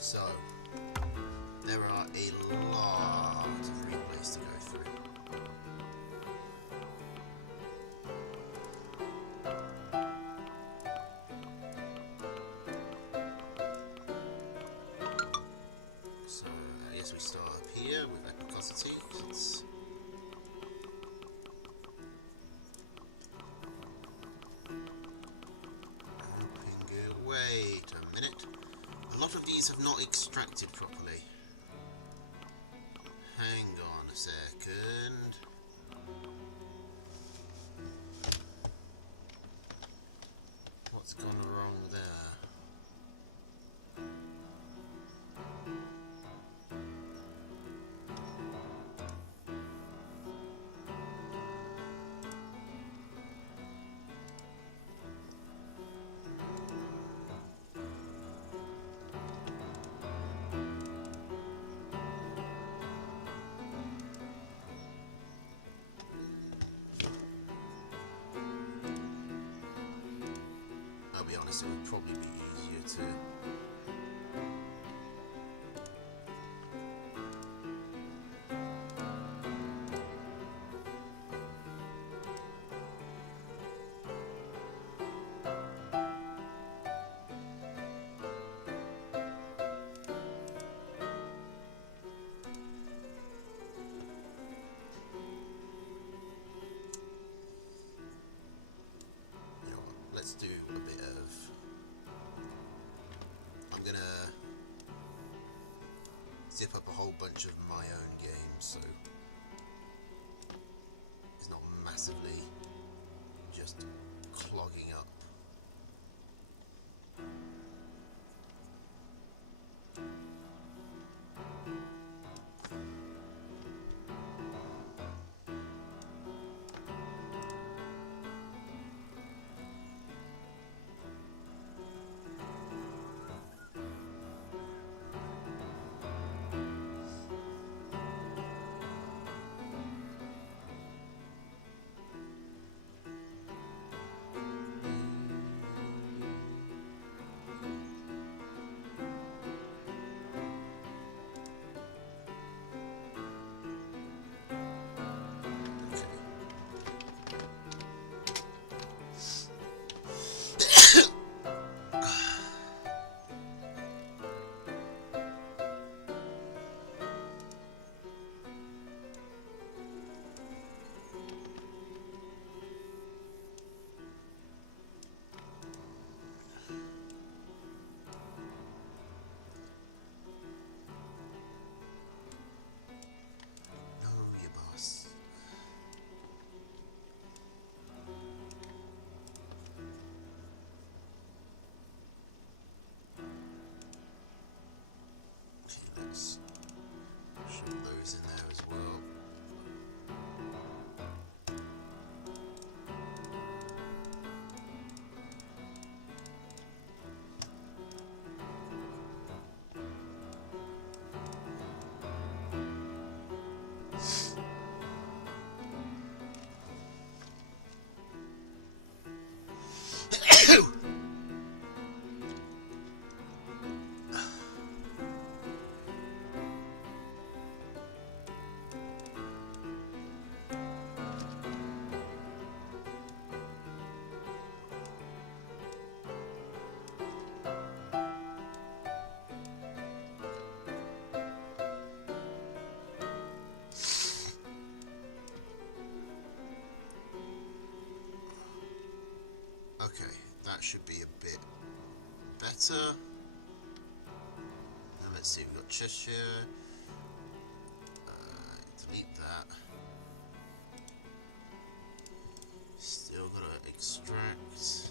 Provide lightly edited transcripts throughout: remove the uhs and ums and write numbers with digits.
So, there are a lot of replays to go through. So, I guess we start up here with epicosity. Wait a minute. A lot of these have not extracted properly. Hang on a second. What's gone wrong there? I'll be honest, it would probably be easier to let's do a bit of... I'm gonna zip up a whole bunch of my own games, so it's not massively just clogging up. Let's shove those in there as well. Okay, that should be a bit better. Now let's see, we've got Cheshire. Delete that. Still gotta extract.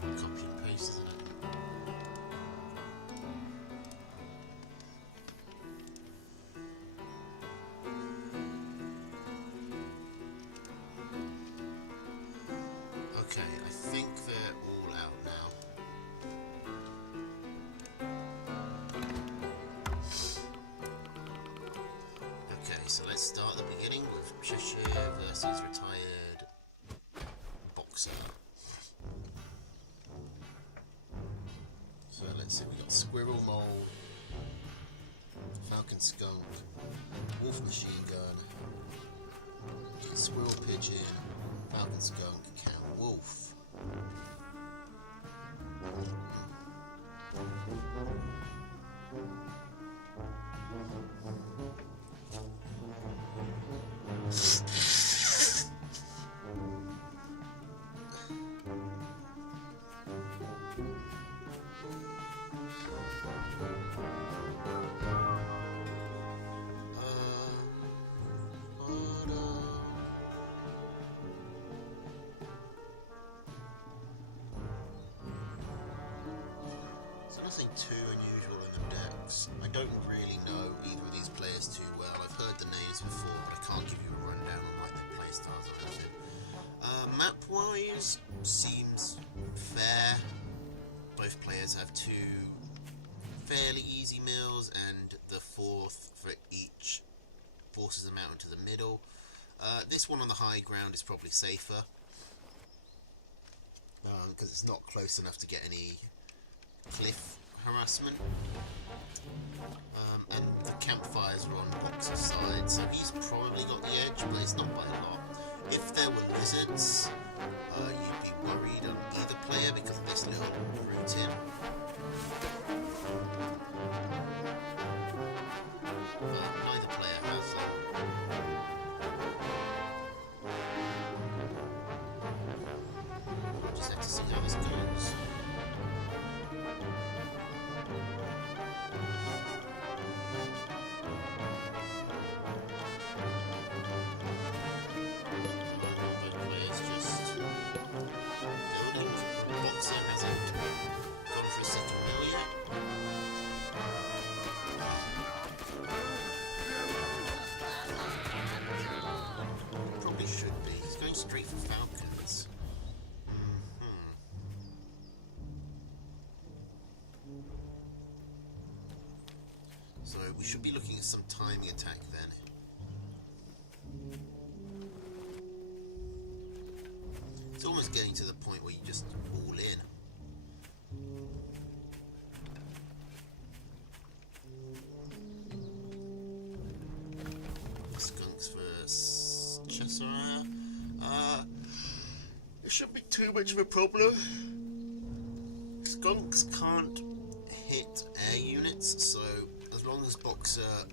copy and paste, isn't it? Okay, I think they're all out now. Okay, so let's start at the beginning with Cheshire versus retired Boxer. So let's see, we got Squirrel Mole, Falcon Skunk, Wolf Machine Gun, Squirrel Pigeon, Falcon Skunk, Cat Wolf. Nothing too unusual in the decks. I don't really know either of these players too well. I've heard the names before, but I can't give you a rundown on like their playstyles or anything. Map-wise, seems fair. Both players have two fairly easy mills, and the fourth for each forces them out into the middle. This one on the high ground is probably safer because it's not close enough to get any cliff harassment, and the campfires are on Boxer's side, so he's probably got the edge, but it's not by a lot. If there were lizards, you'd be worried on either player because of this little routine. But neither player has them. Just have to see how this goes. Straight for Falcons. So we should be looking at some timing attack then. It's almost getting to the point where you just all in. Skunks versus Cheshire. It shouldn't be too much of a problem. Skunks can't hit air units, so as long as Boxer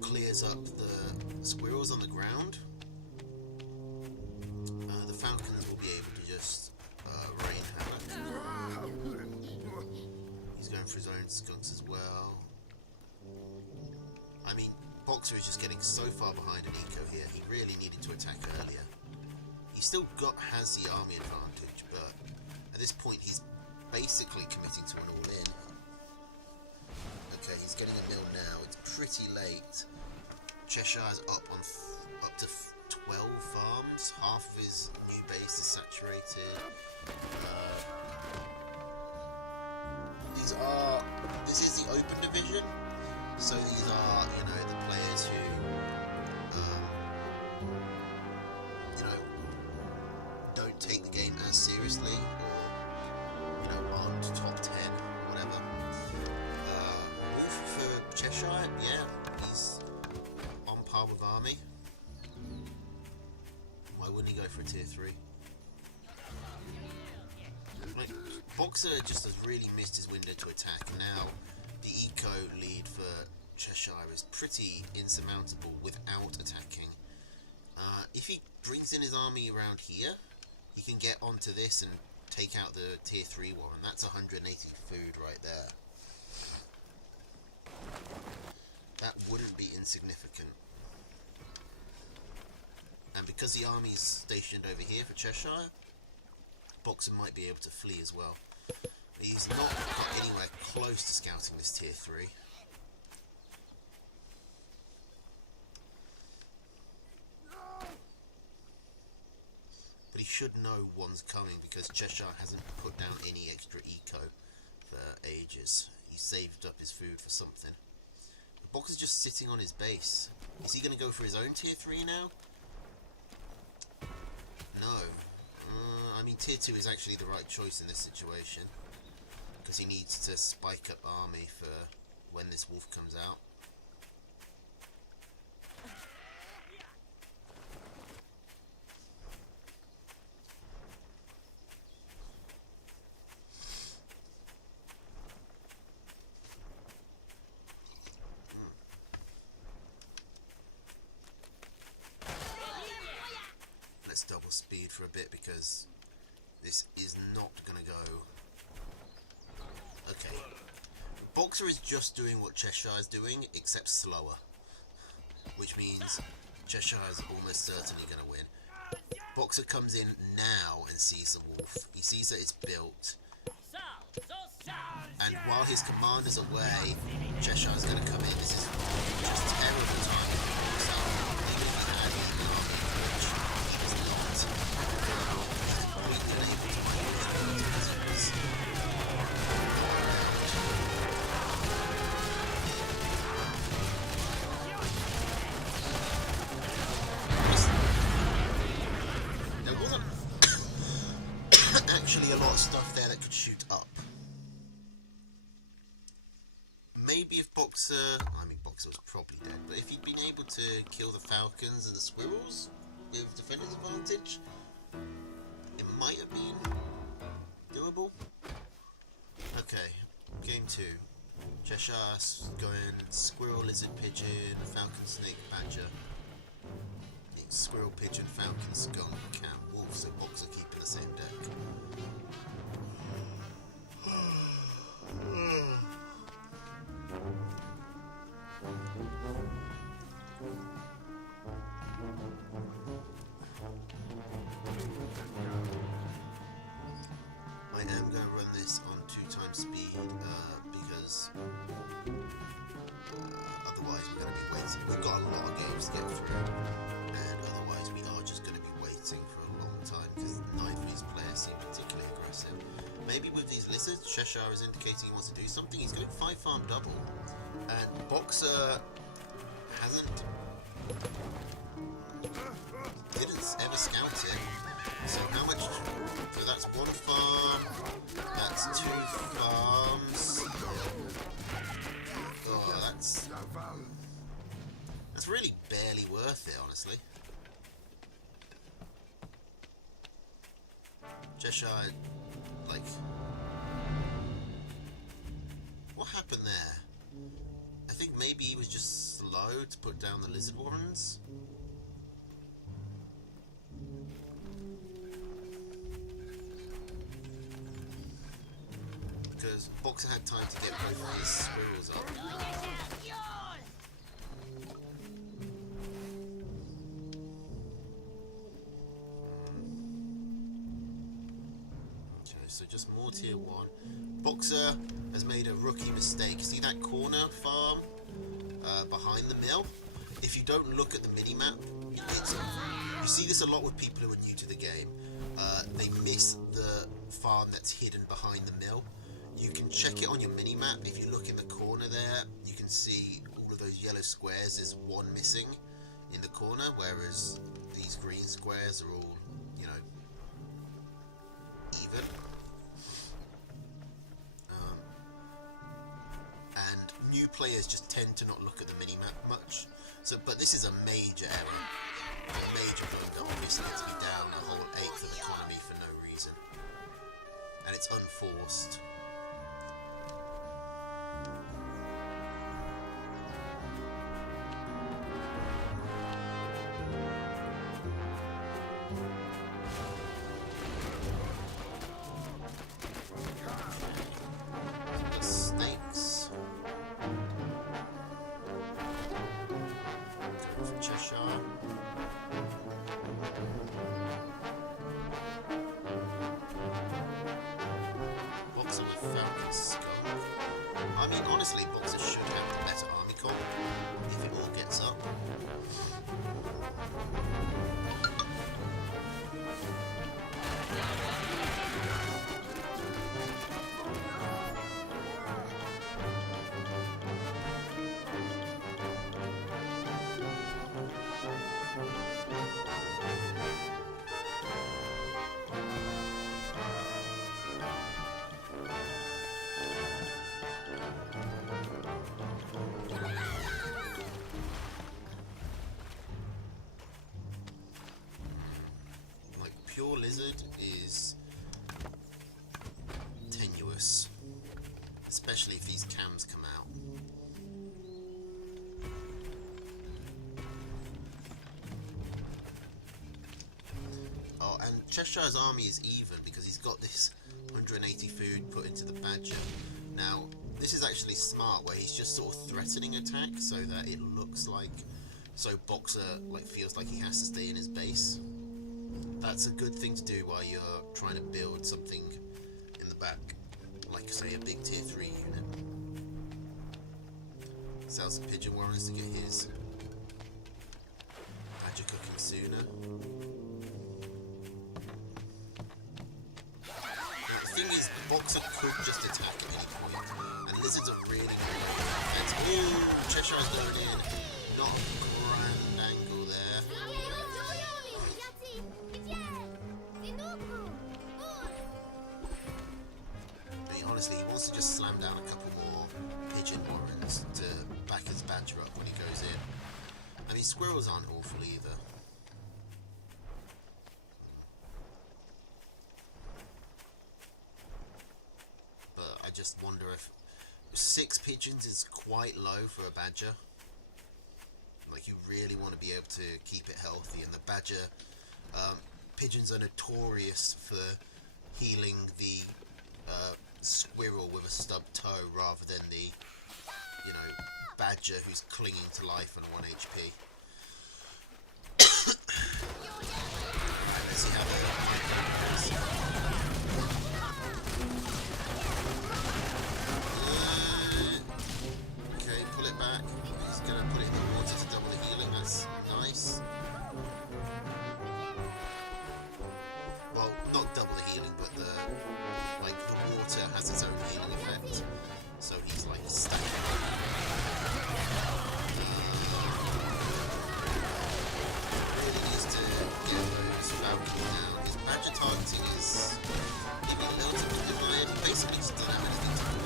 clears up the squirrels on the ground, the Falcons will be able to just rain havoc. He's going for his own skunks as well. I mean, Boxer is just getting so far behind an eco here. He really needed to attack earlier. He still has the army advantage, but at this point he's basically committing to an all-in. Okay, he's getting a mill now. It's pretty late. Cheshire's up to 12 farms. Half of his new base is saturated. This is the open division, so these are, the players who don't take the game as seriously, or aren't top 10, whatever. Wolf for Cheshire, yeah, he's on par with Army. Why wouldn't he go for a tier 3? Like, Boxer just has really missed his window to attack. Now the eco lead for Cheshire is pretty insurmountable without attacking. If he brings in his army around here, he can get onto this and take out the tier 3 one, and that's 180 food right there. That wouldn't be insignificant. And because the army's stationed over here for Cheshire, Boxer might be able to flee as well. He's not got anywhere close to scouting this tier 3. But he should know one's coming because Cheshire hasn't put down any extra eco for ages. He saved up his food for something. The Boxer's just sitting on his base. Is he going to go for his own tier 3 now? No. I mean, tier 2 is actually the right choice in this situation. Because he needs to spike up army for when this wolf comes out. Let's double speed for a bit because this is not going to go. Okay. Boxer is just doing what Cheshire is doing, except slower. Which means Cheshire is almost certainly going to win. Boxer comes in now and sees the wolf. He sees that it's built. And while his commander's away, Cheshire is going to come in. This is just terrible timing for himself. Even if he had the army, which he does not. He's completely unable to maneuver because it was. There wasn't actually a lot of stuff there that could shoot up. Maybe if Boxer was probably dead, but if he'd been able to kill the falcons and the squirrels with defender's advantage, it might have been doable. Okay, game 2. Cheshire going squirrel, lizard, pigeon, falcon, snake, badger. Squirrel, pigeon, falcon, skunk, cat, wolf, so Boxer keeping the same deck. I am going to run this on 2x speed because otherwise we're going to be waiting. We've got a lot of games to get through, and otherwise we are just going to be waiting for a long time because neither of these players seem particularly aggressive. Maybe with these lizards, Cheshire is indicating he wants to do something. He's going 5 farm double, and Boxer didn't ever scout it. So how much? So that's 1 farm. That's 2 farms. Oh, that's really barely worth it, honestly. Cheshire, like, what happened there? I think maybe he was just slow to put down the lizard warrens. Because Boxer had time to get both of his squirrels up. Okay, so just more tier 1. Boxer has made a rookie mistake. See that corner farm behind the mill? If you don't look at the mini-map, you see this a lot with people who are new to the game. They miss the farm that's hidden behind the mill. You can check it on your mini-map. If you look in the corner there, you can see all of those yellow squares. There's one missing in the corner, whereas these green squares are all, you know, even. And new players just tend to not look at the mini-map much. So, but this is a major error. A major blunder. Obviously, it's me down a whole 1/8 of economy for no reason. And it's unforced. pure lizard is tenuous, especially if these cams come out. Oh, and Cheshire's army is even because he's got this 180 food put into the badger. Now, this is actually smart, where he's just sort of threatening attack so that it looks like, so Boxer feels like he has to stay in his base. That's a good thing to do while you're trying to build something in the back, like say a big tier 3 unit. Sell some pigeon warriors to get his badger cooking sooner. Now the thing is, the Boxer could just attack at any point, and lizards are really good. Ooh, Cheshire's going in. Not a grand angle there. I mean, honestly, he wants to just slam down a couple more pigeon warrens to back his badger up when he goes in. I mean, squirrels aren't awful either. But I just wonder if 6 pigeons is quite low for a badger. Like, you really want to be able to keep it healthy, and the badger, pigeons are notorious for healing the squirrel with a stubbed toe rather than the, badger who's clinging to life on 1 HP. Let's see how okay, pull it back. He's gonna put it in the water to double the healing. That's nice. Well, not double the healing, but the water has its own healing effect. So he's stacking up. Really needs to get those falcons down. His badger targeting is maybe a little too high. He basically just doesn't have anything to do.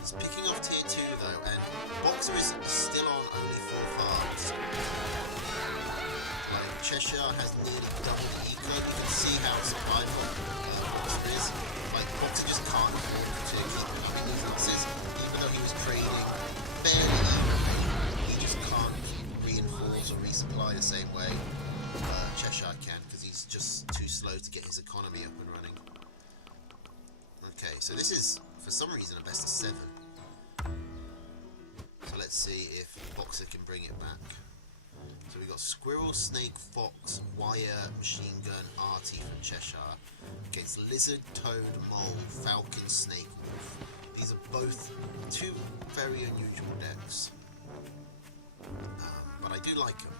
He's picking off tier 2 though, and Boxer is still on only 4 farms. Cheshire has nearly double the eco. You can see how survival Boxer is. Boxer just can't afford to keep having these losses, even though he was trading fairly evenly. He just can't reinforce or resupply the same way Cheshire can, because he's just too slow to get his economy up and running. Okay, so this is, for some reason, a best of 7. So let's see if Boxer can bring it back. So we got Squirrel, Snake, Fox, Wire, Machine Gun, Artie from Cheshire against Lizard, Toad, Mole, Falcon, Snake, Wolf. These are both 2 very unusual decks, but I do like them,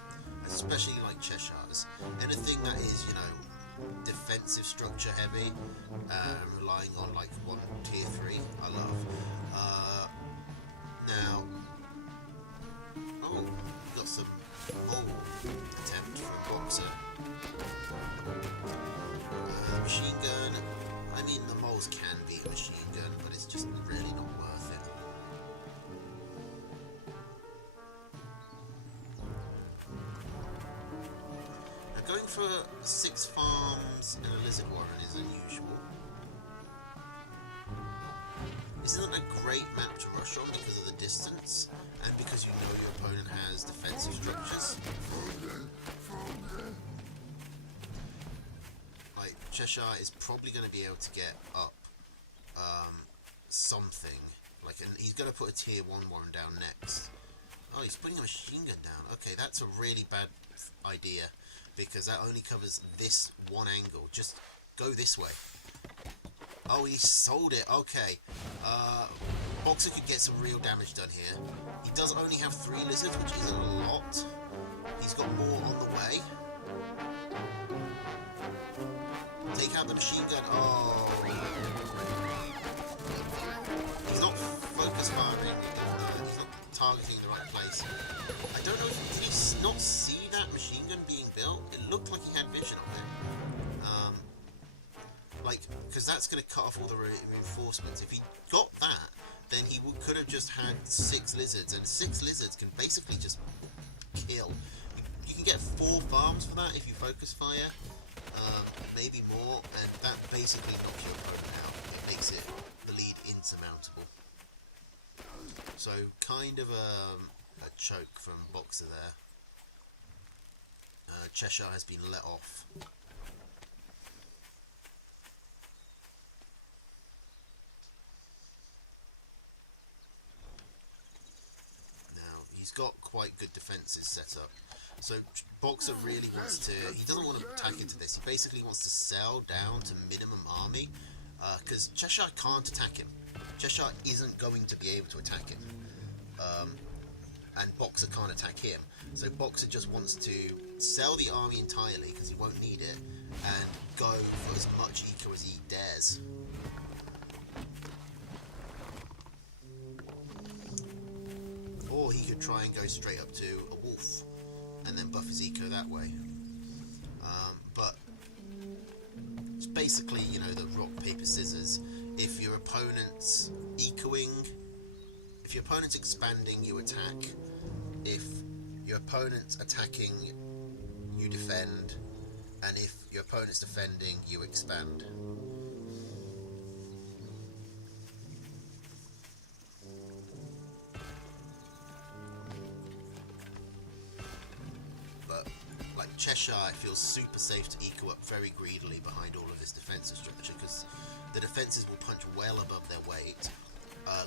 especially like Cheshire's. Anything that is, defensive structure heavy, relying on 1 tier 3, I love. Now, we got some mole attempt from Boxer. The machine gun, I mean, the moles can beat a machine gun, but it's just really not worth it. Now, going for 6 farms and a lizard warren is unusual. This isn't a great map to rush on because of the distance, and because you know your opponent has defensive structures. Cheshire is probably going to be able to get up something, and he's going to put a tier 1 warren down next. Oh, he's putting a machine gun down. Okay, that's a really bad idea, because that only covers this one angle. Just go this way. Oh, he sold it. Okay. Boxer could get some real damage done here. He does only have 3 lizards, which isn't a lot. He's got more on the way. Take out the machine gun. Oh. He's not focus firing. He's not targeting the right place. I don't know if did he not see that machine gun being built? It looked like he had vision of it. Because that's going to cut off all the reinforcements. If he got that, then he could have just had 6 lizards, and 6 lizards can basically just kill. You can get 4 farms for that if you focus fire, maybe more, and that basically knocks your opponent out. It makes it the lead insurmountable. So kind of a choke from Boxer there. Cheshire has been let off. He's got quite good defences set up. So Boxer really wants to... He doesn't want to attack into this. He basically wants to sell down to minimum army. Because Cheshire can't attack him. Cheshire isn't going to be able to attack him. And Boxer can't attack him. So Boxer just wants to sell the army entirely, because he won't need it, and go for as much eco as he dares. Or he could try and go straight up to a wolf and then buff his eco that way. But it's basically, you know, the rock, paper, scissors. If your opponent's ecoing, if your opponent's expanding, you attack. If your opponent's attacking, you defend. And if your opponent's defending, you expand. Cheshire feels super safe to eco up very greedily behind all of this defensive structure, because the defences will punch well above their weight.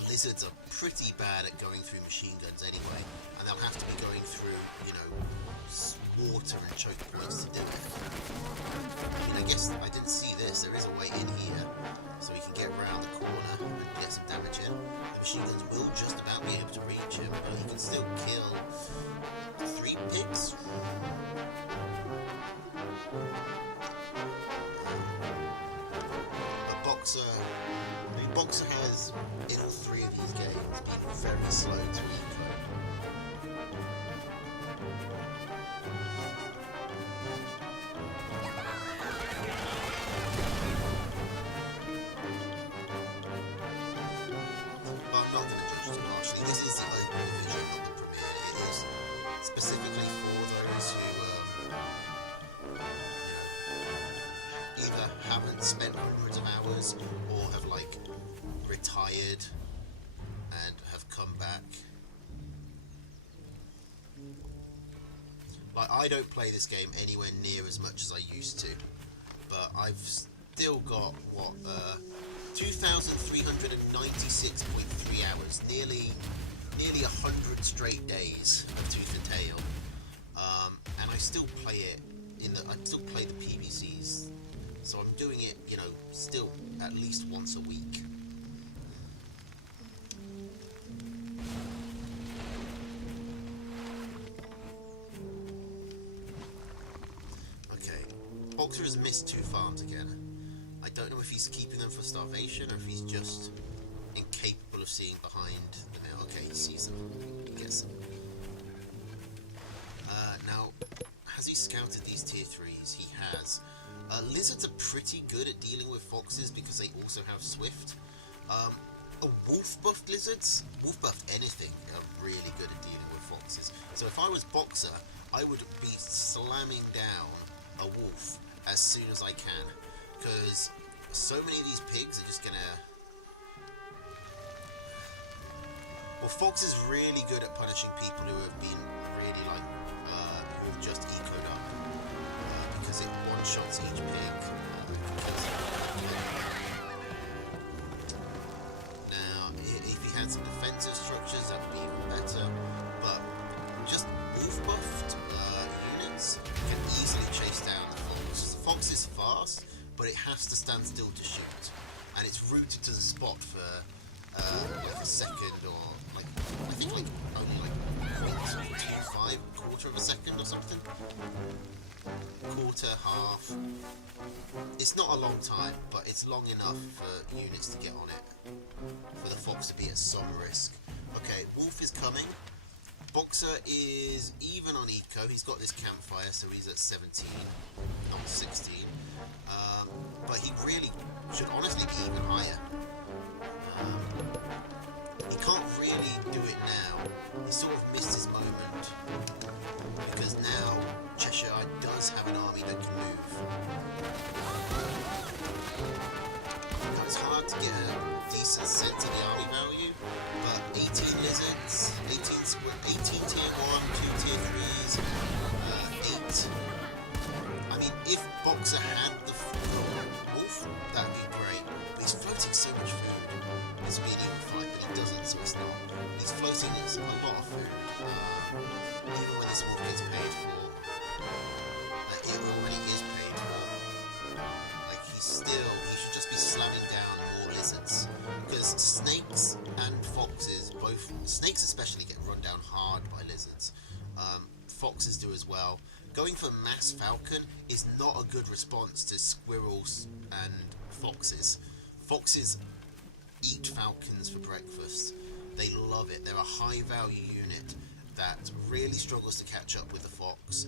Lizards are pretty bad at going through machine guns anyway, and they'll have to be going through, you know, water and choke points to do it. I mean, I guess I didn't see this. There is a way in here, so he can get around the corner and get some damage in. The machine guns will just about be able to reach him, but he can still kill 3 pigs. But Boxer has, in all 3 of these games, been very slow to eco. But I'm not going to judge too harshly. This is the open division, not the Premier. It is specifically for those who either haven't spent hundreds of hours or have like retired and have come back. Like, I don't play this game anywhere near as much as I used to, but I've still got what 2,396.3 hours, nearly 100 straight days of Tooth and Tail, and I still play it I still play the PVCs. So I'm doing it, you know, still at least once a week. Okay, Boxer has missed 2 farms again. I don't know if he's keeping them for starvation or if he's just incapable of seeing behind the mill. Okay, he sees them. He gets them. Now, has he scouted these tier 3s? He has. Lizards are pretty good at dealing with foxes because they also have swift. Wolf buffed lizards, wolf buffed anything, are really good at dealing with foxes. So if I was Boxer, I would be slamming down a wolf as soon as I can, because so many of these pigs are just gonna... Well, Fox is really good at punishing people who have been really like, who have just ecoed up, because it one-shots each pig. Now, if he had some defensive structures, that would be even better, but just wolf-buffed units can easily chase down the fox. The fox is fast, but it has to stand still to shoot, and it's rooted to the spot for like a second, or like, I think like only like 0.25, quarter of a second or something. Quarter, half. It's not a long time, but it's long enough for units to get on it, for the fox to be at some risk. Okay, wolf is coming. Boxer is even on eco. He's got this campfire, so he's at 17, not 16. But he really should honestly be even higher. He can't really do it now. He sort of missed his moment. Boxer had the wolf, that would be great. But he's floating so much food. It's a medium fight, but he doesn't, so it's not. He's floating a lot of food. Even when this wolf gets paid for, it already is paid for. Like, he should just be slamming down more lizards. Because snakes and foxes, snakes especially, get run down hard by lizards. Foxes do as well. Going for mass falcon is not a good response to squirrels and foxes. Foxes eat falcons for breakfast. They love it. They're a high value unit that really struggles to catch up with the fox.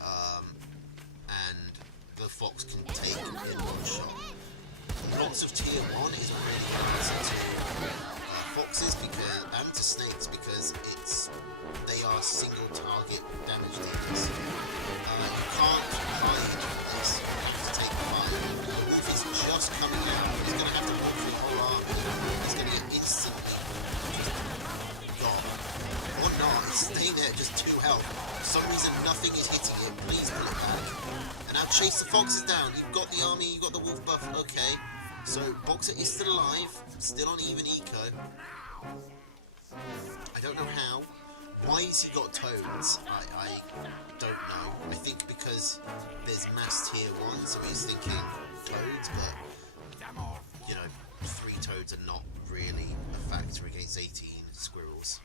And the fox can take in one shot. Lots of tier 1 is really good to foxes and to snakes because they are single target damage dealers. You can't hide from this. You have to take fire. The wolf is just coming out. He's going to have to walk through the whole army. He's going to get instantly gone. Or not. It's staying there at just 2 health. For some reason nothing is hitting it. Please pull it back. And now chase the foxes down. You've got the army, you've got the wolf buff. Okay. So Boxer is still alive. Still on even eco. I don't know how. Why has he got toads? I don't know. I think because there's mass tier 1, so he's thinking toads, but, you know, 3 toads are not really a factor against 18 squirrels.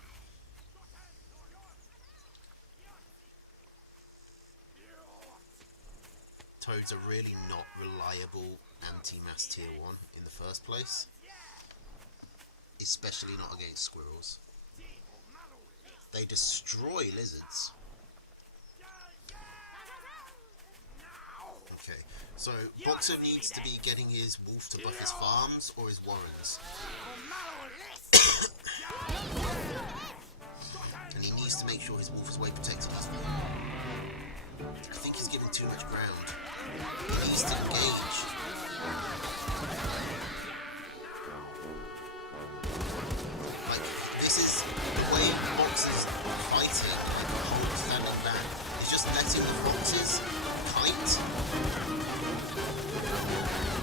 Toads are really not reliable anti-mass tier 1 in the first place. Especially not against squirrels. They destroy lizards. Okay, so Boxer needs to be getting his wolf to buff his farms or his warrens. And he needs to make sure his wolf is way protected as well. I think he's giving too much ground. He needs to engage. Like, this is the way Boxer's fighting and the whole standing back. He's just letting the foxes kite.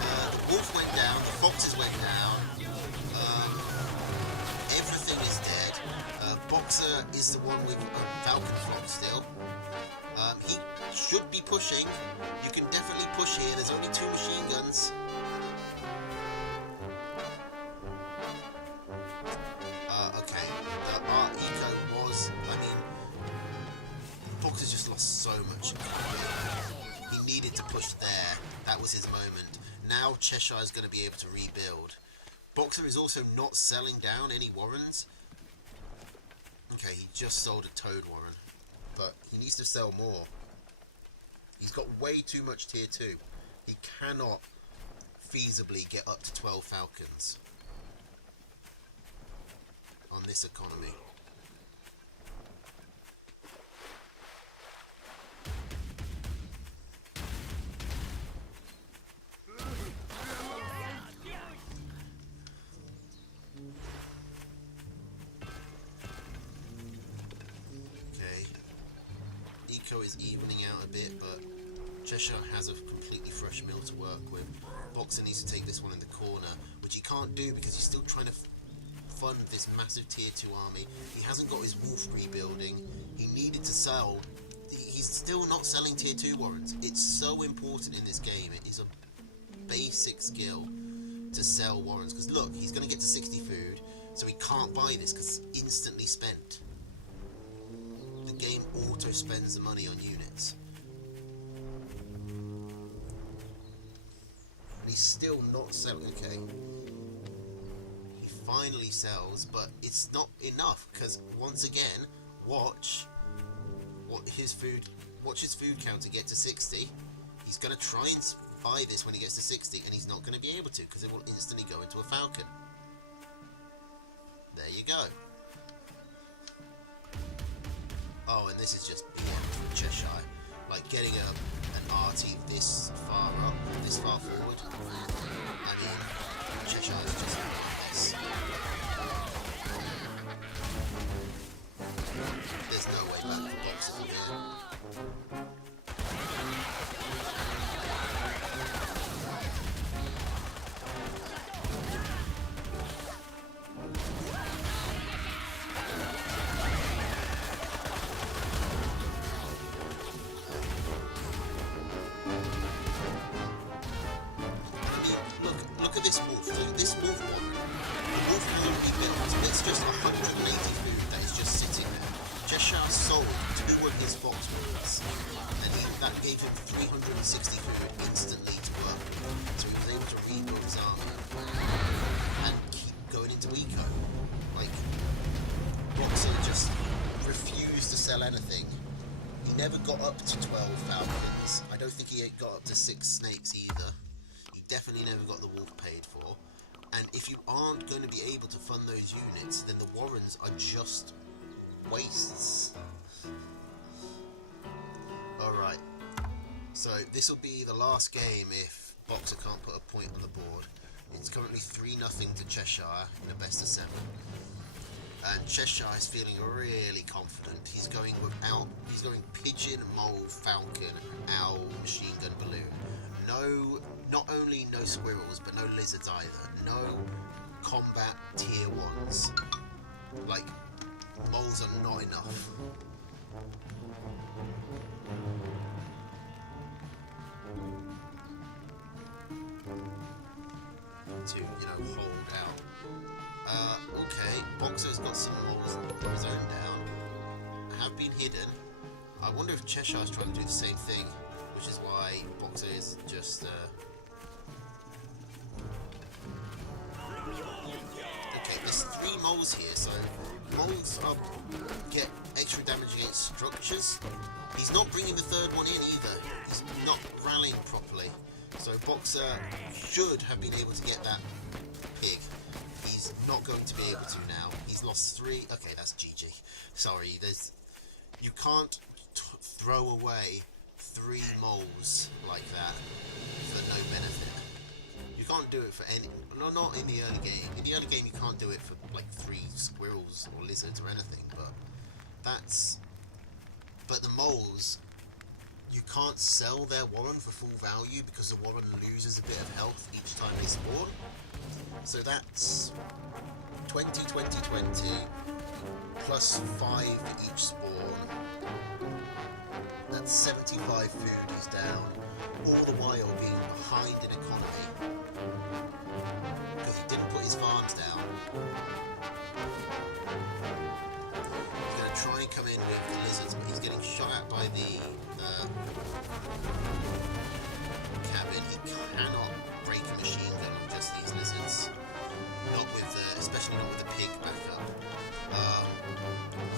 The wolf went down, the foxes went down. Everything is dead. Boxer is the one with Falcon Flock still. He should be pushing. You can definitely push here. There's only 2 machine guns. Okay. Our eco was... Boxer just lost so much. He needed to push there. That was his moment. Now Cheshire is going to be able to rebuild. Boxer is also not selling down any warrens. Okay, he just sold a toad warren. But he needs to sell more. He's got way too much tier 2. He cannot feasibly get up to 12 falcons on this economy. Eco is evening out a bit, but Cheshire has a completely fresh mill to work with. Boxer needs to take this one in the corner, which he can't do because he's still trying to fund this massive tier 2 army. He hasn't got his wolf rebuilding. He needed to sell. He's still not selling tier 2 warrants. It's so important in this game. It is a basic skill to sell warrants. Because look, he's going to get to 60 food, so he can't buy this because it's instantly spent. The game auto spends the money on units. And he's still not selling. Okay. He finally sells, but it's not enough because once again, watch his food counter get to 60. He's going to try and buy this when he gets to 60, and he's not going to be able to because it will instantly go into a falcon. There you go. Oh, and this is just beyond Cheshire. Like getting an RT this far up, this far forward. I mean, Cheshire is just a mess. There's no way back for Boxer from here. just 180 food that is just sitting there. Cheshire sold 2 of his box moves, and that gave him 360 food instantly to work with. So he was able to rebuild his armor and keep going into eco. Like, Boxer just refused to sell anything. He never got up to 12 falcons. I don't think he got up to 6 snakes either. He definitely never got the wolf paid for. And if you aren't going to be able to fund those units, then the warrens are just wastes. Alright, so this will be the last game if Boxer can't put a point on the board. It's currently 3-0 to Cheshire in a best of 7. And Cheshire is feeling really confident. He's going pigeon, mole, falcon, owl, machine gun, balloon. Not only no squirrels, but no lizards either. No combat tier 1s. Like, moles are not enough. To, hold out. Okay, Boxer's got some moles of his own down. Have been hidden. I wonder if Cheshire's trying to do the same thing, which is why Boxer is just, Okay, there's 3 moles here, so moles get extra damage against structures. He's not bringing the 3rd one in either. He's not rallying properly. So Boxer should have been able to get that pig. He's not going to be able to now. He's lost 3. Okay, that's GG. Sorry, you can't throw away 3 moles like that for no benefit. You can't do it for any... No, not in the early game. In the early game, you can't do it for, like, 3 squirrels or lizards or anything, but that's... But the moles, you can't sell their warren for full value because the warren loses a bit of health each time they spawn. So that's 20, 20, 20, plus 5 for each spawn. That's 75 food he's down, all the while being behind in economy. Because he didn't put his farms down. He's going to try and come in with the lizards, but he's getting shot at by the cabin. He cannot break a machine gun with just these lizards. Not with, especially not with a pig backup.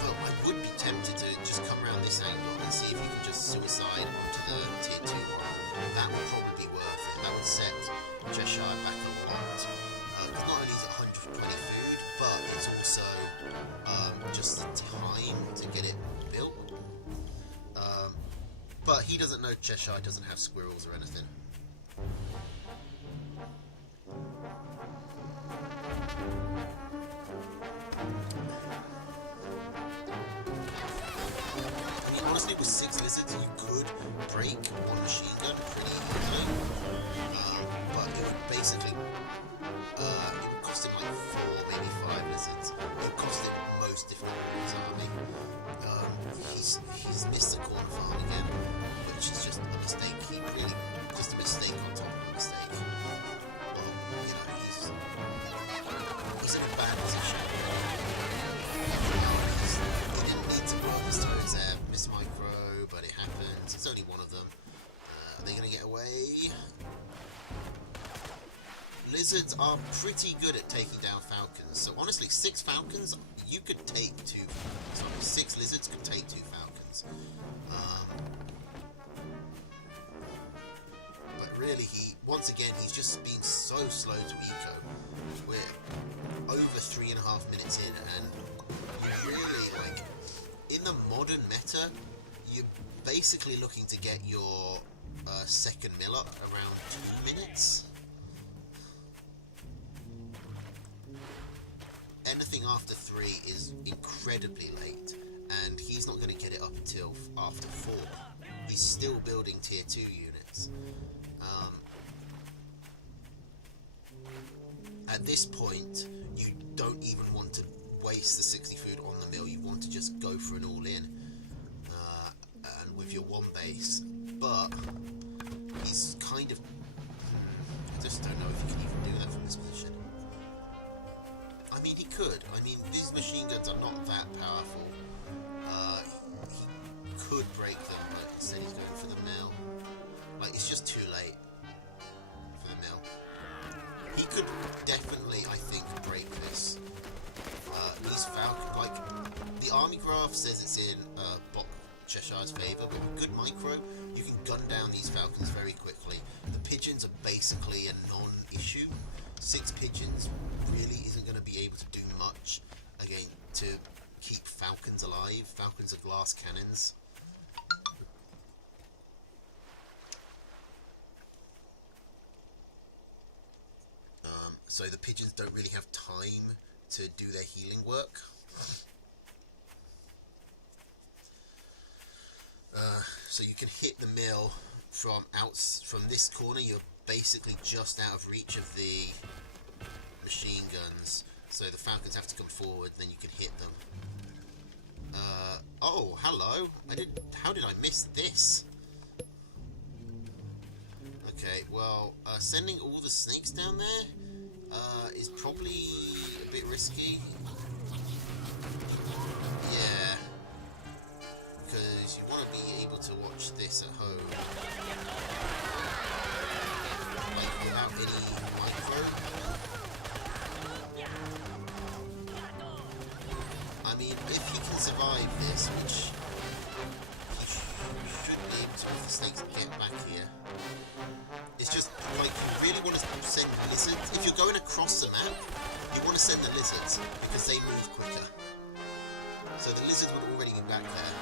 Though I would be tempted to just come around this angle and see if you can just suicide onto the tier 2 one. That would probably be worth it. That would set Cheshire back a lot. Because not only is it 120 food, but it's also just the time to get it built. But he doesn't know Cheshire doesn't have squirrels or anything. I mean, honestly, with 6 lizards, you could break one machine gun pretty easily. But it would basically, it would cost him like 4, maybe 5 lizards. It would cost him most, if not all, his army. He's missed the corner farm again, which is just a mistake. Just a mistake on top of a mistake. Well, he's in a bad position. He didn't need to blow up his toes there, miss micro, but it happens. It's only one of them. Are they going to get away? Lizards are pretty good at taking down falcons. So honestly, 6 falcons, you could take 2. Sorry, 6 lizards could take 2 falcons. But really, once again, he's just being so slow to eco. We're over 3.5 minutes in, and you really, like, in the modern meta, you're basically looking to get your second mill up around 2 minutes. Anything after 3 is incredibly late, and he's not going to get it up until after 4. He's still building tier 2 units. At this point, you don't even want to waste the 60 food on the mill. You want to just go for an all-in, and with your 1 base. But he's kind of... I just don't know if you can even do that from this position. I I mean, he could. I mean, these machine guns are not that powerful. He could break them, but instead he's going for the mill. Like, it's just too late for the mill. He could definitely, I think, break this. These Falcons, like, the army graph says it's in Bok Cheshire's favour, but with good micro, you can gun down these Falcons very quickly. The pigeons are basically a non-issue. 6 pigeons really isn't going to be able to do much, again, to keep Falcons alive. Falcons are glass cannons. So the pigeons don't really have time to do their healing work. So you can hit the mill from this corner. You're basically just out of reach of the machine guns. So the Falcons have to come forward, then you can hit them. Oh, hello. How did I miss this? Okay, well, sending all the snakes down there is probably a bit risky. Yeah. Because you want to be able to watch this at home. Like, without any micro. I mean, if he can survive this, which he should be able to if the snakes get back here. It's just, like, you really want to send lizards. If you're going across the map, you want to send the lizards, because they move quicker. So the lizards would already be back there.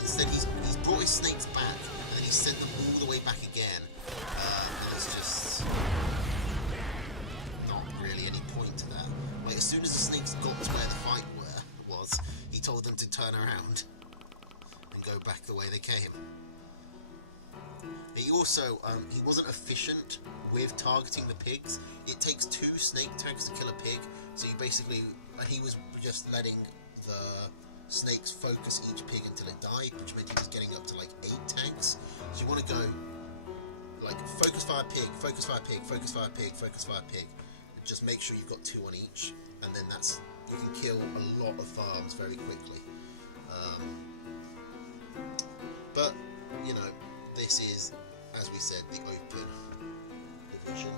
Instead, he's brought his snakes back, and then he's sent them all the way back again. And it's just not really any point to that. Like, as soon as the snakes got to where the fight was, he told them to turn around and go back the way they came. He also, he wasn't efficient with targeting the pigs. It takes 2 snake tags to kill a pig, so he was just letting the snakes focus each pig until it died, which meant he was getting up to like 8 tags. So you want to go, like, focus fire pig, focus fire pig, focus fire pig, focus fire pig. Just make sure you've got 2 on each, and then you can kill a lot of farms very quickly. But, you know, this is, as we said, the open division.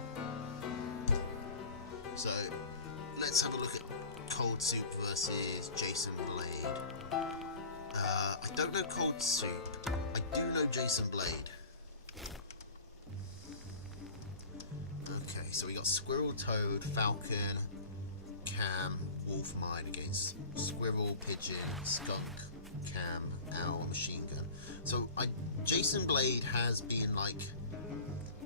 So, let's have a look at Cold Soup versus Jason Blade. I don't know Cold Soup. I do know Jason Blade. Okay, so we got Squirrel, Toad, Falcon, Cam, Wolf Mine against Squirrel, Pigeon, Skunk, Cam, Owl, Machine Gun. So Jason Blade has been like,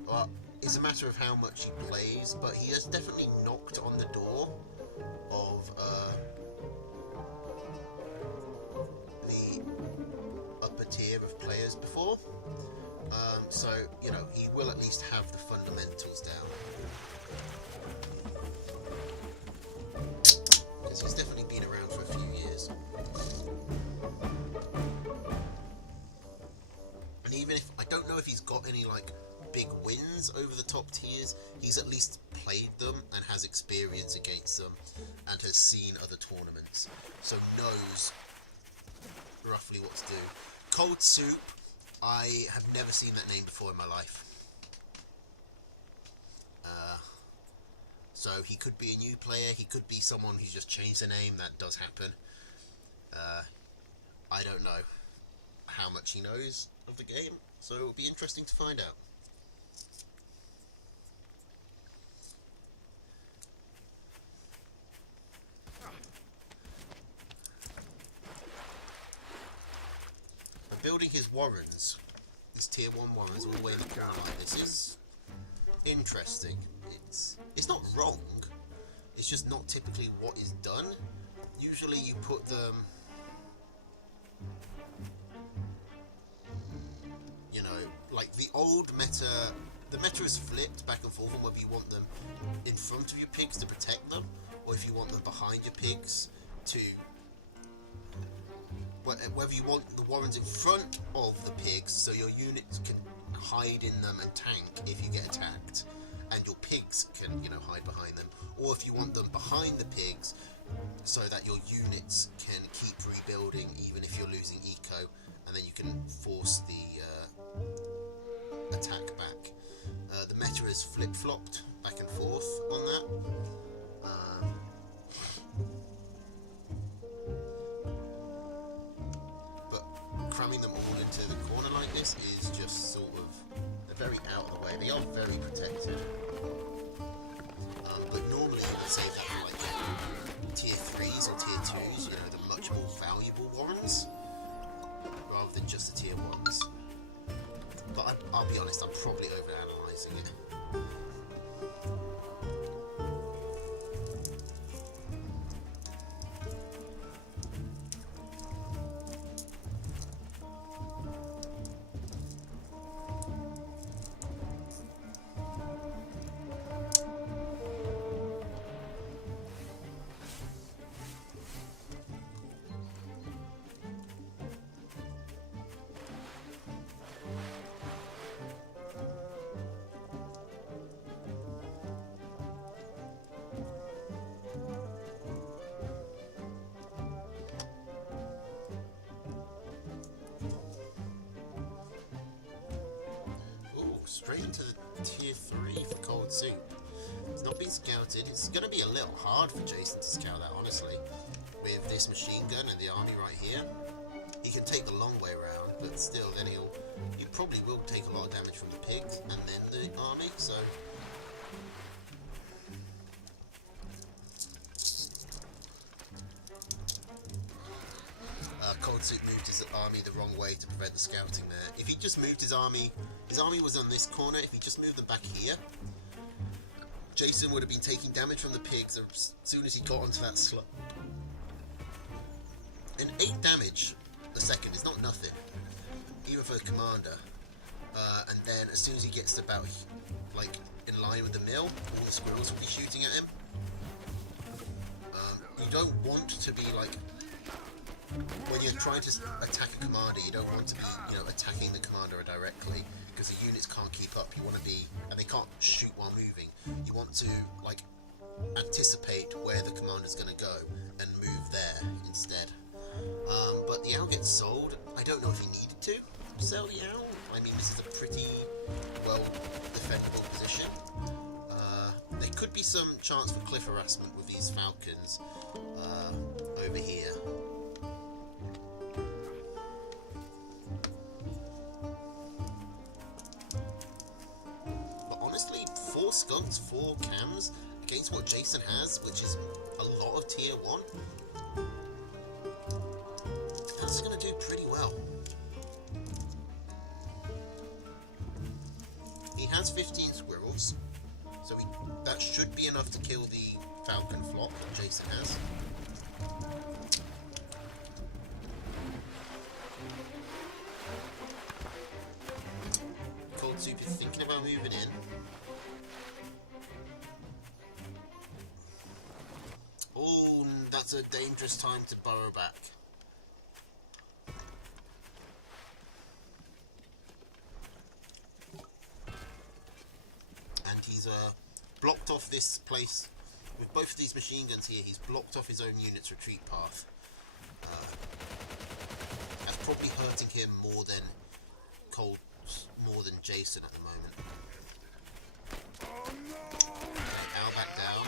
well, it's a matter of how much he plays, but he has definitely knocked on the door of the upper tier of players before. So, you know, he will at least have the fundamentals down. Because he's definitely been around for a few years. And even if, I don't know if he's got any, like, big wins over the top tiers, he's at least played them and has experience against them and has seen other tournaments, so knows roughly what to do. Cold Soup, I have never seen that name before in my life. So he could be a new player, he could be someone who's just changed the name, that does happen. I don't know how much he knows of the game, so it'll be interesting to find out. Building his warrens, his tier 1 warrens all the way in the corner like this is interesting. It's not wrong, it's just not typically what is done. Usually you put them, you know, like the old meta, the meta is flipped back and forth on whether you want them in front of your pigs to protect them, or if you want them behind your pigs to, whether you want the warrens in front of the pigs so your units can hide in them and tank if you get attacked, and your pigs can, you know, hide behind them, or if you want them behind the pigs so that your units can keep rebuilding even if you're losing eco, and then you can force the attack back. The meta is flip-flopped back and forth on that. But cramming them all into the corner like this is just sort of, they're very out of the way. They are very protected. But normally you would say that for like tier 3s or tier 2s, you know, the much more valuable warrens, rather than just the tier 1s. But I'll be honest, I'm probably overanalyzing it. Straight into the tier 3 for Cold Soup. It's not been scouted. It's going to be a little hard for Jason to scout that, honestly. With this machine gun and the army right here, he can take the long way around, but still, then he probably will take a lot of damage from the pigs and then the army, so... Cold Soup moved his army the wrong way to prevent the scouting there. If he just moved his army was on this corner, if he just moved them back here, Jason would have been taking damage from the pigs as soon as he got onto that slope. And 8 damage a second is not nothing, even for the commander. And then as soon as he gets to about, like, in line with the mill, all the squirrels will be shooting at him. You don't want to be, like... When you're trying to attack a commander, you don't want to be, you know, attacking the commander directly, because the units can't keep up. You want to be, and they can't shoot while moving. You want to, like, anticipate where the commander's going to go and move there instead. But the owl gets sold. I don't know if he needed to sell the owl. I mean, this is a pretty well defendable position. There could be some chance for cliff harassment with these falcons over here. Skunks, 4 cams against what Jason has, which is a lot of tier 1. That's going to do pretty well. He has 15 squirrels, so that should be enough to kill the falcon flock that Jason has. Cold Soup is thinking about moving in. Oh, that's a dangerous time to burrow back. And he's blocked off this place. With both of these machine guns here, he's blocked off his own unit's retreat path. That's probably hurting him more than Jason at the moment. Okay, Owl back down.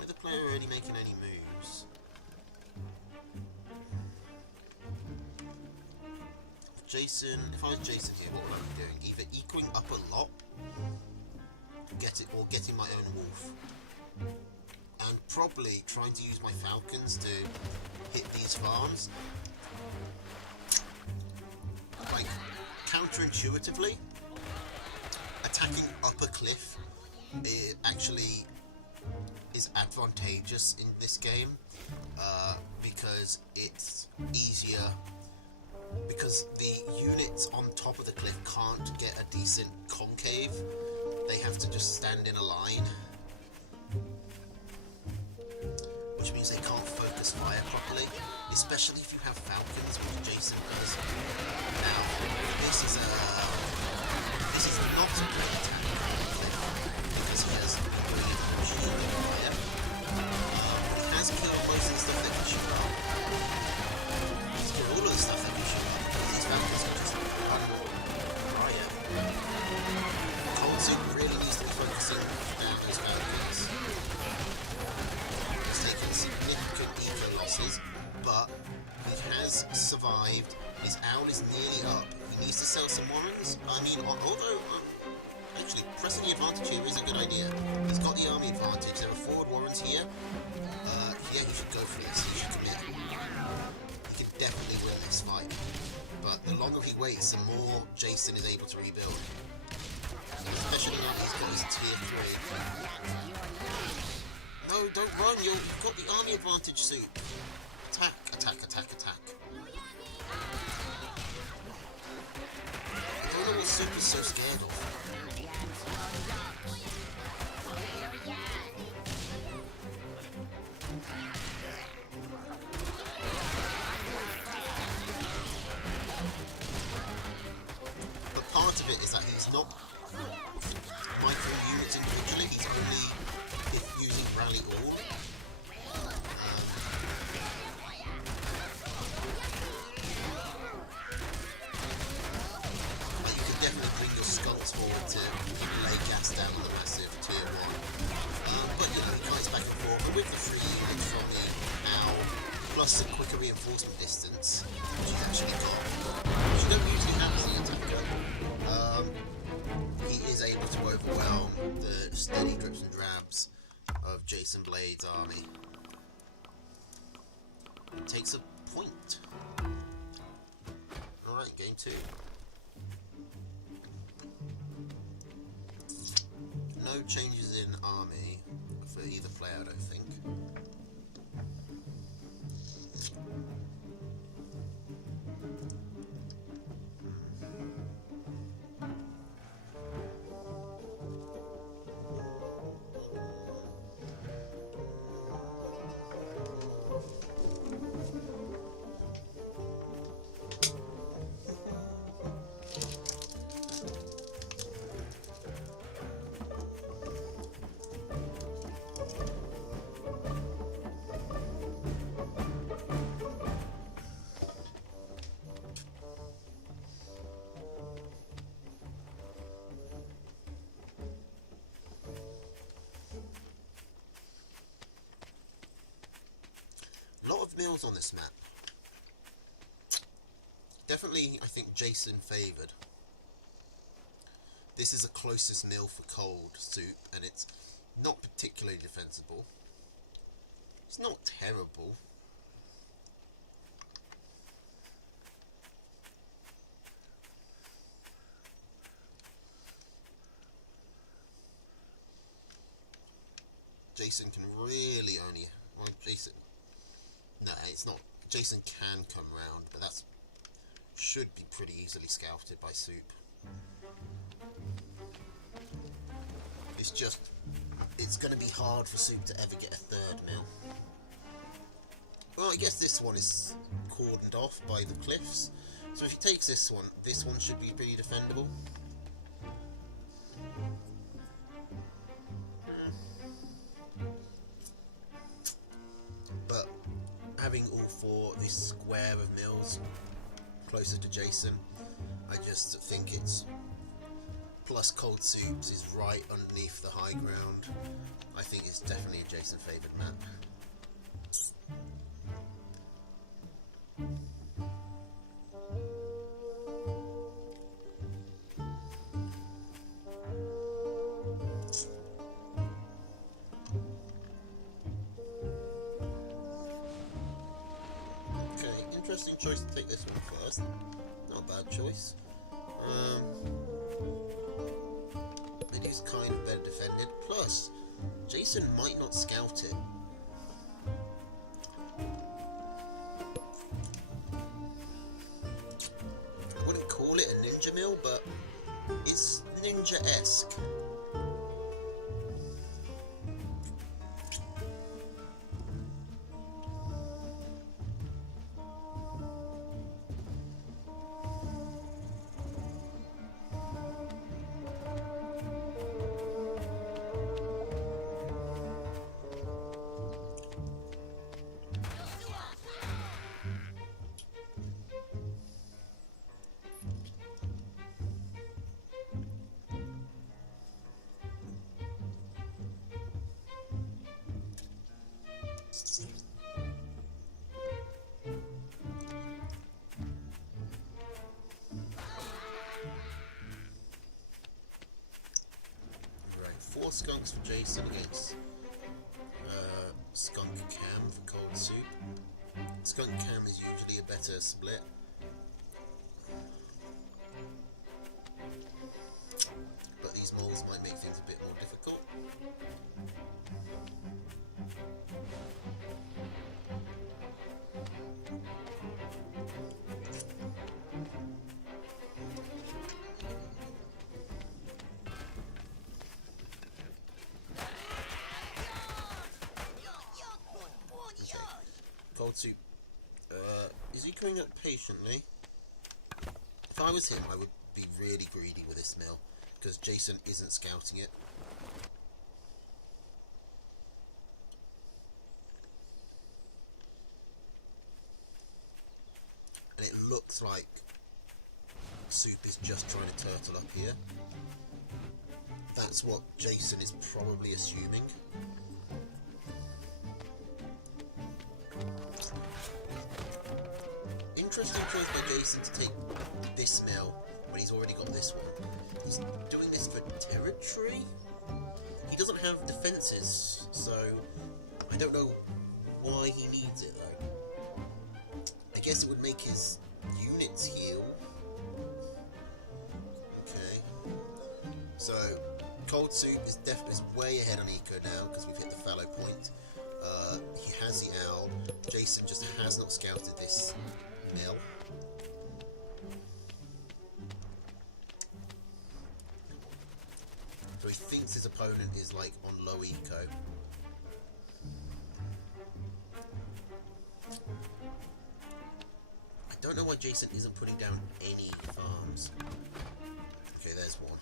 Is the player already making any moves? If I was Jason here, what would I be doing? Either equaling up a lot, or getting my own wolf. And probably trying to use my falcons to hit these farms. Like, counterintuitively, attacking up a cliff actually is advantageous in this game, because it's easier, because the units on top of the cliff can't get a decent concave they have to just stand in a line, which means they can't focus fire properly, especially if you have falcons, which Jason does. Now, this is not a great attack because he has brilliant shield fire. He has killed most of the stuff that can shoot up. He's killed all of the stuff that can shoot up because these falcons can just run fire. Cold Soup really needs to be focusing down those falcons. He's taken significant eco losses, but he has survived. His owl is nearly up. He needs to sell some warrens. I mean, although actually pressing the advantage here is a good idea. He's got the army advantage. There are forward warrens here. Yeah, he should go for this. He should commit. He can definitely win this fight. But the longer he waits, the more Jason is able to rebuild. Especially now he's got his tier 3. No, don't run. You've got the army advantage, Soup. Attack, attack, attack, attack. I don't know what Soup is so scared of. But part of it is that he's not micro units individually, he's only using rally all. You can definitely bring your skulls forward to lay gas down on the massive tier 1. But you know, he kites back and forth, and with the 3 units from the owl, plus the quicker reinforcement distance, which he's actually got, which you don't usually have as the attacker, he is able to overwhelm the steady drips and drabs of Jason Blade's army. It takes a point. Alright, game 2. No changes in army for either player, I don't think. Mills on this map. Definitely, I think Jason favoured. This is the closest mill for Cold Soup, and it's not particularly defensible. It's not terrible. Jason can really only... Well, Jason... No, it's not. Jason can come round, but that should be pretty easily scouted by Soup. It's just... It's going to be hard for Soup to ever get a third mill. Well, I guess this one is cordoned off by the cliffs. So if he takes this one should be pretty defendable. But having all 4 this square of mills closer to Jason, I just think it's... Plus Cold Soups is right underneath the high ground. I think it's definitely a Jason favoured map. Interesting choice to take this one first. Not a bad choice. It is kind of better defended. Plus, Jason might not scout it. I wouldn't call it a ninja mill, but it's ninja-esque. Right, 4 skunks for Jason against Skunk Cam for Cold Soup. Skunk Cam is usually a better split. But these moles might make things a bit more difficult. Cold Soup. Is he coming up patiently? If I was him, I would be really greedy with this mill, because Jason isn't scouting it. And it looks like Soup is just trying to turtle up here. That's what Jason is probably assuming. Interesting choice by Jason to take this mill when he's already got this one. He's doing this for territory? He doesn't have defences, so I don't know why he needs it though. I guess it would make his units heal. Okay. So Cold Soup is definitely way ahead on Eco now because we've hit the fallow point. He has the owl. Jason just has not scouted this mill. So he thinks his opponent is like on low eco. I don't know why Jason isn't putting down any farms. Okay, there's one.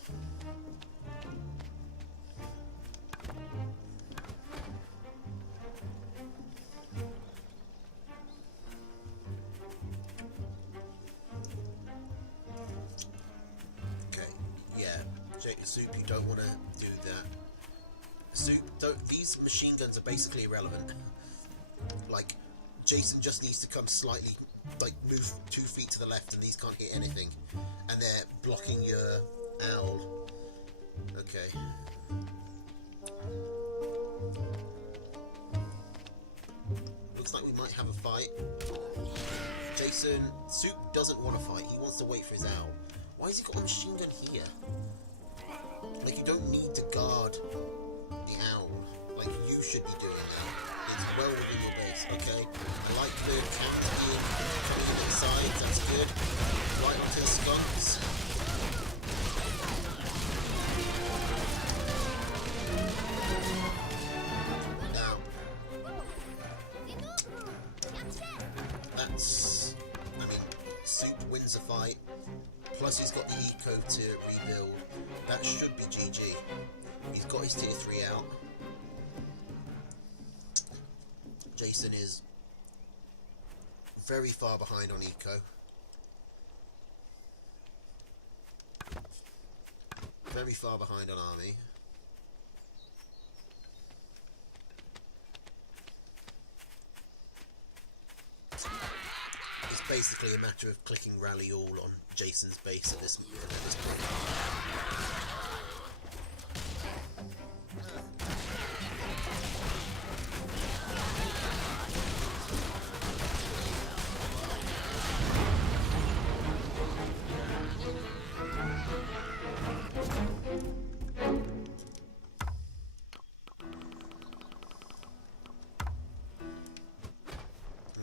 Soup, you don't want to do that. Soup, these machine guns are basically irrelevant. Like, Jason just needs to come slightly, like, move 2 feet to the left and these can't hit anything. And they're blocking your owl. Okay. Looks like we might have a fight. Jason, Soup doesn't want to fight, he wants to wait for his owl. Why has he got a machine gun here? Like, you don't need to guard the owl. Like, you should be doing that. It's well within your base, okay? I like the counter being coming in inside, that's good. Right onto the skunks. Now, that's... I mean, Soup wins the fight. Plus he's got the eco to rebuild. That should be GG. He's got his tier 3 out. Jason is very far behind on eco. Very far behind on army. It's basically a matter of clicking rally all on Jason's base at this point.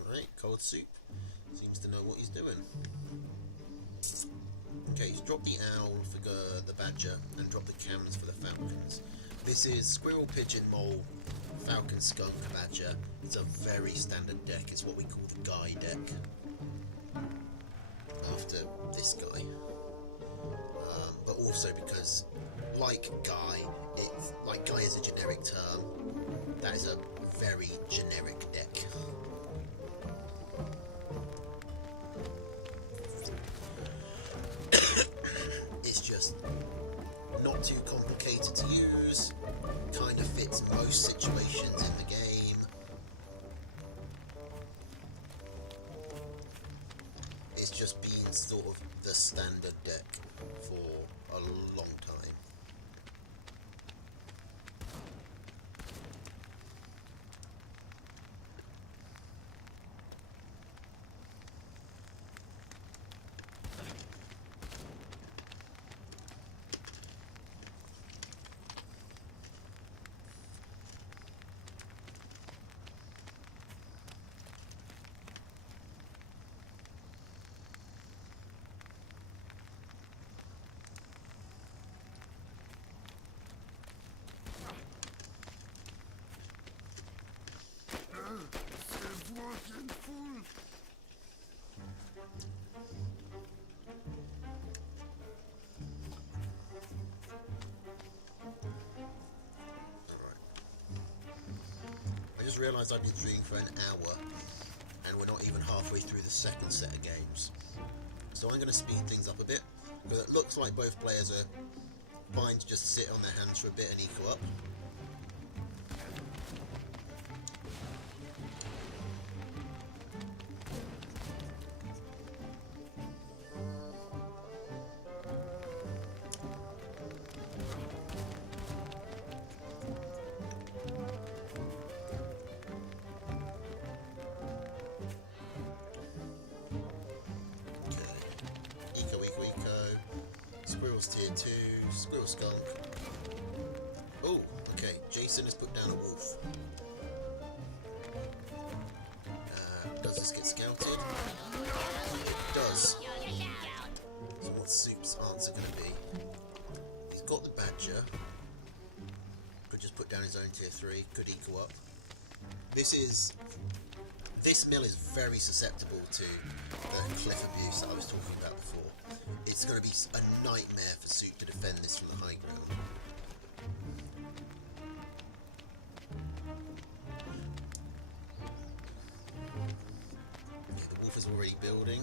Alright, Cold Soup seems to know what he's doing. Okay, he's dropped the owl for the badger and dropped the cams for the falcons. This is squirrel, pigeon, mole, falcon, skunk, badger. It's a very standard deck. It's what we call the Guy deck. After this guy. But also because, like Guy is a generic term. That is a very generic deck. It's just not too complicated to use, kind of fits most situations in the game. just realised I've been streaming for an hour, and we're not even halfway through the second set of games. So I'm going to speed things up a bit, because it looks like both players are fine to just sit on their hands for a bit and equal up. Squirrel's tier 2, Squirrel Skunk. Oh, okay, Jason has put down a wolf. Does this get scouted? It does. So what's Soup's answer going to be? He's got the Badger. Could just put down his own tier 3, could equal up. This mill is very susceptible to the cliff abuse that I was talking about before. It's going to be a nightmare for Soup to defend this from the high ground. Okay, the wolf is already building.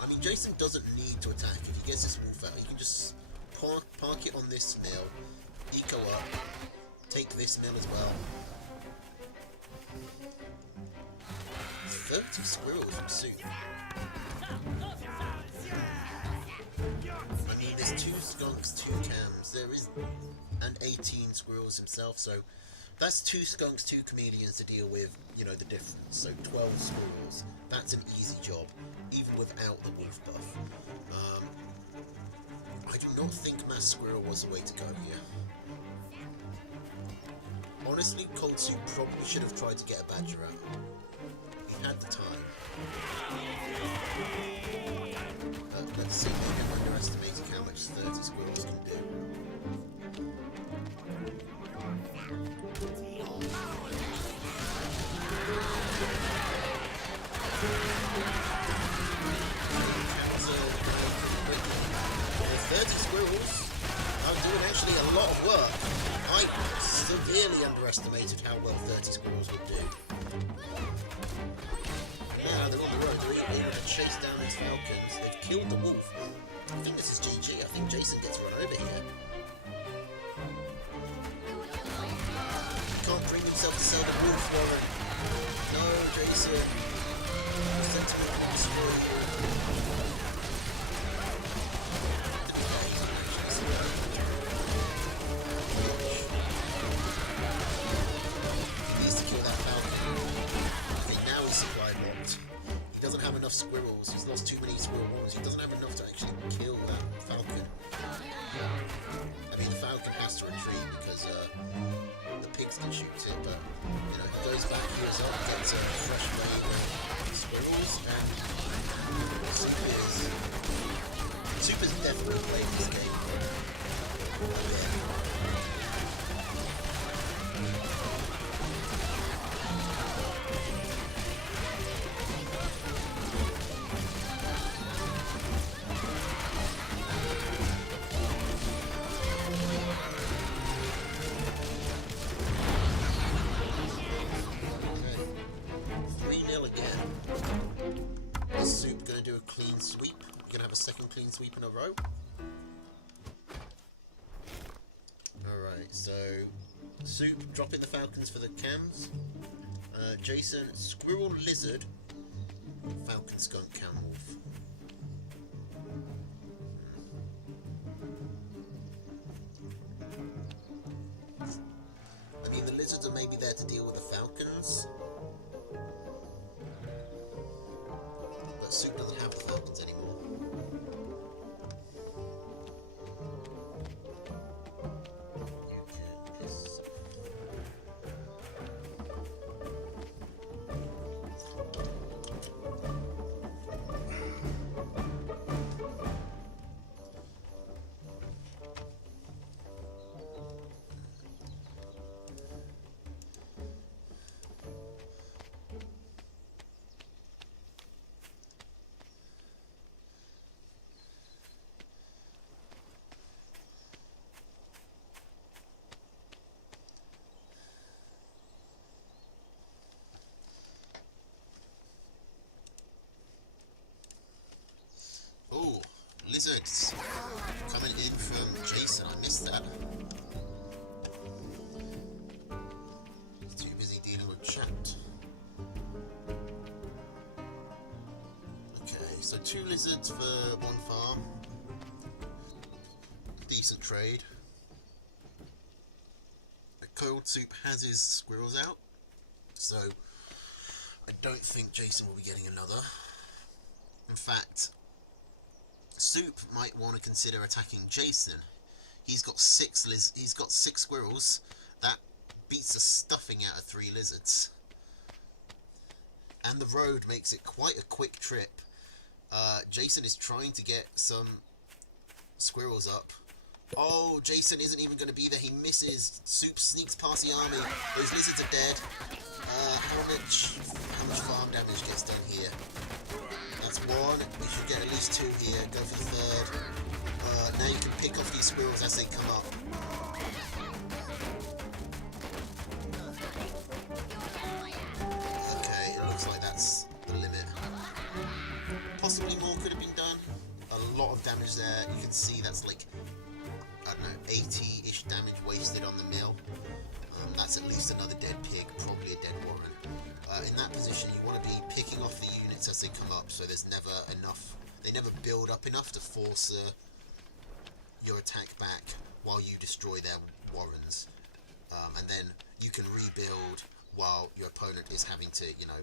I mean, Jason doesn't need to attack. If he gets this wolf out, he can just park it on this mill, eco up, take this mill as well. 30 squirrels from Soup. I mean, there's 2 skunks, 2 cams, and 18 squirrels himself, so that's 2 skunks, 2 chameleons to deal with, you know, the difference. So 12 squirrels, that's an easy job, even without the wolf buff. I do not think Mass Squirrel was the way to go here. Honestly, Cold Soup probably should have tried to get a Badger out. He had the time. Let's see, maybe I'm underestimating how much 30 squirrels can do. I'm doing actually a lot of work. I severely underestimated how well 30 squirrels would do. Now they're on the road, they're able to chase down these falcons. They've killed the wolf. I think this is GG. I think Jason gets run over here. He can't bring himself to sell the wolf, Warren. No, Jason. Sentiment destroyed. Squirrels. He's lost too many squirrel horns. He doesn't have enough to actually kill that falcon. I mean, the falcon has to retreat because the pigs can shoot it, but you know, he goes back, heals up, gets a fresh wave of squirrels, and Super's definitely playing this game. Yeah. Clean sweep in a row. Alright, so Soup dropping the falcons for the cams. Jason, squirrel, lizard, falcon, skunk, cam, wolf. I mean, the lizards are maybe there to deal with the falcons, but Soup doesn't have the falcons anymore. lizards coming in from Jason. I missed that. He's too busy dealing with chat. Okay, so 2 lizards for 1 farm. Decent trade. Cold Soup has his squirrels out, so I don't think Jason will be getting another. In fact, Soup might want to consider attacking Jason. He's got 6 squirrels. That beats the stuffing out of 3 lizards. And the road makes it quite a quick trip. Jason is trying to get some squirrels up. Oh, Jason isn't even going to be there. He misses. Soup sneaks past the army. Those lizards are dead. How much farm damage gets done here? That's 1. We should get at least 2 here. Go for the 3rd. Now you can pick off these squirrels as they come up. Okay, it looks like that's the limit. Possibly more could have been done. A lot of damage there. You can see that's like, I don't know, 80-ish damage wasted on the mill. That's at least another dead pig, probably a dead warren. In that position, you want to be picking off the units as they come up, so there's never enough. They never build up enough to force your attack back while you destroy their warrens, and then you can rebuild while your opponent is having to, you know,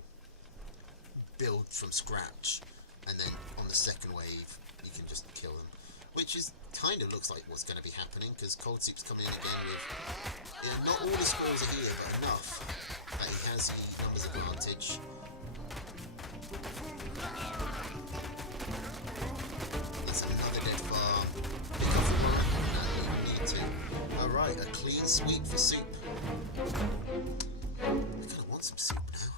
build from scratch, and then on the second wave you can just kill them. Which is kind of looks like what's going to be happening, because Cold Soup's coming in again with, you know, not all the squirrels are here, but enough that he has the numbers advantage. Let's have another dead farm. Pick off the one. No, you need to. Alright, a clean sweep for Soup. I kind of want some soup now.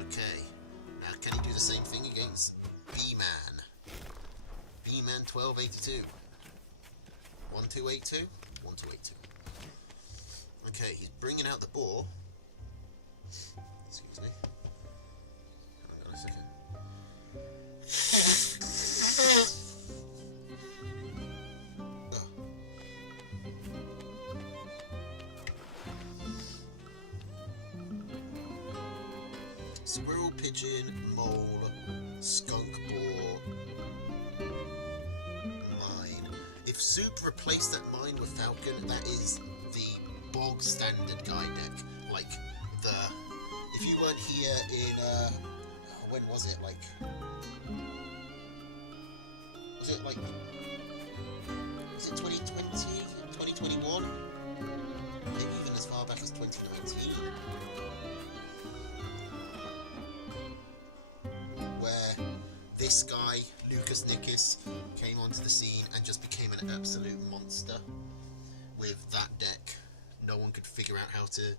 Okay, now can he do the same thing against B-Man? B-Man 1282. 1282? 1282. Okay, he's bringing out the boar. Excuse me. Hang on a second. Squirrel, pigeon, mole, skunk, boar, mine. If Soup replaced that mine with falcon, that is the bog standard guy deck. Like if you weren't here in when was it? Was it 2020, 2021? Maybe even as far back as 2019. Where this guy, Lucas Nickis, came onto the scene and just became an absolute monster with that deck. No one could figure out how to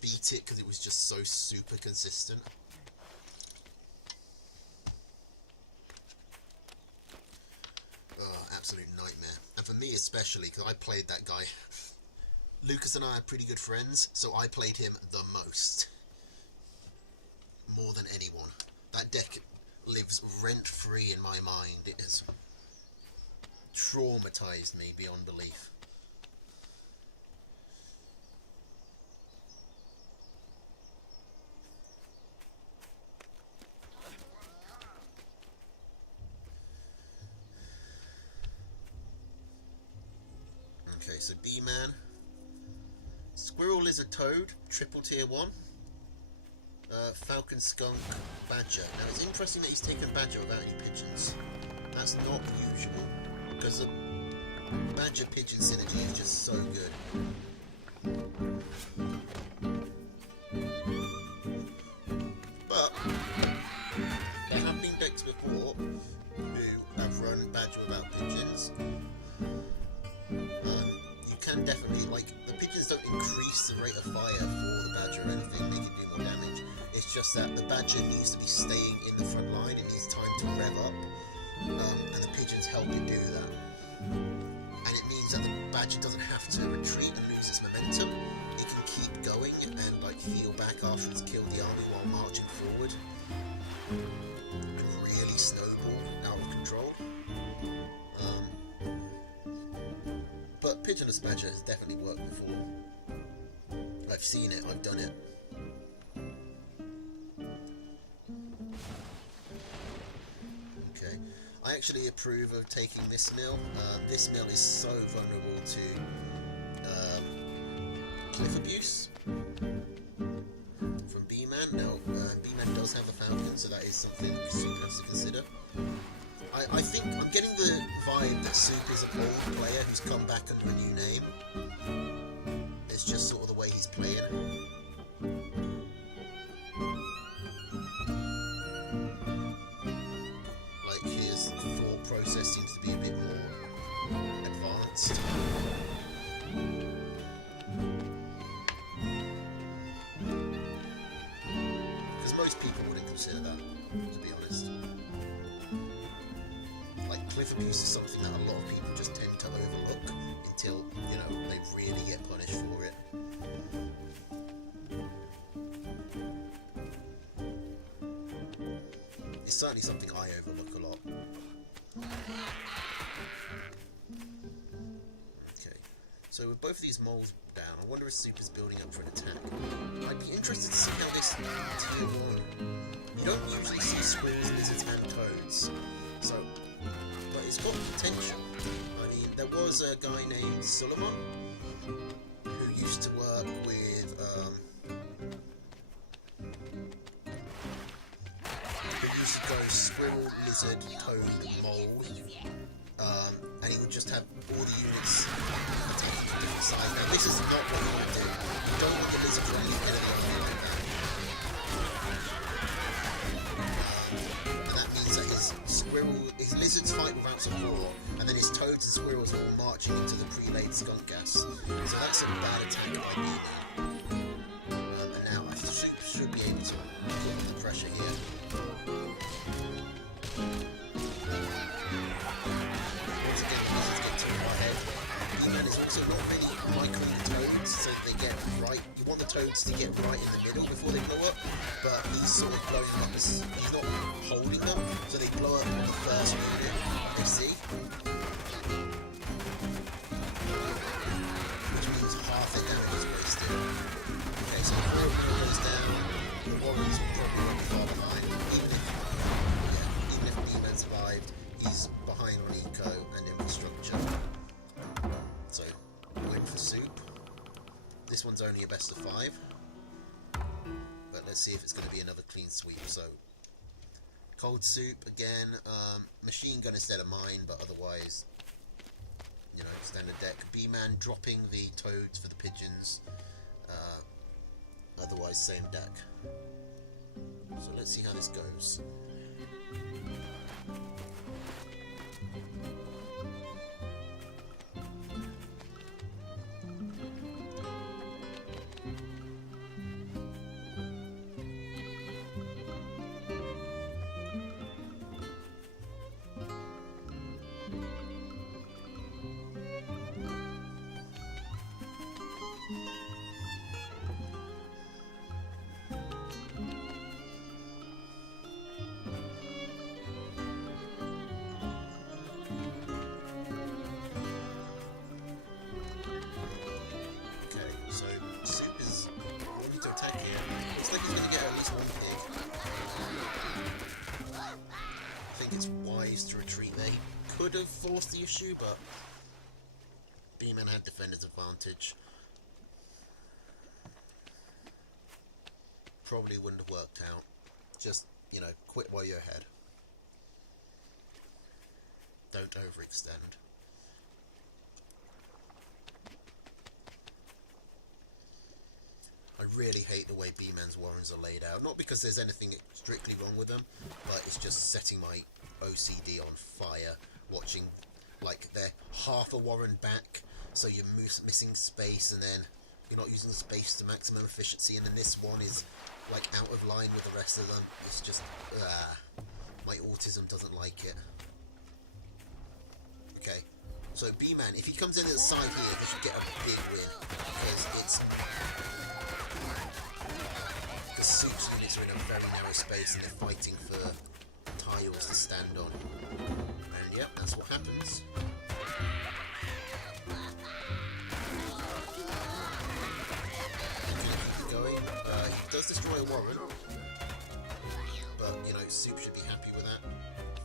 beat it because it was just so super consistent. Oh, absolute nightmare. And for me especially, because I played that guy. Lucas and I are pretty good friends, so I played him the most. More than anyone. That deck lives rent-free in my mind. It has traumatized me beyond belief. Okay, so B-Man. Squirrel, Lizard, Toad, triple tier 1. Falcon, Skunk, Badger. Now it's interesting that he's taken Badger without any pigeons. That's not usual, because the Badger pigeon synergy is just so good. But there have been decks before who have run Badger without pigeons. You can definitely, like, the pigeons don't increase the rate of fire for the Badger or anything, they can do more damage. It's just that the Badger needs to be staying in the front line, it needs time to rev up, and the pigeons help it do that. And it means that the Badger doesn't have to retreat and lose its momentum, it can keep going and like heal back after it's killed the army while marching forward and really snowball out of control. But Pigeon Dispatcher has definitely worked before. I've seen it, I've done it. Okay, I actually approve of taking this mill. This mill is so vulnerable to cliff abuse from B-Man. Now, B-Man does have a Falcon, so that is something Soup has to consider. I think I'm getting the vibe that Soup is an old player who's come back under a new name. It's just sort of the way he's playing. Like his thought process seems to be a bit more advanced. Because most people wouldn't consider that, to be honest. Like, cliff abuse is something that a lot of people just tend to overlook until, you know, they really get punished for it. It's certainly something I overlook a lot. Okay, so with both of these moles down, I wonder if Soup is building up for an attack. I'd be interested to see how this tier 1... You don't usually see squirrels, lizards and toads, so... But it's got potential. I mean, there was a guy named Solomon who used to work with, who used to go squirrel, lizard, toad, mole, and he would just have all the units attacking from different sides. Now, this is not what you would do. You don't want the lizard to release anything on you like that. And that means that his lizards fight without support, and then his toads and squirrels are all marching into the pre-laid skunk gas. So that's a bad attack by B-Man. And now Soup should be able to put under pressure here. Once again, the lizards get too far ahead. B-Man is also not many micro toads, so they get right. You want the toads to get right in the middle before they blow up, but he's sort of blowing them up. He's not holding them, so they blow up on the first unit they see, which means half their damage is wasted. Okay, so if Warrior goes down, the Warriors will probably not be far behind. Even if B-Man survived, he's behind on eco and infrastructure. So, win for Soup. This one's only a best of 5, but let's see if it's going to be another clean sweep. So, Cold Soup again, machine gun instead of mine, but otherwise, you know, standard deck. B-Man dropping the toads for the pigeons, otherwise same deck. So let's see how this goes. To retreat there. He could have forced the issue, but B-Man had defender's advantage. Probably wouldn't have worked out. Just, you know, quit while you're ahead. Don't overextend. I really hate the way B-Man's warrens are laid out. Not because there's anything strictly wrong with them, but it's just setting my OCD on fire, watching, like, they're half a warren back, so you're missing space, and then you're not using the space to maximum efficiency, and then this one is, like, out of line with the rest of them. It's just, my autism doesn't like it. Okay, so B-Man, if he comes in at the side here, he should get a big win, because it's the Soup's units are in a very narrow space and they're fighting for tiles to stand on. And yep, that's what happens. Going. He does destroy a Warren, but you know, Soup should be happy with that.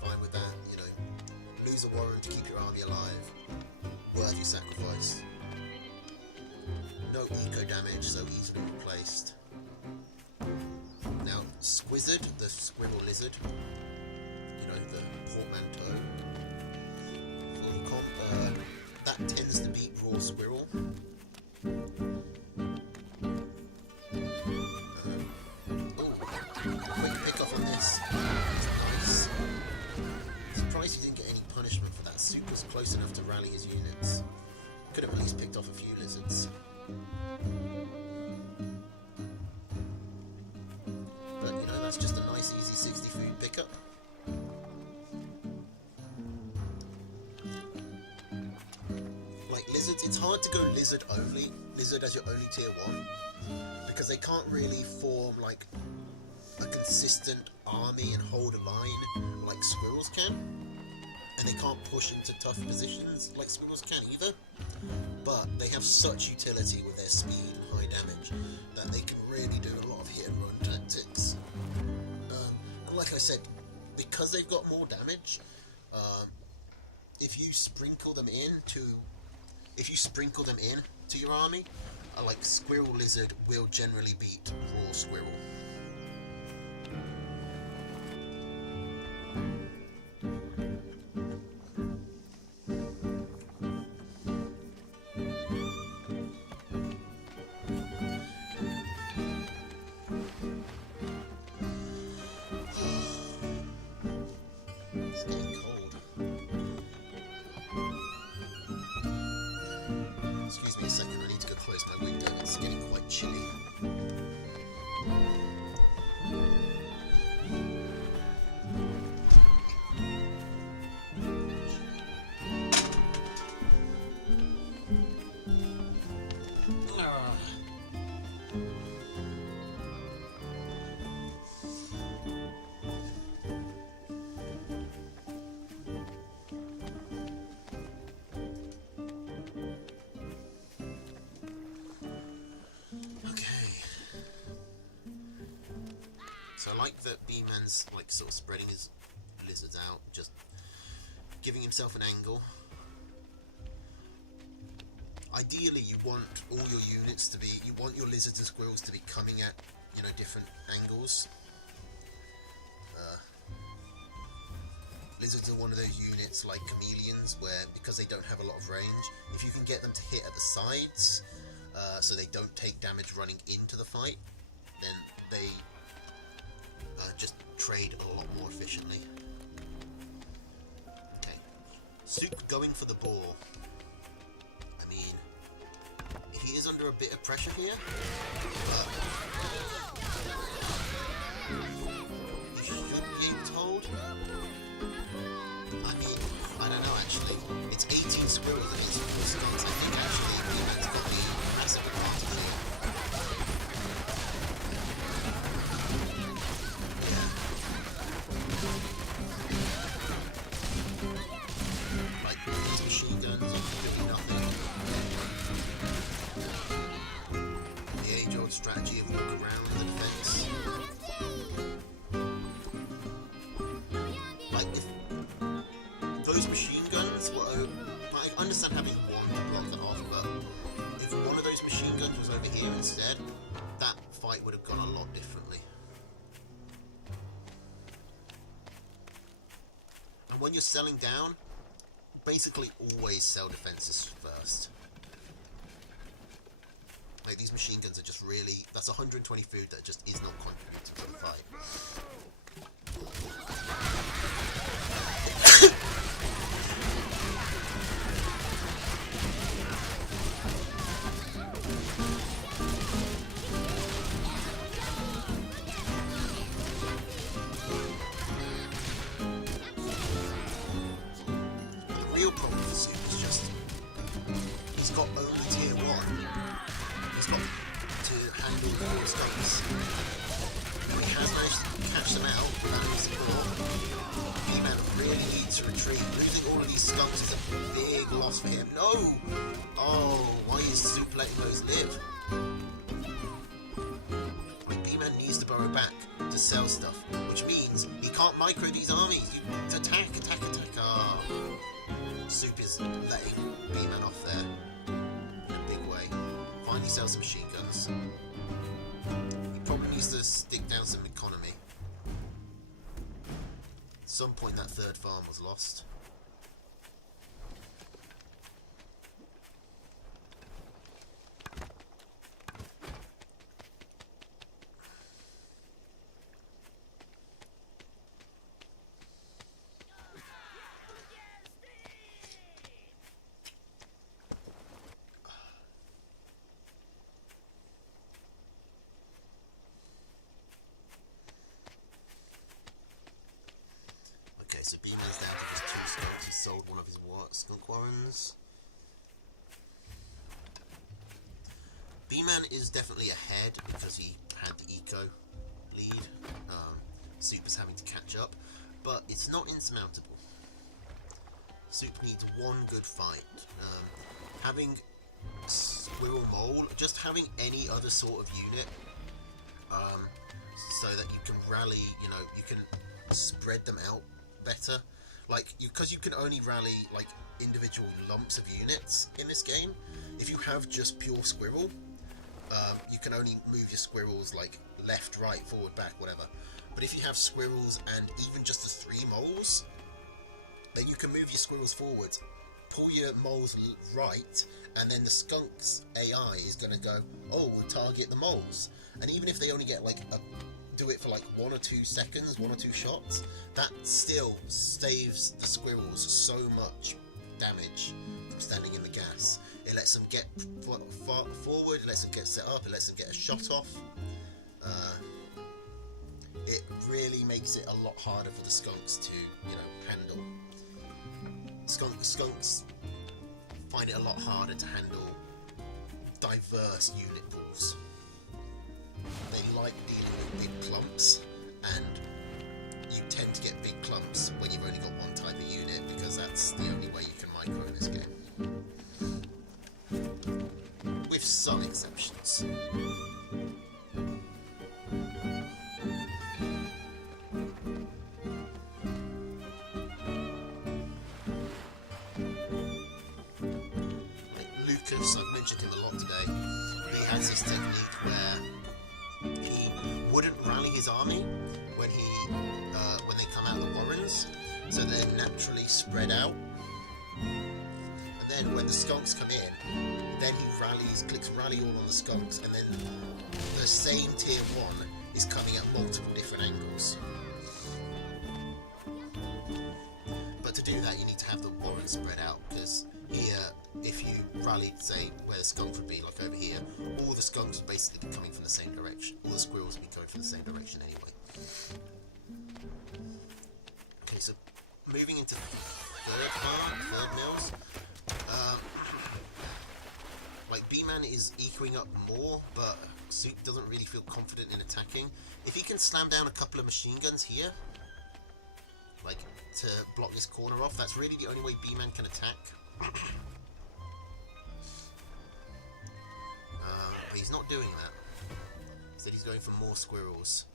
Fine with that. You know, lose a Warren to keep your army alive. Worthy sacrifice. No eco damage, so easily replaced. Now, Squizzard, the squirrel lizard, you know, the portmanteau, fully comp, that tends to beat Raw Squirrel. Quick pick off on this. Nice. Surprised he didn't get any punishment for that. Soup was close enough to rally his units. Could have at least picked off a few lizards. But, you know, that's just a nice, easy 60 food pickup. Like lizards, it's hard to go lizard only, lizard as your only tier 1, because they can't really form like a consistent army and hold a line like squirrels can, and they can't push into tough positions like squirrels can either. But they have such utility with their speed and high damage that they can really do a lot of hit and run tactics. And like I said, because they've got more damage, if you sprinkle them in to your army, like Squirrel Lizard will generally beat Raw Squirrel. Excuse me a second, I need to go close my window, it's getting quite chilly. So I like that B-Man's like sort of spreading his lizards out, just giving himself an angle. Ideally you want all your units to be, you want your lizards and squirrels to be coming at, you know, different angles. Lizards are one of those units like chameleons where, because they don't have a lot of range, if you can get them to hit at the sides, so they don't take damage running into the fight, then they just trade a lot more efficiently. Okay, Soup going for the ball. I mean, he is under a bit of pressure here, but he should be able to hold. I mean, I don't know actually. It's 18 squirrels against 4 skunks. I think actually B-Man's got the massive advantage here. Like, these machine guns are doing nothing. The age-old strategy of walk around the defense. Like, if those machine guns were... I understand having one to block that off, but if one of those machine guns was over here instead, that fight would have gone a lot differently. And when you're selling down, basically always sell defenses first. Like, these machine guns are just really... That's 120 food that just is not contributing to the fight. The real problem with Soup is just he's got only tier 1. He's got to handle all the skunks. He has managed to catch them out without any support. B-Man really needs to retreat. Losing all of these skunks is a big loss for him. No! Oh, why is Soup letting those live? B-Man needs to burrow back to sell stuff, which means he can't micro these armies. You attack. Ah. Soup is letting B-Man off there in a big way. Finally sells some machine guns. He probably needs to stick down some economy. At some point that third farm was lost. Okay, so B-Man's down to just 2 skunks. He sold one of his skunk warrens. B-Man is definitely ahead because he had the eco lead. Soup is having to catch up, but it's not insurmountable. Soup needs one good fight. Having Squirrel Mole, just having any other sort of unit, so that you can rally, you can spread them out better, because you can only rally like individual lumps of units in this game. If you have just pure squirrel, you can only move your squirrels like left, right, forward, back, whatever. But if you have squirrels and even just the 3 moles, then you can move your squirrels forwards, pull your moles right, and then the skunk's AI is going to go, oh, we'll target the moles. And even if they only get do it for 1 or 2 seconds, 1 or 2 shots, that still saves the squirrels so much damage from standing in the gas. It lets them get forward, it lets them get set up, it lets them get a shot off. It really makes it a lot harder for the skunks to, handle. Skunks find it a lot harder to handle diverse unit pools. They like dealing with big clumps, and you tend to get big clumps when you've only got one type of unit, because that's the only way you can micro in this game. With some exceptions. Lucas, I've mentioned him a lot today. He has this technique where he wouldn't rally his army when they come out of the warrens, so they're naturally spread out. And then when the skunks come in, then he clicks rally all on the skunks, and then the same tier 1 is coming at multiple different angles. But to do that, you need to have the warrens spread out, because here, if you rallied, say, where the skunks would be, like over here, all the skunks would basically be coming from the same direction. All the squirrels would be going from the same direction anyway. Okay, so moving into third mills. B-Man is ecoing up more, but Soup doesn't really feel confident in attacking. If he can slam down a couple of machine guns here, to block this corner off, that's really the only way B-Man can attack. But he's not doing that. Instead he's going for more squirrels.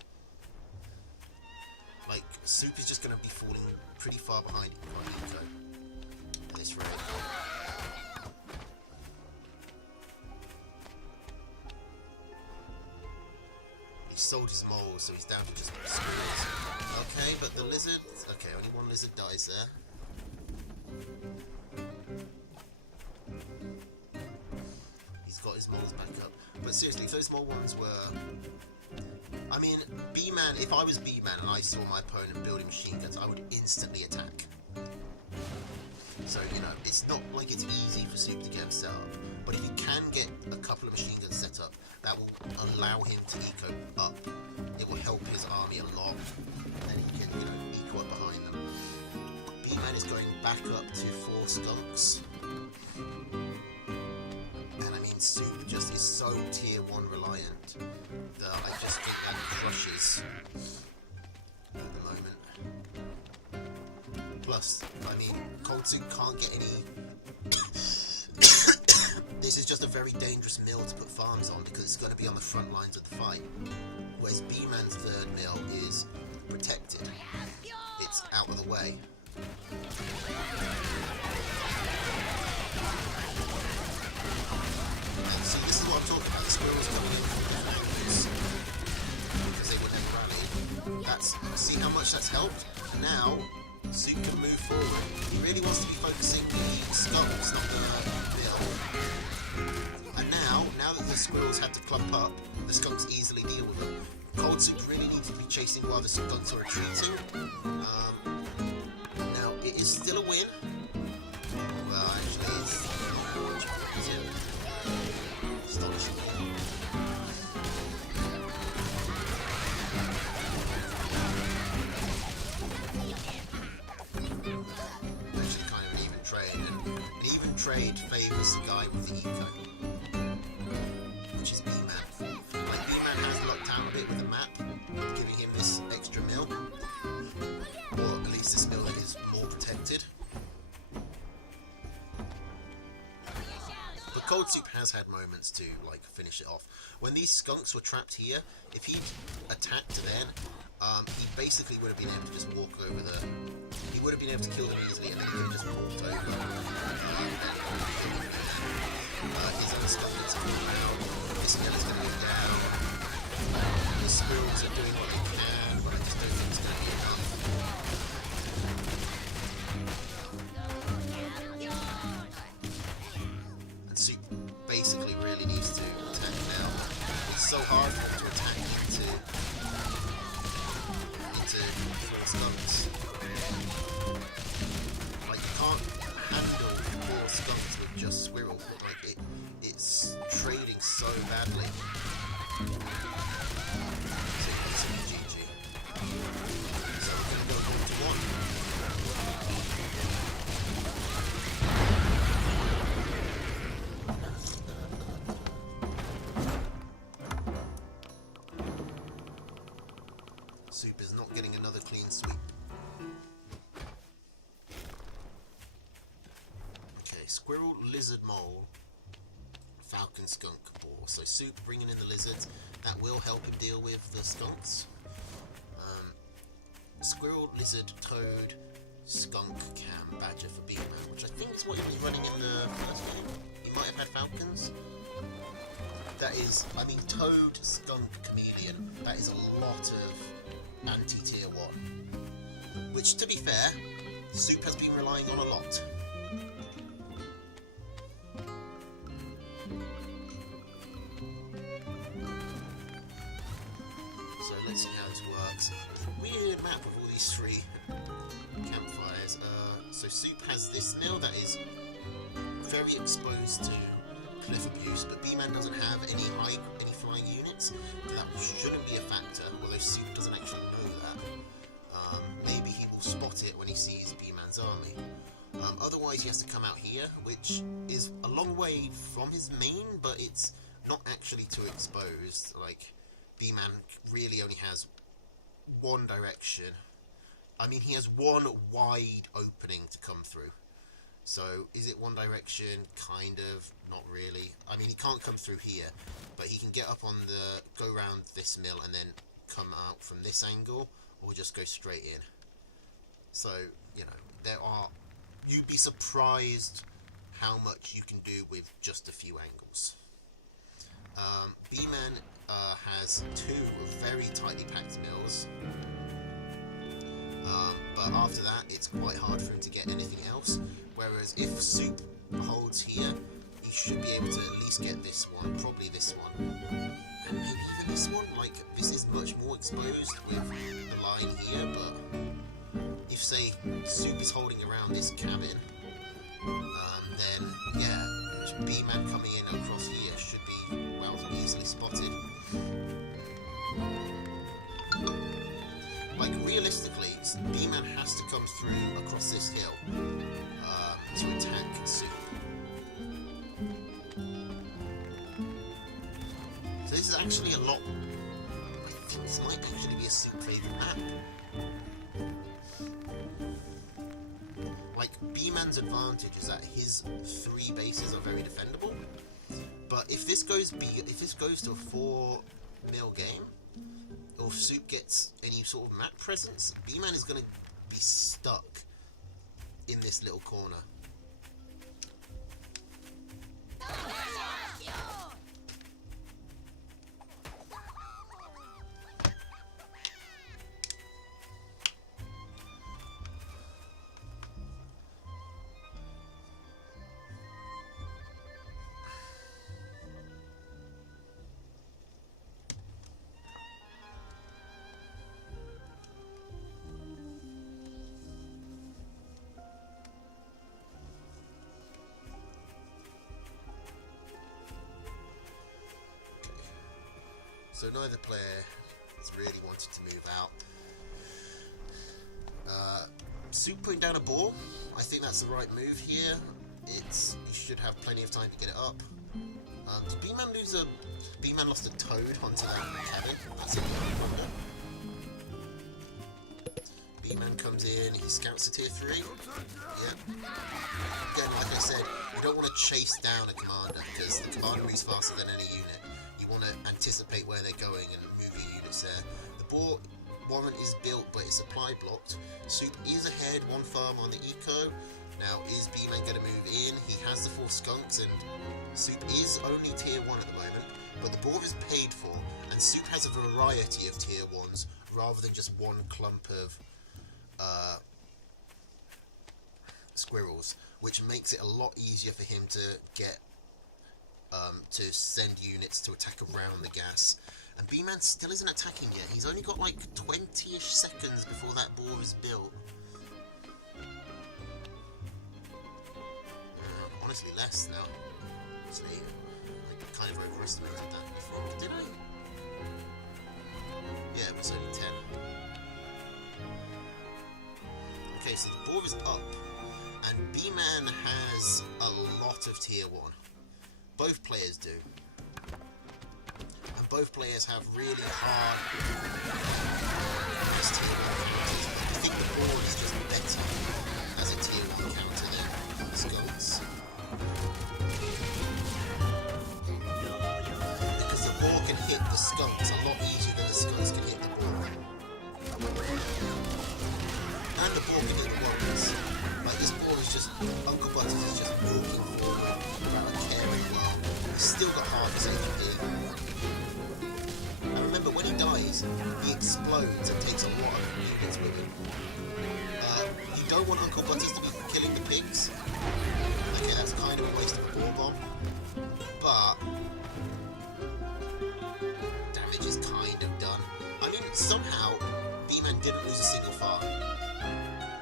Soup is just going to be falling pretty far behind Eco at this rate. He sold his moles, so he's down to just squirrels. Okay, but the lizard... Okay, only one lizard dies there. He's got his moles back up. But seriously, if those mole ones were... I mean, B-Man, if I was B-Man and I saw my opponent building machine guns, I would instantly attack. So, it's not like it's easy for Soup to get him set up. But if you can get a couple of machine guns set up, that will allow him to eco up. It will help his army a lot, and he can, eco up behind them. B-Man is going back up to 4 skunks. And I mean, Soup just is so tier 1 reliant that I just think that crushes at the moment. Plus, I mean, Cold Soup can't get any... This is just a very dangerous mill to put farms on because it's going to be on the front lines of the fight. Whereas B-Man's third mill is protected. It's out of the way. And see, this is what I'm talking about. The squirrels coming in from the flanks because they didn't have rally. See how much that's helped? Now, Soup can move forward. He really wants to be focusing the skunks, not the mill. And now that the squirrels had to clump up, the skunks easily deal with them. Cold Soup really needs to be chasing while the skunks are retreating. Now, it is still a win. Well, actually, it's astonishing. Actually, kind of an even trade, and an even trade favours the guy with the eco, which is B-Man. Like, B-Man has lucked out a bit with the map, giving him this extra mill, or at least this mill that is more protected. But Cold Soup has had moments to, like, finish it off. When these skunks were trapped here, if he'd attacked then, he basically would have been able to just walk over the... He would have been able to kill them easily, and then he could have just walked over. His other skunk is coming out. This mill is going to go down. The squirrels are doing what they can, but I just don't think it's going to be enough. And Soup basically really needs to attack now. It's so hard for him to attack into 4 skunks. Like, you can't handle 4 skunks with just squirrels. Like, it's trading so badly. So it's GG. So we're going to go 1-1. Soup is not getting another clean sweep. Okay, squirrel, lizard, mole, falcon, skunk, boar. So Soup bringing in the lizards. That will help him deal with the skunks. Squirrel, lizard, toad, skunk, cam, badger for B-Man, which I think is what he was running in the first game. He might have had falcons. That is, I mean, toad, skunk, chameleon. That is a lot of anti-tier 1. Which, to be fair, Soup has been relying on a lot. So let's see how this works. Weird map with all these 3 campfires. So Soup has this mill that is very exposed to cliff abuse, but B-Man doesn't have any flying units, so that shouldn't be a factor, although Soup doesn't actually know that. Maybe he will spot it when he sees B-Man's army. Otherwise he has to come out here, which is a long way from his main, but it's not actually too exposed. Like, B-Man really only has one direction. I mean, he has one wide opening to come through. So, is it one direction? Kind of. Not really. I mean, he can't come through here, but he can get up on the... go around this mill and then come out from this angle, or just go straight in. So, you know, there are... You'd be surprised how much you can do with just a few angles. B-Man has 2 very tightly packed mills. But after that, it's quite hard for him to get anything else. Whereas if Soup holds here, he should be able to at least get this one, probably this one, and maybe even this one. Like, this is much more exposed with the line here, but if, say, Soup is holding around this cabin, then, yeah, B-Man coming in across here should be, well, easily spotted. Like, realistically, B-Man has to come through across this hill to attack Soup. actually a lot... I think this might actually be a Soup favourite map. Like, B-Man's advantage is that his 3 bases are very defendable, but if this goes to a 4-0 game, or if Soup gets any sort of map presence, B-Man is going to be stuck in this little corner. So neither player has really wanted to move out. Soup putting down a ball, I think that's the right move here. You should have plenty of time to get it up. Did B-Man lose a... B-Man lost a toad onto that cabin. That's a wonder. B-Man comes in, he scouts the tier 3. Yep. Again, like I said, you don't want to chase down a commander, because the commander moves faster than any unit. You want to anticipate where they're going and move your units there. The boar warrant is built, but it's supply blocked. Soup is ahead, 1 farm on the eco. Now, is B-Man going to move in? He has the 4 skunks, and Soup is only tier 1 at the moment, but the boar is paid for, and Soup has a variety of tier 1s, rather than just one clump of squirrels, which makes it a lot easier for him to get to send units to attack around the gas. And B-Man still isn't attacking yet. He's only got like 20-ish seconds before that boar is built. Honestly, less now. Honestly, I kind of overestimated that before, didn't we? Yeah, it was only 10. Okay, so the boar is up, and B-Man has a lot of tier 1. Both players do. And both players have really hard tier 1 counters. I think the boar is just better as a tier 1 counter than the skunks. Because the boar can hit the skunks a lot easier than the skunks can hit the boar. And the boar can hit the warriors. Like, this boar is just... Uncle Butters is just walking forward without caring well. He's still got half his HP. And remember, when he dies, he explodes and takes a lot of units with him. You don't want Uncle Butters to be killing the pigs. Okay, that's kind of a waste of a boar bomb. But... damage is kind of done. I mean, somehow, B-Man didn't lose a single farm.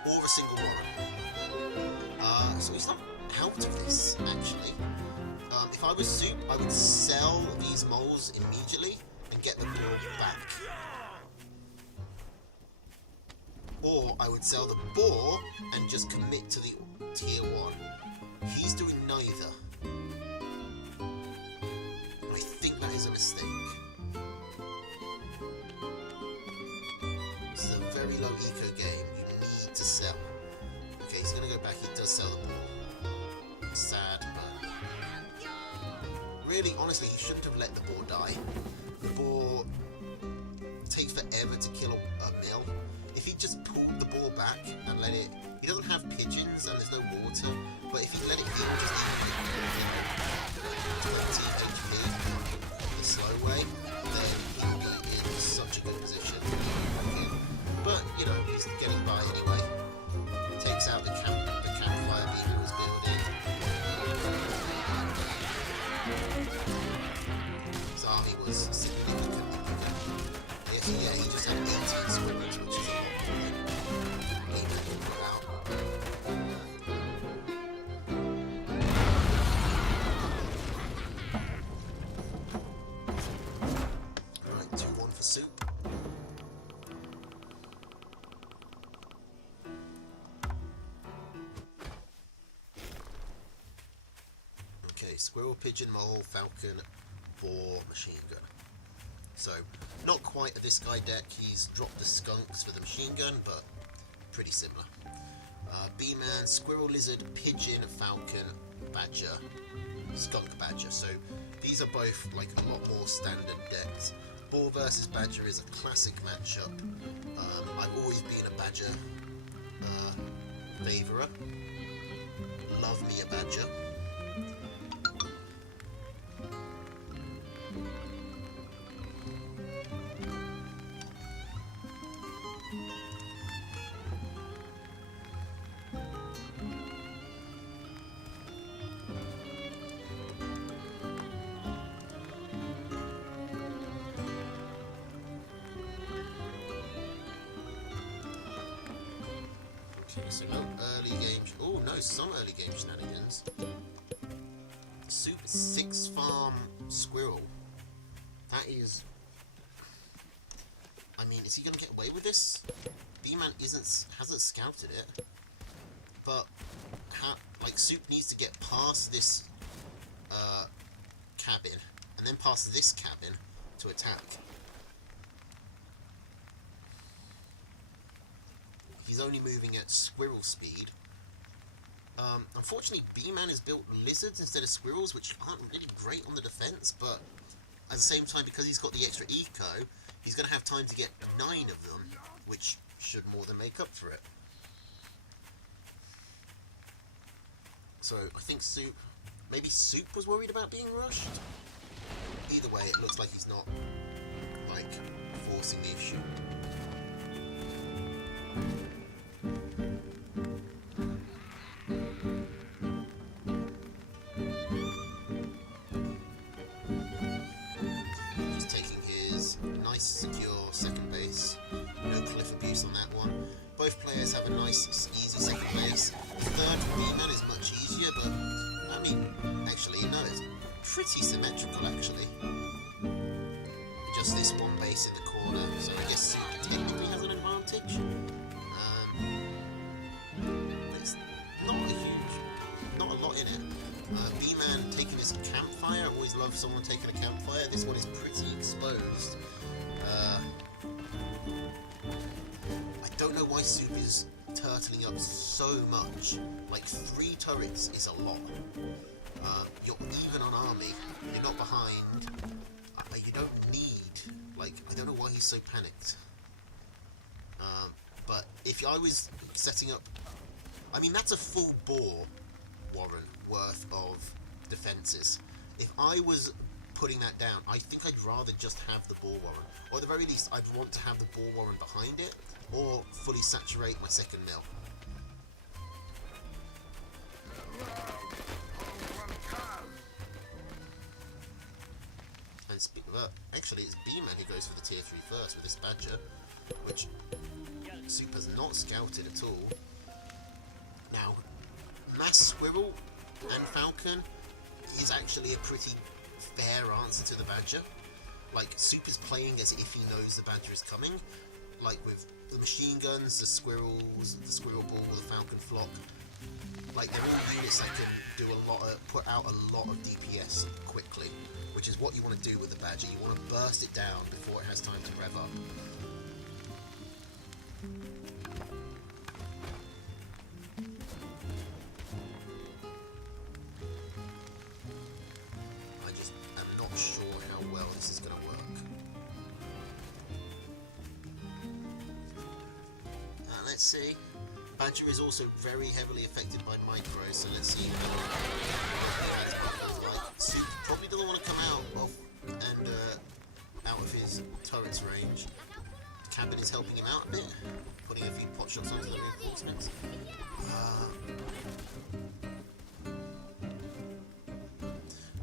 Or a single warrant. So he's not out of this, actually. If I was Soup, I would sell these moles immediately and get the boar back. Or I would sell the boar and just commit to the tier 1. He's doing neither. I think that is a mistake. This is a very low eco game. You need to sell. Okay, he's going to go back. He does sell the boar. Sad, but... really, honestly, he shouldn't have let the boar die. The boar takes forever to kill a mill. If he just pulled the boar back and let it... he doesn't have pigeons and there's no water, but if he let it heal just even 20 HP the slow way, then he would be in such a good position. But, you know, he's getting by anyway. Takes out the campfire B-Man was building. His army was significantly bigger. Yeah, he just had 18 squirrels, which is a lot more than B-Man can put out. Right, 2-1 for Soup. Okay, squirrel, pigeon, mole, falcon, boar, machine gun. So, not quite a this guy deck. He's dropped the skunks for the machine gun, but pretty similar. B-Man, Squirrel, Lizard, Pigeon, Falcon, Badger, Skunk Badger. So these are both like a lot more standard decks. Boar versus Badger is a classic matchup. I've always been a Badger favourer. Love me a Badger. Okay, so no early game. Oh no, some early game shenanigans. Super 6 farm Squirrel. That is. I mean, is he gonna get away with this? B-Man hasn't scouted it, but like Soup needs to get past this cabin and then past this cabin to attack. He's only moving at squirrel speed. Unfortunately, B-Man has built lizards instead of squirrels, which aren't really great on the defense, but at the same time, because he's got the extra eco, he's going to have time to get 9 of them, which should more than make up for it. So, I think maybe Soup was worried about being rushed? Either way, it looks like he's not, like, forcing the issue. Secure second base, no cliff abuse on that one. Both players have a nice, easy second base. Third for B-Man is much easier, but I mean, actually, no, it's pretty symmetrical actually. Just this one base in the corner, so I guess Soup technically has an advantage. But it's not a lot in it. B-Man taking his campfire. I always love someone taking a campfire. This one is pretty exposed. I don't know why Soup is turtling up so much. Like 3 turrets is a lot. You're even on army. You're not behind. You don't need. Like, I don't know why he's so panicked. But if I was setting up, I mean that's a full boar warren worth of defenses. If I was putting that down, I think I'd rather just have the boar warren, or at the very least I'd want to have the boar warren behind it, or fully saturate my second mill. And speak of that, actually it's B-Man who goes for the tier 3 first with this Badger, which Soup has not scouted at all. Now, Mass Squirrel and Falcon is actually a pretty fair answer to the Badger. Like, Soup is playing as if he knows the Badger is coming, like with the machine guns, the squirrels, the squirrel ball, the falcon flock. Like, they're all units that can do put out a lot of DPS quickly, which is what you want to do with the Badger. You want to burst it down before it has time to rev up. Let's see. Badger is also very heavily affected by micro, so let's see how like. Soup probably doesn't want to come out of his turret's range. The cabin is helping him out a bit, putting a few pot shots onto the reinforcements.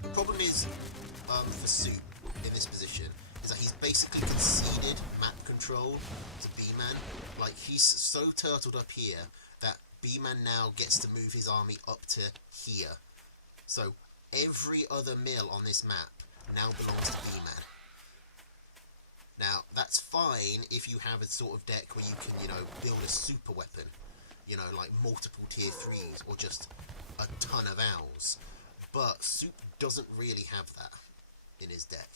The problem is, for Soup in this position, is that he's basically conceded map control to B-Man. Like, he's so turtled up here that B-Man now gets to move his army up to here. So every other mill on this map now belongs to B-Man. Now, that's fine if you have a sort of deck where you can, build a super weapon. Like multiple tier 3s or just a ton of owls. But Soup doesn't really have that in his deck.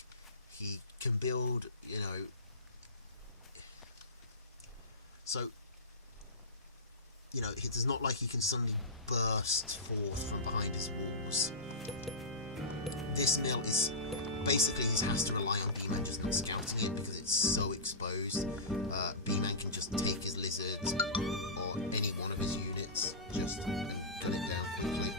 He can build, you know. So, you know, it's not like he can suddenly burst forth from behind his walls. This mill is basically, he has to rely on B-Man just not scouting it because it's so exposed. B-Man can just take his lizards or any one of his units just and gun it down quickly.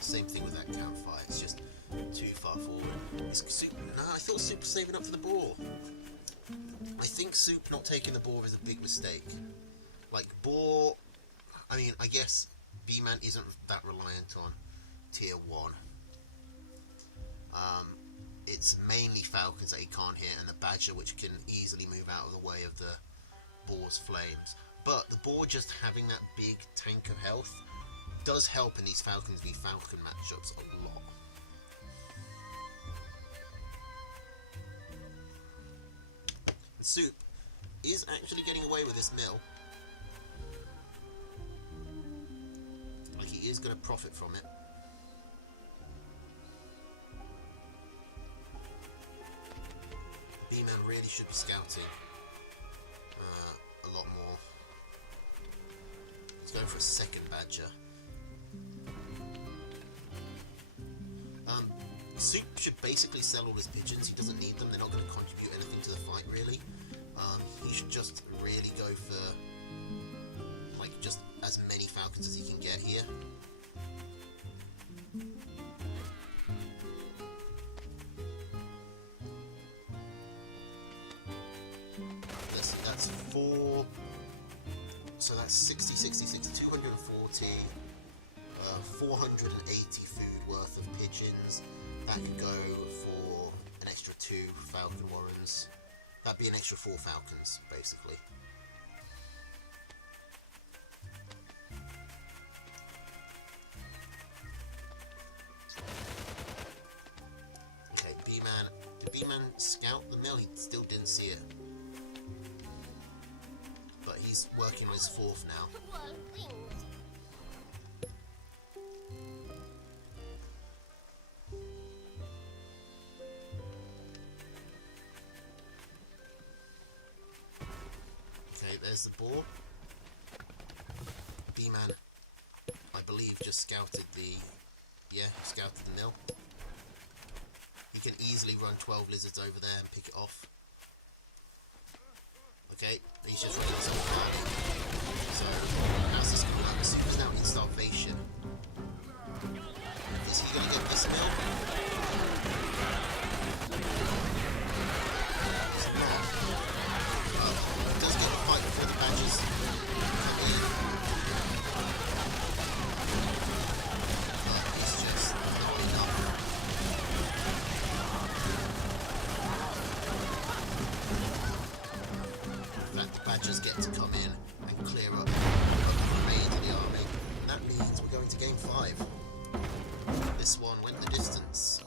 Same thing with that campfire, it's just too far forward. I thought Soup was saving up for the boar. I think Soup not taking the boar is a big mistake. Like, boar, I mean, I guess B-Man isn't that reliant on tier 1. It's mainly falcons that he can't hit, and the badger, which can easily move out of the way of the boar's flames. But the boar just having that big tank of health does help in these Falcons v Falcon matchups a lot. And Soup is actually getting away with this mill. Like, he is going to profit from it. B-Man really should be scouting a lot more. He's going for a second badger. Soup should basically sell all his pigeons. He doesn't need them. They're not going to contribute anything to the fight, really. He should just really go for, like, just as many falcons as he can get here. Let's see, that's 4. So that's 60, 60, 60, 240, 480 food worth of pigeons. That could go for an extra 2 falcon warrens. That'd be an extra 4 falcons, basically. Okay, B-Man. Did B-Man scout the mill? He still didn't see it. But he's working on his 4th now. There's the boar. B-Man, I believe, just scouted the... Yeah, scouted the mill. He can easily run 12 lizards over there and pick it off. Okay, he's just running some barley. So, how's this going to work? Soup is now in starvation. Is he going to get this mill? Before the badges come in. But it's just not enough. In fact, the badgers get to come in and clear up the remains of the army. And that means we're going to game 5. This one went the distance.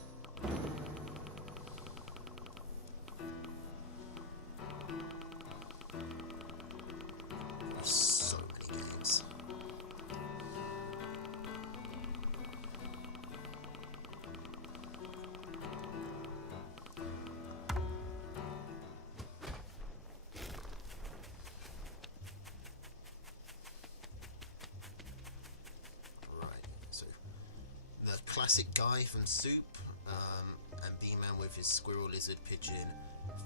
Classic guy from Soup, and B-Man with his squirrel, lizard, pigeon,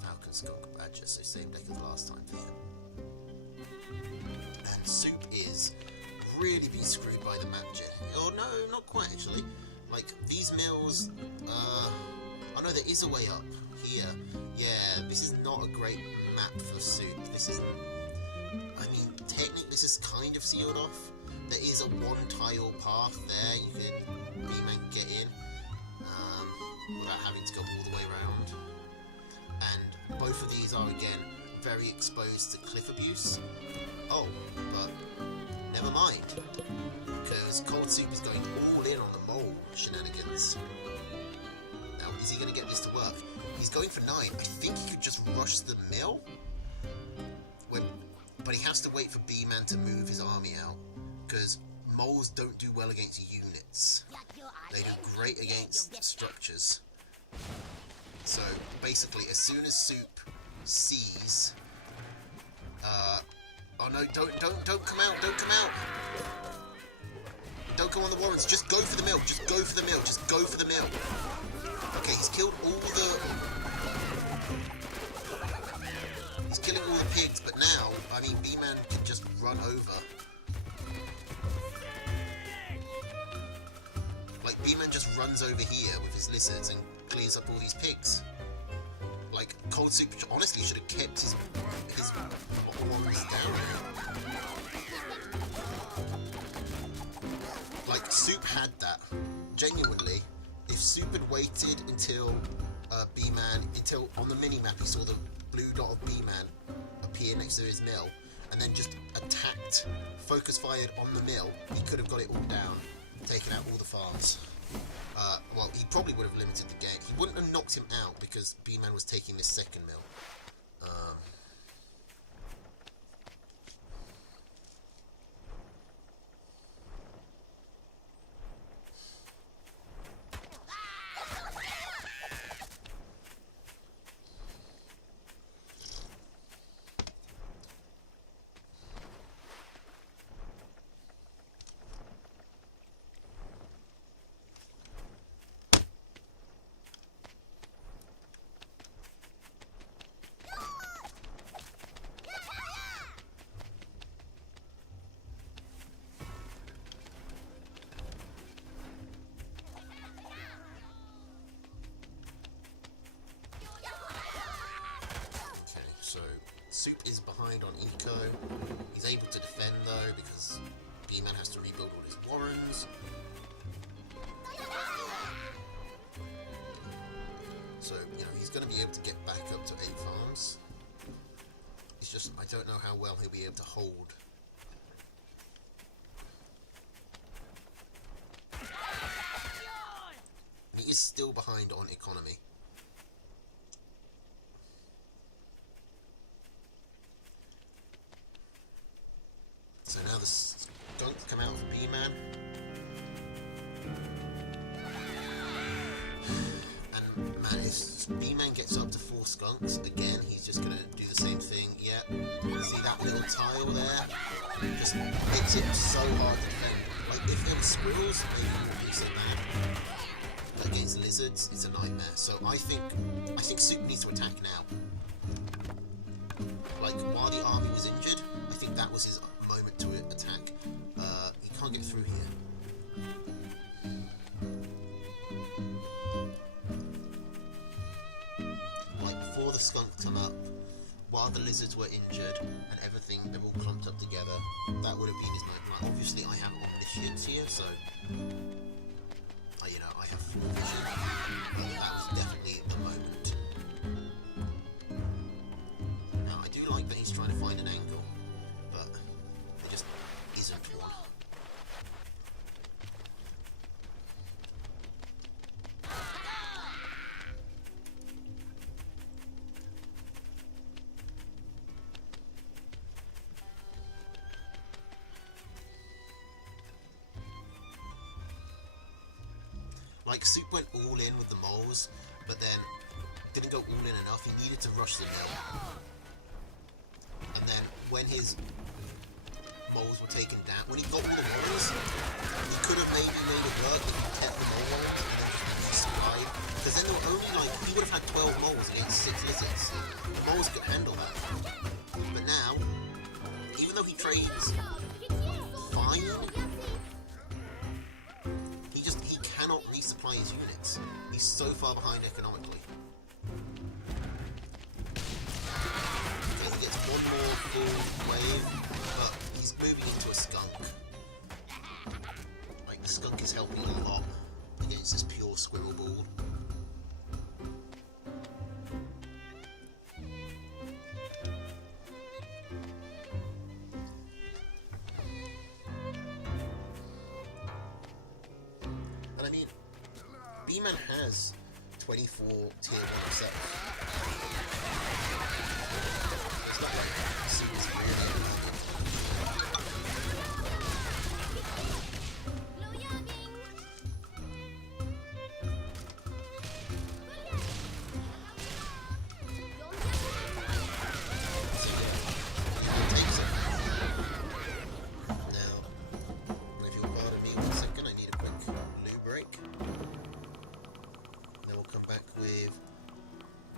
falcon, skunk, badger, so same deck as last time for him. And Soup is really being screwed by the map jet. Oh no, not quite actually. Like, these mills, oh no, there is a way up here. Yeah, this is not a great map for Soup. This is, I mean, technically this is kind of sealed off, There is a one-tile path there. You can B-Man get in without having to go all the way around. And both of these are, again, very exposed to cliff abuse. Oh, but never mind, because Cold Soup is going all in on the mole shenanigans. Now, is he going to get this to work? He's going for 9. I think he could just rush the mill, but he has to wait for B-Man to move his army out, because moles don't do well against units. They do great against structures. So basically, as soon as Soup sees, oh no! Don't come out! Don't come out! Don't go on the warrants. Just go for the mill. Just go for the mill. Just go for the mill. Okay, he's killed all the. He's killing all the pigs, but now, I mean, B-Man can just run over. Like, B-Man just runs over here with his lizards and clears up all these pigs. Like, Cold Soup honestly should have kept his warriors down. Like, Soup had that. Genuinely, if Soup had waited until until on the mini-map he saw the blue dot of B-Man appear next to his mill, and then just attacked, focus fired on the mill, he could have got it all down, taken out all the farms. Well, he probably would have limited the game. He wouldn't have knocked him out because B-Man was taking this second mill. Soup is behind on Eco. He's able to defend though because B-Man has to rebuild all his warrens. So, you know, he's going to be able to get back up to 8 farms. It's just, I don't know how well he'll be able to hold. And he is still behind on economy. So now the skunks come out for B-Man. And man, if B-Man gets up to 4 skunks, again, he's just going to do the same thing. Yeah, see that little tile there? Just makes it so hard to defend. Like, if there were squirrels, maybe it wouldn't be so bad. But against lizards, it's a nightmare. So I think Soup needs to attack now. Like, while the army was injured, I think that was his moment to attack. He can't get through here. Like, before the skunks come up, while the lizards were injured and everything, they're all clumped up together, that would have been his moment. Like, obviously I have omniscience here, so you know, I have full vision. That was definitely the moment. Now, I do like that he's trying to find an angle, but there just isn't one. Like, Soup went all in with the moles, but then didn't go all in enough. He needed to rush the mill. And then when his moles were taken down, when he got all the moles, he could have maybe made it work if he kept the mole moles and then just survived. Because then there were only like, he would have had 12 moles against 6 lizards. The moles could handle that. But now, even though he trades fine, he cannot resupply his units. He's so far behind economically. Okay, he gets one more full wave, but he's moving into a skunk. is helping a lot against this pure squirrel ball. And I mean, B-Man has 24 tier 1 himself. It's not like Super's really overloaded. So yeah, it takes it. Now, if you'll pardon me 1 second, I need a quick loo break. Then we'll come back with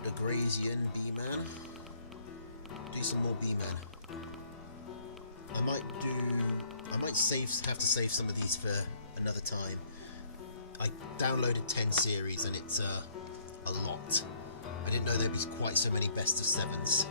the Grazian B-Man. Do some more B-Man. I might have to save some of these for another time. I downloaded 10 series and it's a lot. I didn't know there was quite so many best of 7s.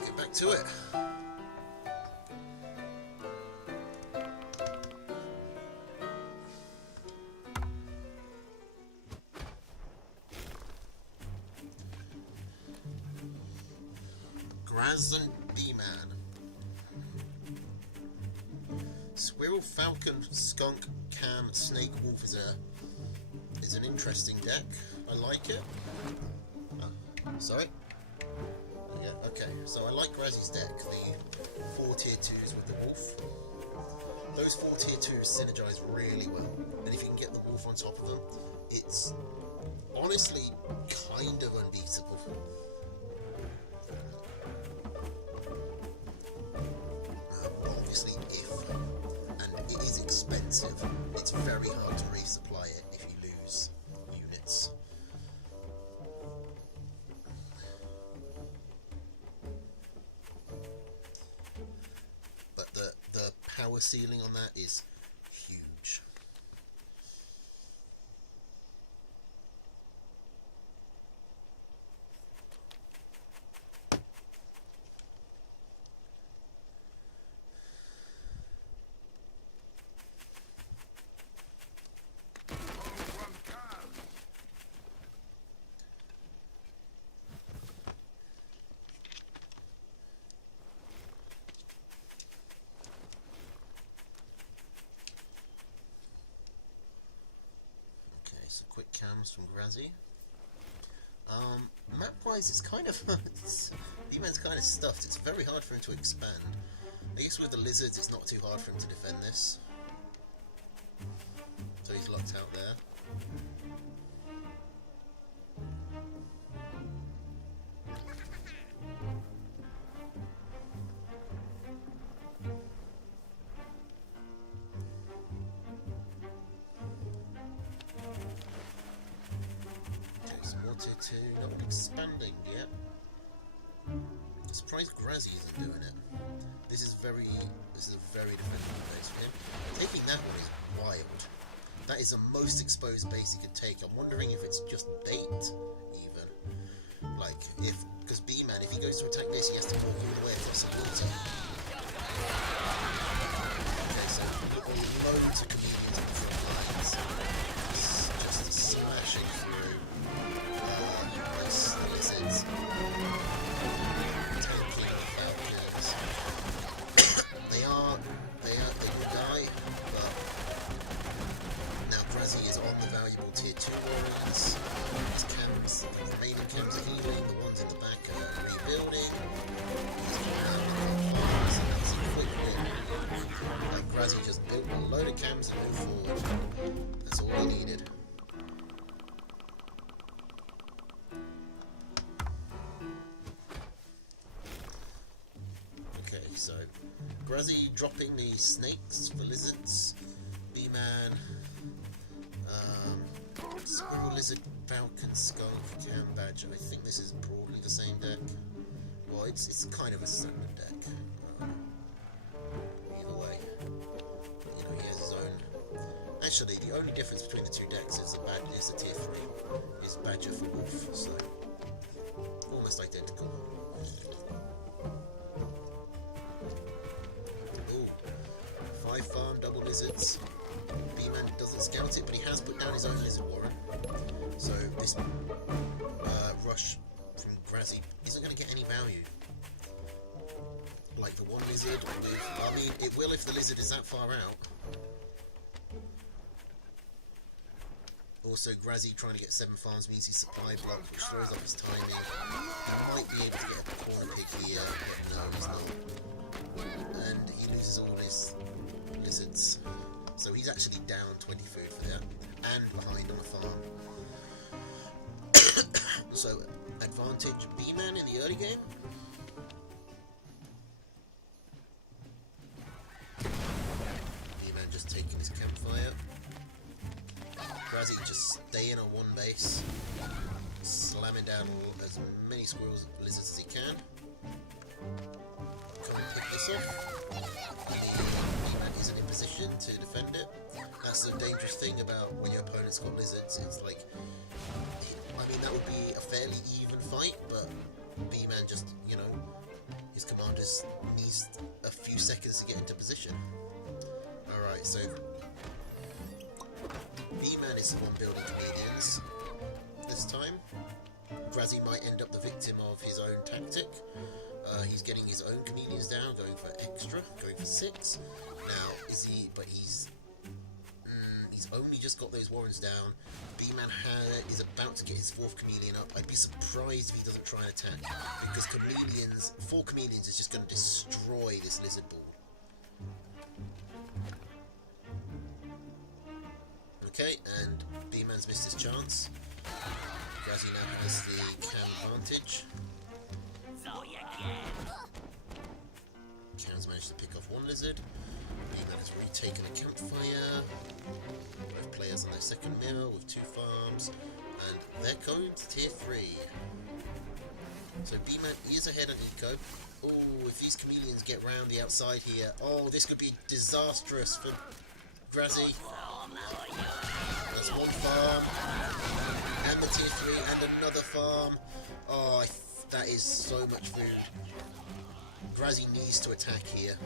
Let's get back to it. Graz and B-Man. Squirrel, Falcon, Skunk, Cam, Snake, Wolf is an interesting deck. I like it. Oh, sorry. Yeah, okay. So I like Grazzy's deck. The 4 tier 2s with the Wolf. Those 4 tier 2s synergize really well. And if you can get the Wolf on top of them, it's honestly kind of unbeatable. Obviously, and it is expensive, it's very hard to resupply it if you lose units. But the power ceiling on that is huge. Quick cams from Grazzy. Map-wise, it's kind of B-Man's kind of stuffed. It's very hard for him to expand. I guess with the lizards, it's not too hard for him to defend this. So he's locked out there. Not expanding yet. I'm surprised Grazzy isn't doing it. This is a very defendable base for him. Taking that one is wild. That is the most exposed base he could take. I'm wondering if it's just bait, even. Like, because B-Man, if he goes to attack this, he has to walk all the way across the water. Okay, so loads of comedians on the front lines. Just smashing through. The lizards. Taking the Falcons. They will die, but now Grazzy is on the valuable tier 2 warriors. His camps, the remaining camps are healing, the ones in the back are rebuilding. He's going out with the farms, and that's a quick win. Now Grazzy just built a load of camps and moved forward. That's all he needed. So, Grazzy dropping the snakes for lizards, B-Man, Squirrel, Lizard, Falcon, Skunk, Cam, Badger. I think this is broadly the same deck. Well, it's kind of a standard deck. Either way, you know, he has his own. Actually, the only difference between the two decks is the tier 3 is Badger for Wolf, so almost identical. 5 farm, double lizards. B-Man doesn't scout it, but he has put down his own lizard warren. So this rush from Grazzy isn't going to get any value. Like the one lizard, I mean, it will if the lizard is that far out. Also, Grazzy trying to get 7 farms means his supply block, which throws up his timing. He might be able to get a corner pick here, but no, he's not. And he loses all his lizards, so he's actually down 20 food for that and behind on a farm. So advantage B-Man in the early game. B-Man just taking his campfire. Grazzy just staying on one base, slamming down as many squirrels and lizards as he can. Come and pick this off. B-Man isn't in position to defend it. That's the dangerous thing about when your opponent's got lizards. It's like, I mean, that would be a fairly even fight, but B-Man just, you know, his commanders needs a few seconds to get into position. Alright, so B-Man is the one building chameleons this time. Grazzi might end up the victim of his own tactic. He's getting his own chameleons down, going for extra, going for 6. Now, is he... but he's only just got those warrens down. B-Man is about to get his 4th chameleon up. I'd be surprised if he doesn't try and attack, because 4 chameleons is just going to destroy this lizard ball. Okay, and B-Man's missed his chance. Grazzi now has the cam advantage. Cam's managed to pick off 1 lizard. B-Man has retaken a campfire. Both players on their 2nd mill with 2 farms. And they're going to tier 3. So B-Man is ahead on Eco. Oh, if these chameleons get round the outside here, oh, this could be disastrous for Grazzi. That's 1 farm. And the tier 3 and another farm. Oh, that is so much food. Grazzi needs to attack here.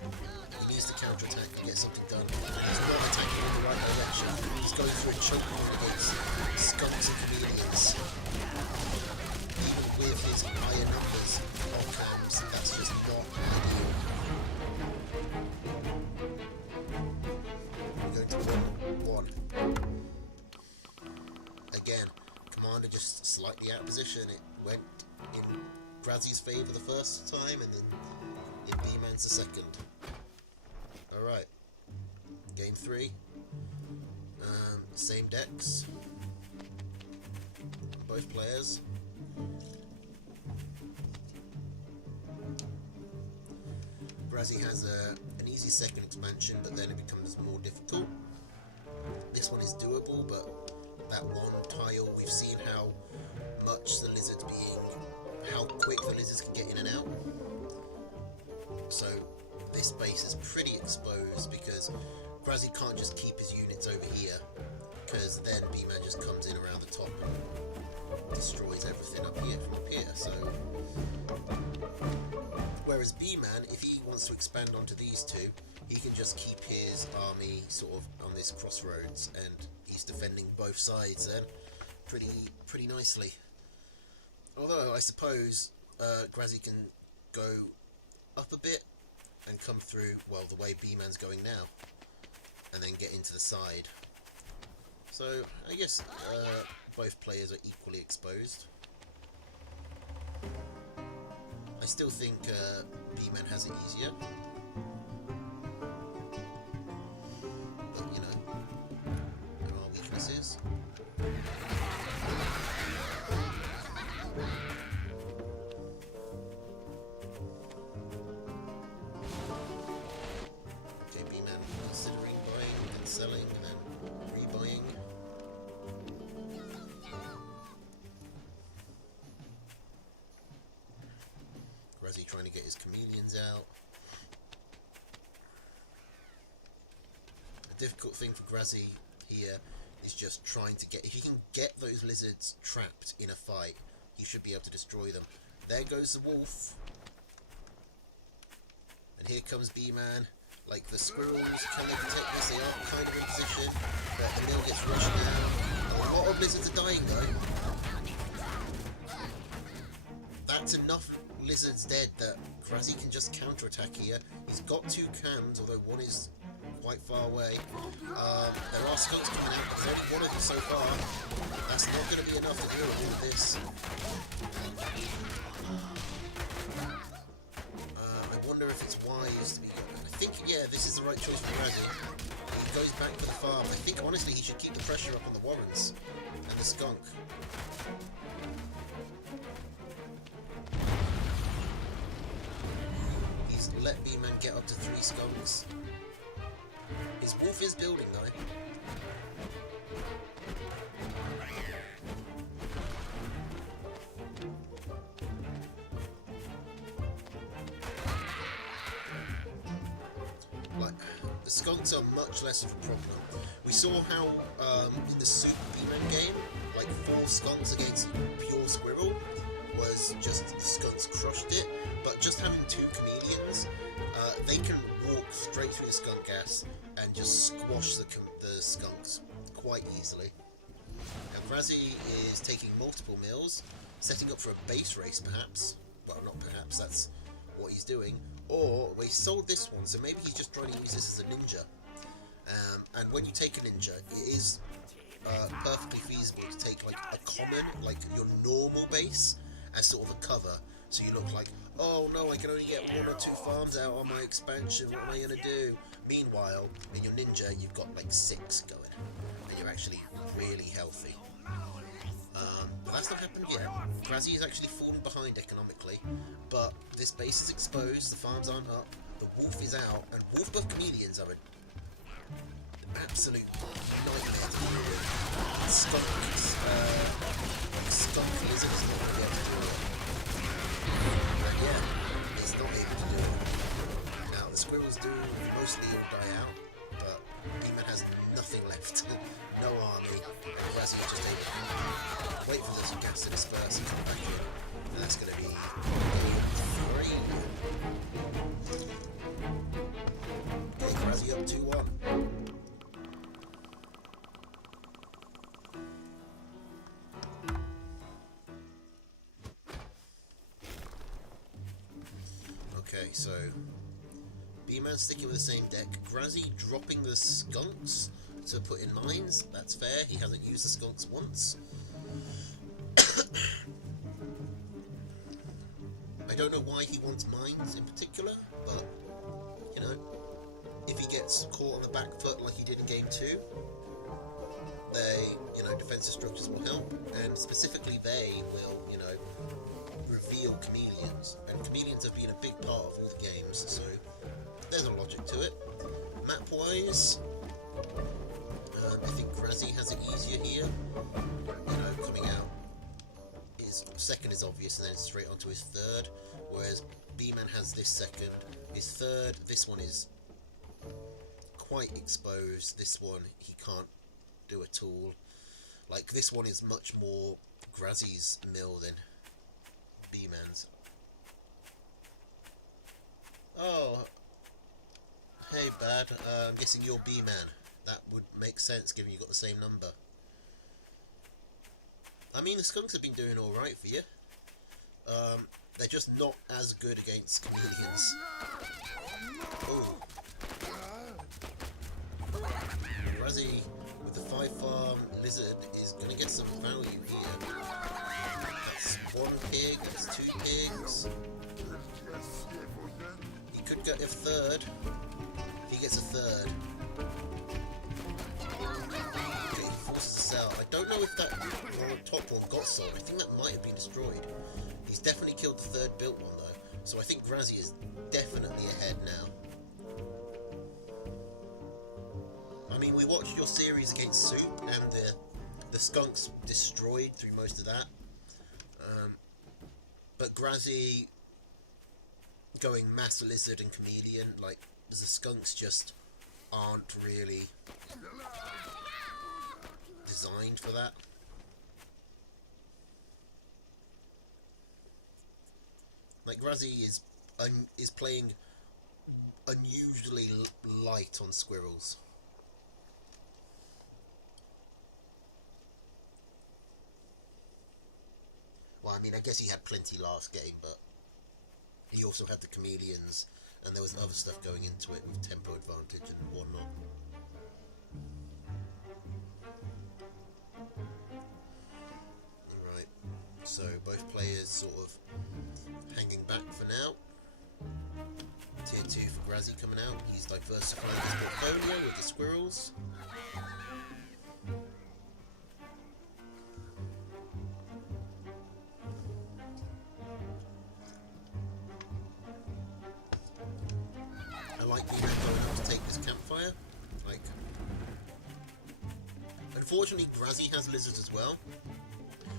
He needs to counter-attack and get something done. He's not attacking in the right direction. He's going through a choke point against skunks and chameleons. Even with his higher numbers on cams, that's just not ideal. We're going to 1-1. Again, Commander just slightly out of position. It went in Grazzi's favour the first time, and then in B-Man's the second. Alright, game 3. Same decks. Both players. Grazzi has an easy 2nd expansion, but then it becomes more difficult. This one is doable, but that 1 tile, we've seen how much the lizards how quick the lizards can get in and out. So this base is pretty exposed because Grazzi can't just keep his units over here, because then B-Man just comes in around the top and destroys everything up here from up here. So whereas B-Man, if he wants to expand onto these 2, he can just keep his army sort of on this crossroads, and he's defending both sides then pretty nicely. Although I suppose Grazzi can go up a bit and come through, well, the way B-Man's going now, and then get into the side. So I guess both players are equally exposed. I still think B-Man has it easier. But, you know, there are weaknesses. Okay, B-Man considering buying and selling and then rebuying. Grazzi trying to get his chameleons out. The difficult thing for Grazzi here is just trying to get... if he can get those lizards trapped in a fight, he should be able to destroy them. There goes the wolf. And here comes B-Man. Like the squirrels, can they protect this? They are kind of in position, but Emil gets rushed now. A lot of lizards are dying though. That's enough lizards dead that Grazzi can just counter-attack here. He's got 2 cams, although one is quite far away. There are skunks coming out, but there's only 1 of them so far. That's not going to be enough to deal with all of this. I wonder if it's wise to be... I think, yeah, this is the right choice for Grazzi. He goes back for the farm. I think, honestly, he should keep the pressure up on the warrens and the skunk. He's let B-Man get up to 3 skunks. His wolf is building, though. Like, the skunks are much less of a problem. We saw how in the Super B-Man game, like 4 skunks against pure squirrel was just the skunks crushed it, but just having two chameleons, they can walk straight through the skunk gas and just squash the skunks quite easily. Now Grazzi is taking multiple mills, setting up for a base race perhaps. Well, not perhaps, that's what he's doing. Or, well, he sold this one, so maybe he's just trying to use this as a ninja. And when you take a ninja, it is perfectly feasible to take like a common, like your normal base, as sort of a cover, so you look like, oh no, I can only get 1 or 2 farms out on my expansion, what am I going to do? Meanwhile, in your ninja, you've got like 6 going, and you're actually really healthy. But that's not happened yet. Grazzi is actually fallen behind economically, but this base is exposed, the farms aren't up, the wolf is out, and wolf-buff chameleons are an absolute nightmare to deal with. Skunk lizard is not going to be able to do it. But yeah, it's not able to do it. Now, the squirrels do mostly all die out, but B-Man has nothing left. No army, and Grazzi is just able to wait for this gas to disperse and come back in. And that's going to be game 3. Okay, Grazzi up 2-1. Okay, so B-Man sticking with the same deck. Grazzi dropping the skunks to put in mines. That's fair. He hasn't used the skunks once. I don't know why he wants mines in particular, but you know, if he gets caught on the back foot like he did in game 2, defensive structures will help, and specifically they will, reveal chameleons, and chameleons have been a big part of all the games, so there's a logic to it. Map-wise, I think Grazzi has it easier here. Coming out, his second is obvious, and then it's straight onto his third, whereas B-Man has this second. His third, this one is quite exposed, this one he can't do at all. Like, this one is much more Grazzi's mill than B-Man's. Oh, hey Bad, I'm guessing you're B-Man. That would make sense given you got the same number. I mean, the skunks have been doing alright for you. They're just not as good against chameleons. Oh. Grazzi with the 5-farm lizard is going to get some value here. That's 1 pig, that's 2 pigs. He could get a third. If he gets a third. Okay, he forces to sell. I don't know if that top one got sold. I think that might have been destroyed. He's definitely killed the third built one though. So I think Grazzi is definitely ahead now. I mean, we watched your series against Soup, and the skunks destroyed through most of that. But Grazzi going mass lizard and chameleon, like, the skunks just aren't really designed for that. Like, Grazzi is playing unusually light on squirrels. Well, I mean, I guess he had plenty last game, but he also had the chameleons, and there was other stuff going into it with tempo advantage and whatnot. Alright, so both players sort of hanging back for now. Tier 2 for Grazzi coming out. He's diversifying his portfolio with the squirrels. I like being able to take this campfire. Like, unfortunately, Grazzi has lizards as well,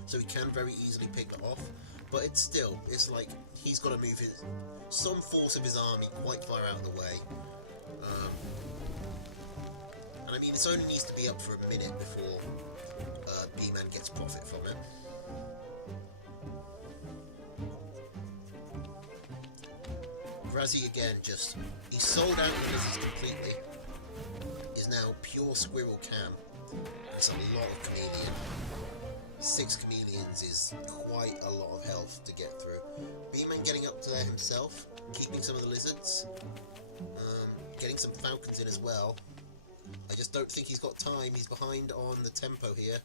so he can very easily pick that off. But it's like he's got to move some force of his army quite far out of the way. And I mean, this only needs to be up for a minute before B-Man gets profit from it. Grazzi again he sold out the lizards completely. Is now pure squirrel cam. It's a lot of chameleon. 6 chameleons is quite a lot of health to get through. B-Man getting up to there himself, keeping some of the lizards, getting some falcons in as well. I just don't think he's got time. He's behind on the tempo here.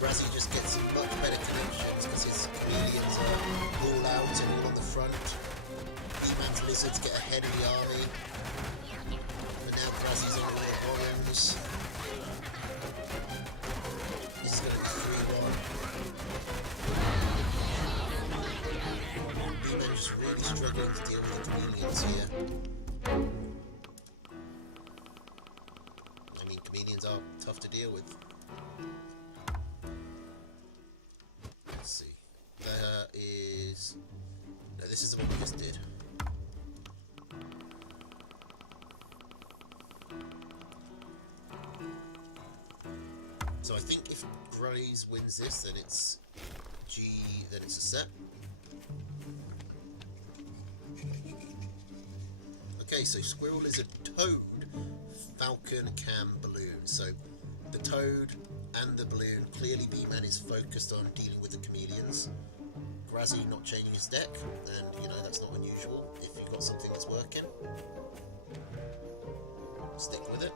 Grazzi just gets much better connections because his chameleons are all out and all on the front. B-Man's lizards get ahead of the army. And now Grazzi's on all the orange. This is going to be 3-1. B-Man just really struggling to deal with the chameleons here. I mean, chameleons are tough to deal with. Let's see. There is... No, this is the one we just did. So I think if Grays wins this, then it's then it's a set. Okay, so Squirrel, Lizard, Toad, Falcon, Cam, Balloon. So the Toad and the Balloon, clearly B-Man is focused on dealing with the chameleons. Grazzi not changing his deck, and you know, that's not unusual if you've got something that's working. Stick with it.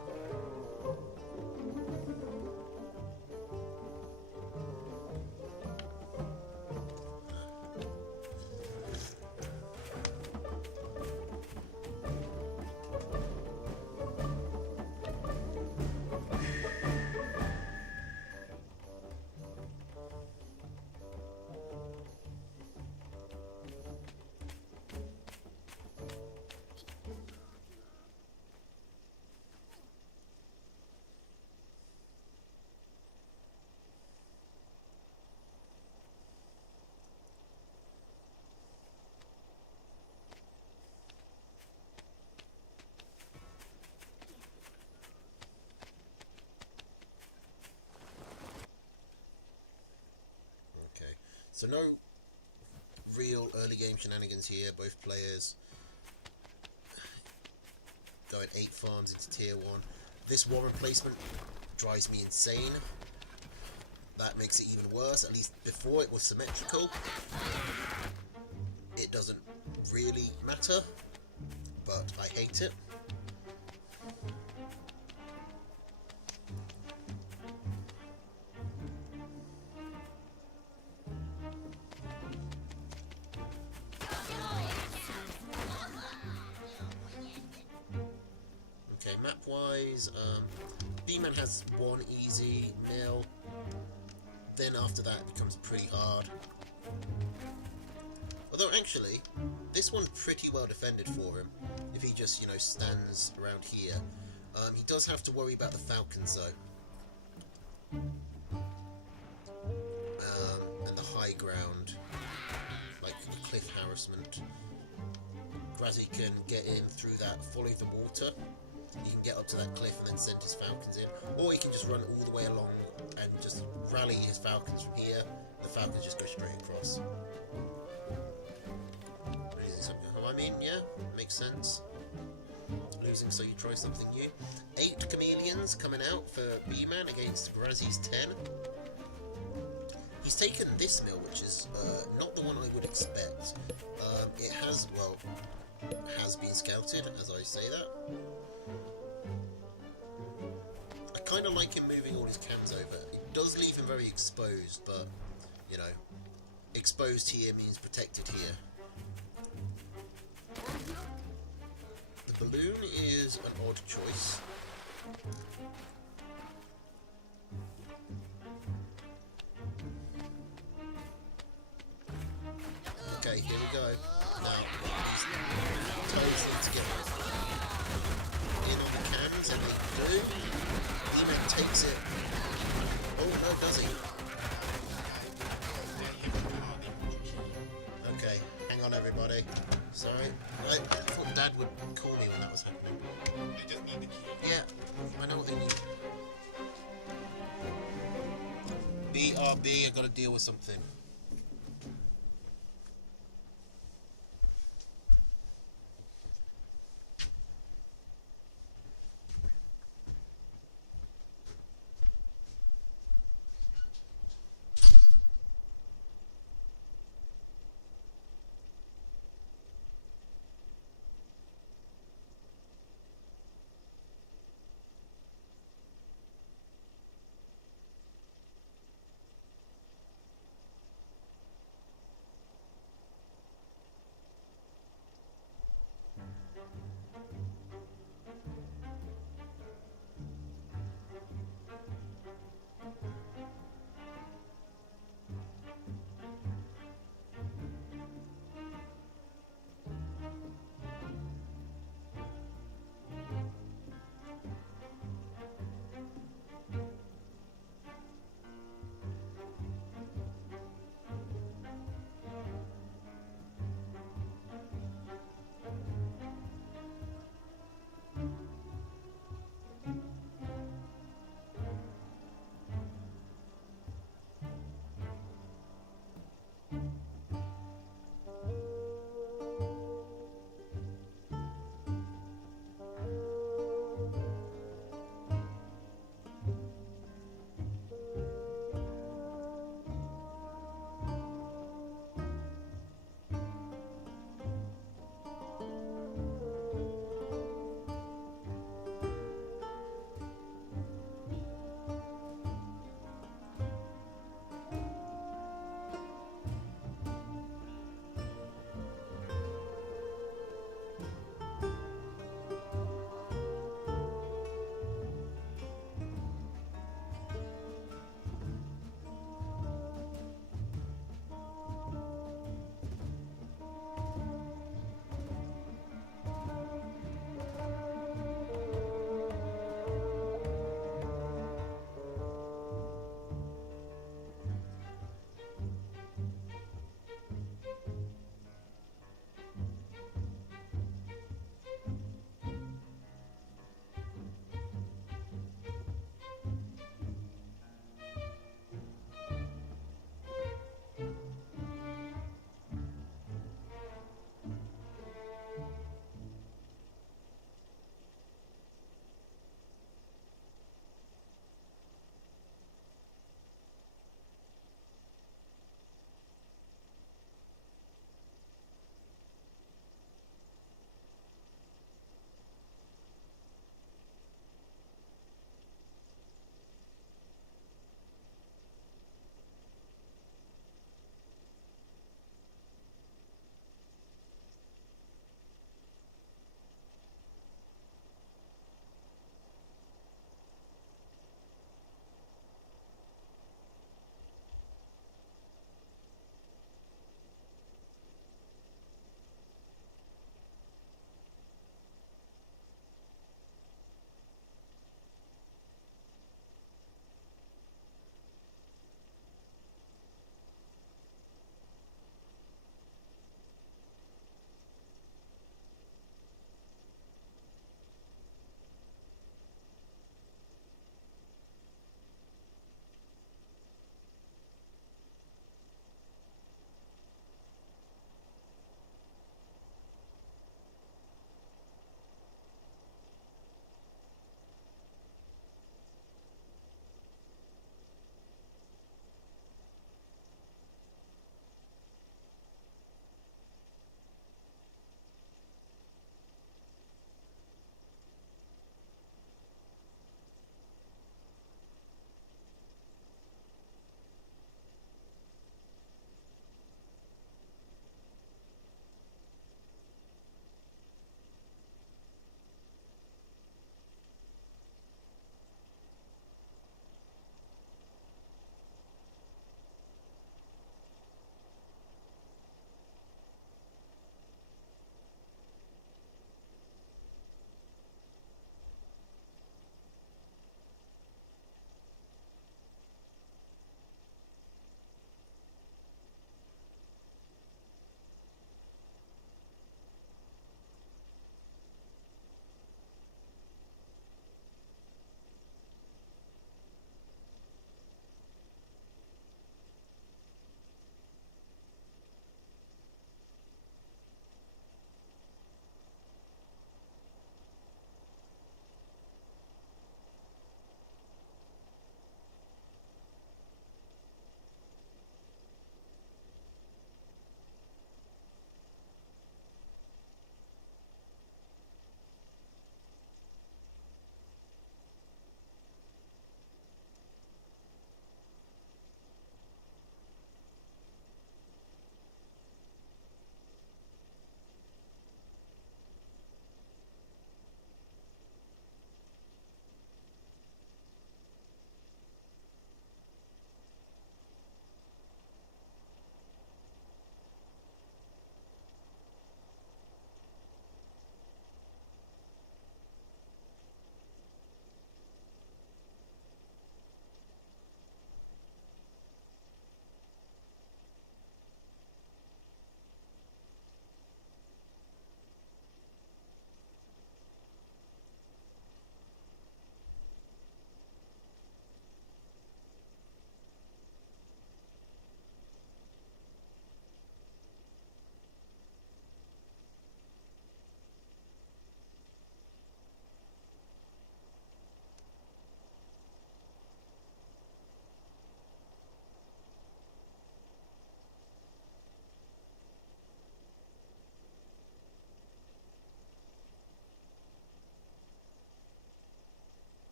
So no real early game shenanigans here, both players going 8 farms into tier 1. This war replacement drives me insane. That makes it even worse. At least before it was symmetrical. It doesn't really matter, but I hate it. Map-wise, B-Man has 1 easy mill, then after that it becomes pretty hard. Although actually, this one's pretty well defended for him, if he just, you know, stands around here. He does have to worry about the Falcons though. And the high ground, like the cliff harassment. Grazzi can get in through that, follow the water. He can get up to that cliff and then send his falcons in, or he can just run all the way along and just rally his falcons from here. The falcons just go straight across. I mean, yeah, makes sense. Losing, so you try something new. 8 chameleons coming out for B-Man against Grazzi's 10. He's taken this mill, which is not the one I would expect. It has, well, has been scouted, as I say that. I kind of like him moving all his cams over. It does leave him very exposed, but, you know, exposed here means protected here. The balloon is an odd choice. Okay, here we go. Now, these toes need to get in on the cams, and they do. B-Man takes it. Oh no, does he? Yeah, I know what they need. BRB, I gotta deal with something.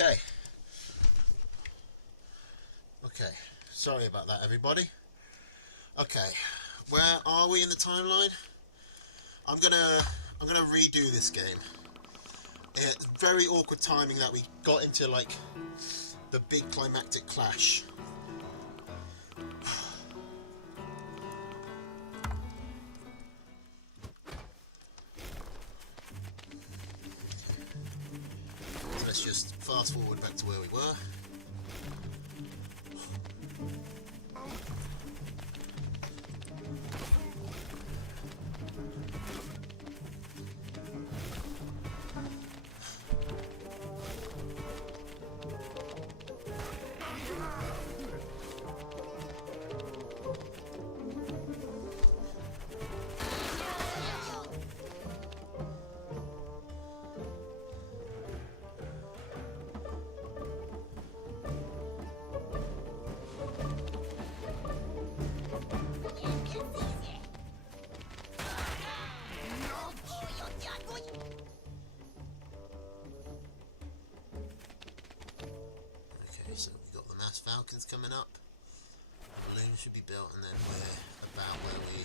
Okay. Okay. Sorry about that, everybody. Okay. Where are we in the timeline? I'm gonna redo this game. It's very awkward timing that we got into like the big climactic clash. So let's just fast forward back to where we were. So we've got the Mass Falcons coming up. The balloon should be built, and then we're about where we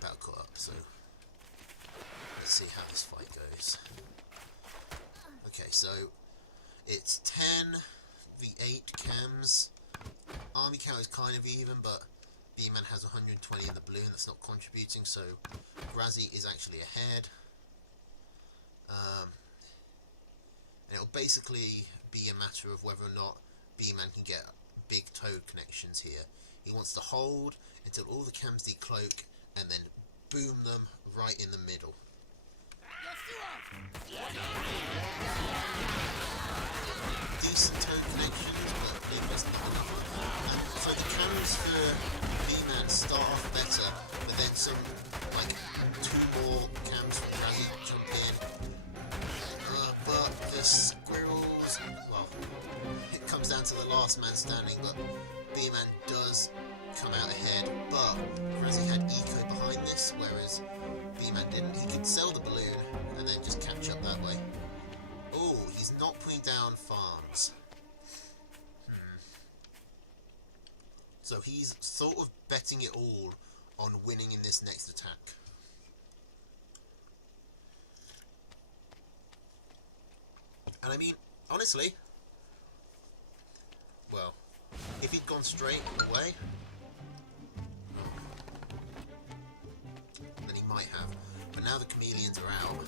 about caught up. So let's see how this fight goes. Okay, so it's 10 v 8 cams. Army count is kind of even, but B-Man has 120 in the balloon. That's not contributing, so Grazzi is actually ahead. And it'll basically be a matter of whether or not B-Man can get big Toad connections here. He wants to hold until all the cams decloak and then boom them right in the middle. Decent Toad connections, but maybe it's not enough. And so the cams for B-Man start off better, but then some, like, 2 more cams from Grazzi jump in. But the squirrels, well, it comes down to the last man standing, but B-Man does come out ahead, but Grazzi had eco behind this, whereas B-Man didn't. He could sell the balloon and then just catch up that way. Oh, he's not putting down farms. So he's sort of betting it all on winning in this next attack. And I mean, honestly, well, if he'd gone straight away, then he might have. But now the chameleons are out.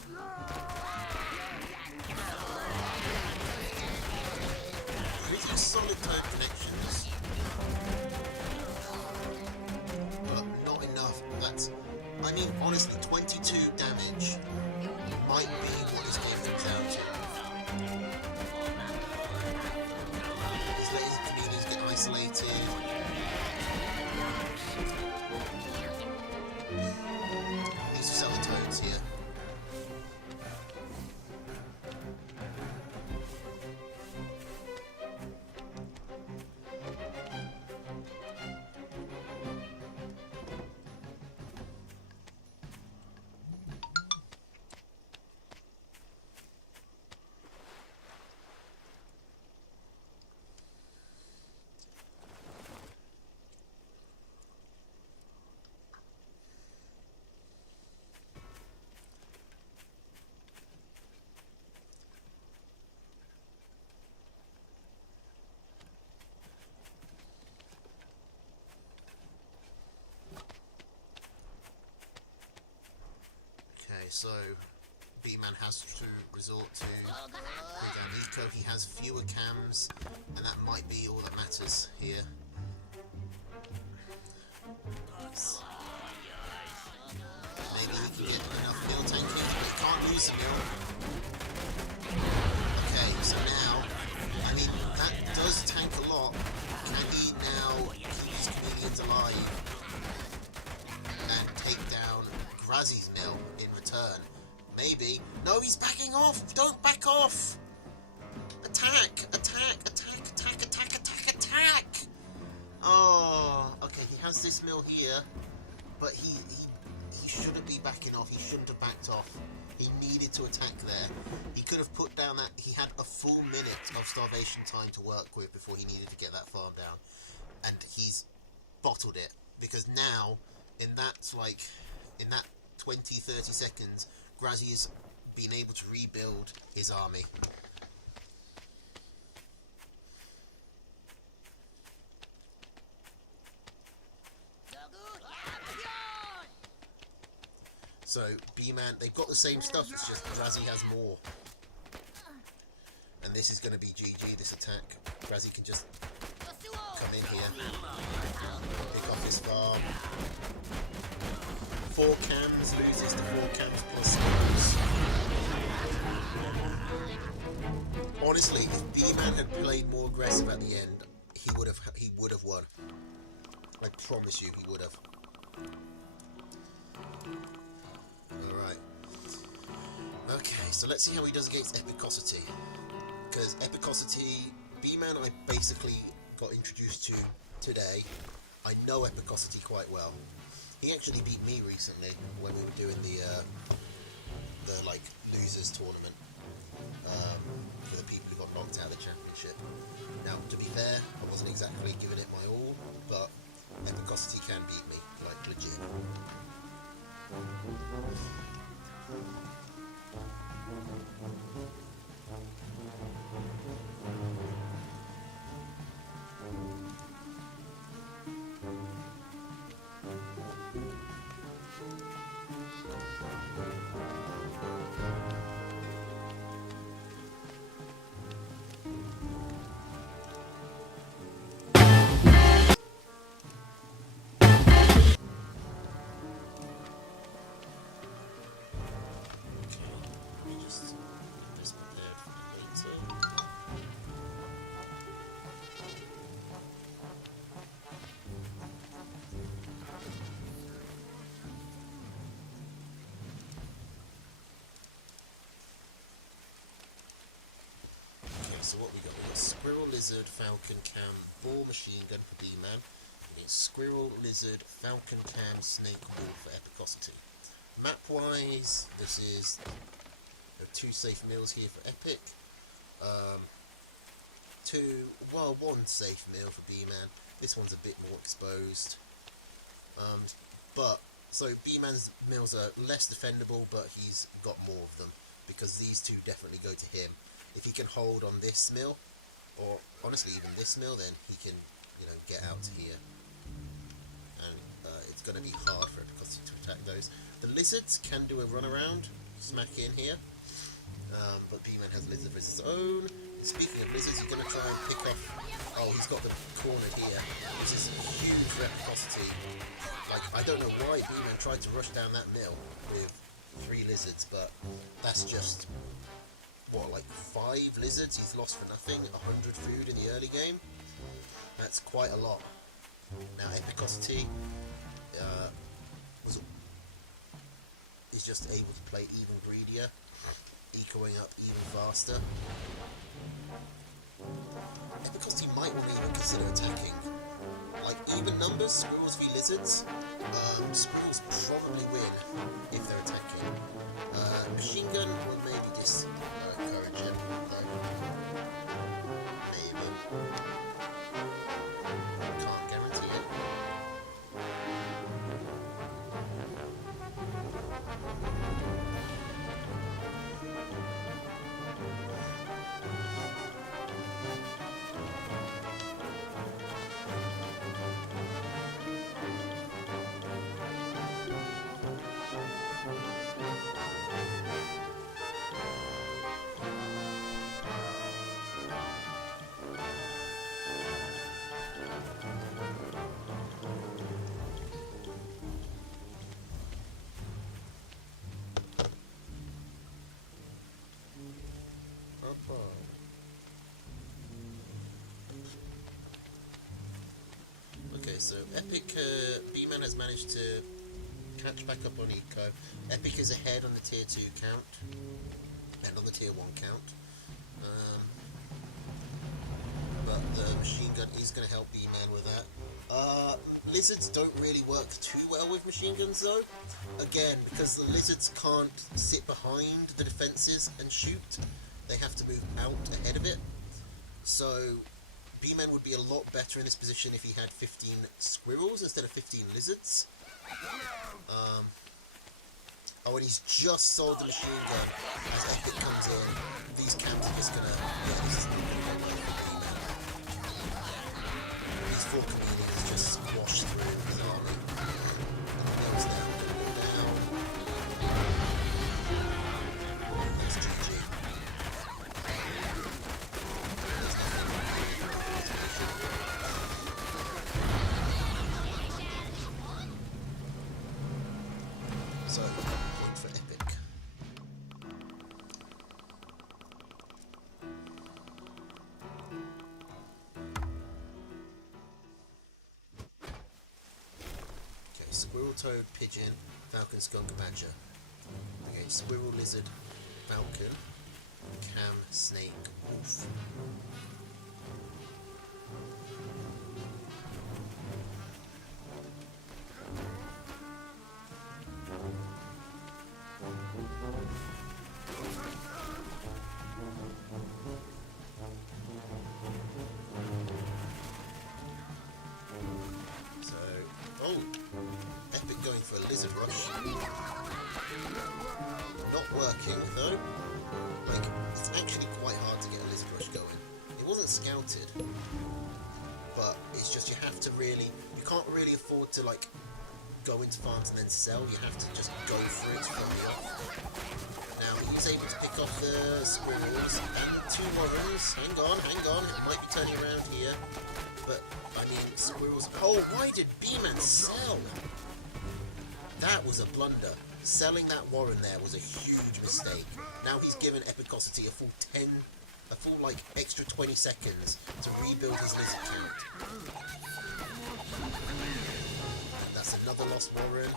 Pretty solid Toad connections. But not enough. That's, I mean, honestly, 22 damage might be what this game comes down to. These laser chameleons get isolated. These are seller Toads here. So B-Man has to resort to bring down eco. He has fewer cams, and that might be all that matters here. Maybe he can get enough mill tanking, but he can't use the mill. Okay, so now, I mean, that does tank a lot. Can he now keep his chameleons alive and take down Grazzi's mill in return? Maybe. No, he's backing off! Don't back off! Attack! Attack! Attack! Attack! Attack! Attack! Attack! Oh, okay, he has this mill here, but he shouldn't be backing off. He shouldn't have backed off. He needed to attack there. He could have put down that... He had a full minute of starvation time to work with before he needed to get that farm down. And he's bottled it. Because now, in that 20-30 seconds, Grazzi has been able to rebuild his army. So, B-Man, they've got the same stuff, it's just Grazzi has more. And this is going to be GG, this attack. Grazzi can just come in here, pick off his farm. 4 cams, loses the 4 cams plus scores. Honestly, if B-Man had played more aggressive at the end, he would have won. I promise you, he would have. Alright. Okay, so let's see how he does against Epicosity. Because Epicosity, B-Man I basically got introduced to today. I know Epicosity quite well. He actually beat me recently when we were doing the like losers tournament for the people who got knocked out of the championship. Now, to be fair, I wasn't exactly giving it my all, but Epicosity can beat me, like legit. So what we got? We got Squirrel, Lizard, Falcon, Cam, Ball, Machine Gun for B-Man. Squirrel, Lizard, Falcon, Cam, Snake, Ball for Epicosity. Map-wise, this is... There are 2 safe mills here for Epic. 1 safe mill for B-Man. This one's a bit more exposed. So B-Man's mills are less defendable, but he's got more of them. Because these 2 definitely go to him. If he can hold on this mill, or honestly even this mill, then he can, get out to here. And it's going to be hard for Epicosity to attack those. The lizards can do a run around, smack in here, but B-Man has lizard of his own. Speaking of lizards, he's going to try and pick off... Oh, he's got them cornered here. This is huge for Epicosity. Like, I don't know why B-Man tried to rush down that mill with 3 lizards, but that's just... What, like 5 lizards he's lost for nothing? 100 food in the early game? That's quite a lot. Now Epicosity is just able to play even greedier, ecoing up even faster. Epicosity might want to even consider attacking. Like even numbers, Squirrels v Lizards, Squirrels probably win if they're attacking. Machine Gun will maybe discourage him, maybe. Can't guarantee it. Okay, so Epic, B-Man has managed to catch back up on Eco. Epic is ahead on the tier 2 count, and on the tier 1 count. but the machine gun is going to help B-Man with that. Lizards don't really work too well with machine guns though. Again, because the lizards can't sit behind the defences and shoot, they have to move out ahead of it. So B-Man would be a lot better in this position if he had 15 squirrels instead of 15 lizards. Oh, and he's just sold the machine gun as Epic comes in. These camps are just gonna... Yeah, this is not gonna go well for B-Man. These 4 chameleons just squash through his army. And he goes down, go down. That's GG. So, point for Epic. Okay, Squirrel, Toad, Pigeon, Falcon, Skunk, Badger. Okay, Squirrel, Lizard, Falcon, Cam, Snake, Wolf. Oh, Epic going for a Lizard Rush. Not working though. Like, it's actually quite hard to get a Lizard Rush going. It wasn't scouted, but it's just you have to really, you can't really afford to like go into farms and then sell. You have to just go for it from the off. Now he's able to pick off the squirrels and 2 warrens. Hang on, it might be turning around here. But, I mean, squirrels... Oh, why did B-Man sell? That was a blunder. Selling that warren there was a huge mistake. Now he's given Epicosity a full like, extra 20 seconds to rebuild his lizard count. And that's another lost warren.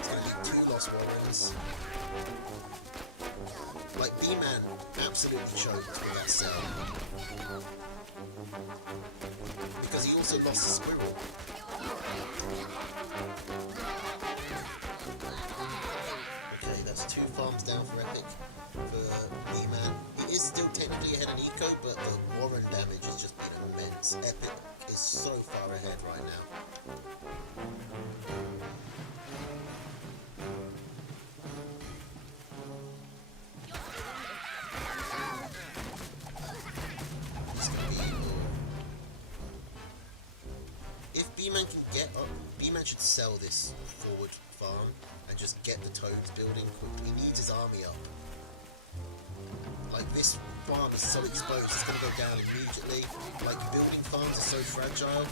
It's going to be 2 lost warrens. Like, B-Man absolutely choked with that sell. Because he also lost the squirrel. Okay, that's 2 farms down for Epic. For B-Man. He is still technically ahead of Nico, but the warren damage has just been immense. Epic is so far ahead right now. B-Man can get up. B-Man should sell this forward farm and just get the toads building quickly. He needs his army up. Like, this farm is so exposed, it's going to go down immediately. Like, building farms are so fragile.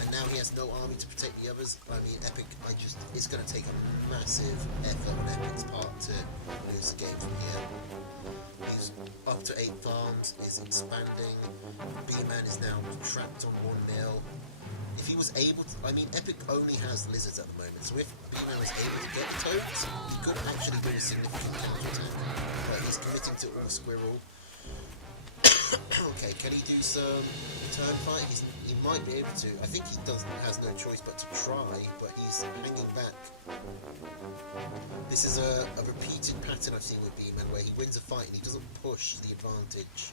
And now he has no army to protect the others. I mean, Epic, like, just, it's going to take a massive effort on Epic's part to lose the game from here. He's up to 8 farms, is expanding. B-Man is now trapped on 1-0. If he was able to, I mean, Epic only has lizards at the moment, so if B-Man was able to get the toads, he could actually do a significant counter-attack. But he's committing to all squirrel. Okay, can he do some turn fight? He might be able to. I think he has no choice but to try, but he's hanging back. This is a repeated pattern I've seen with B-Man, where he wins a fight and he doesn't push the advantage.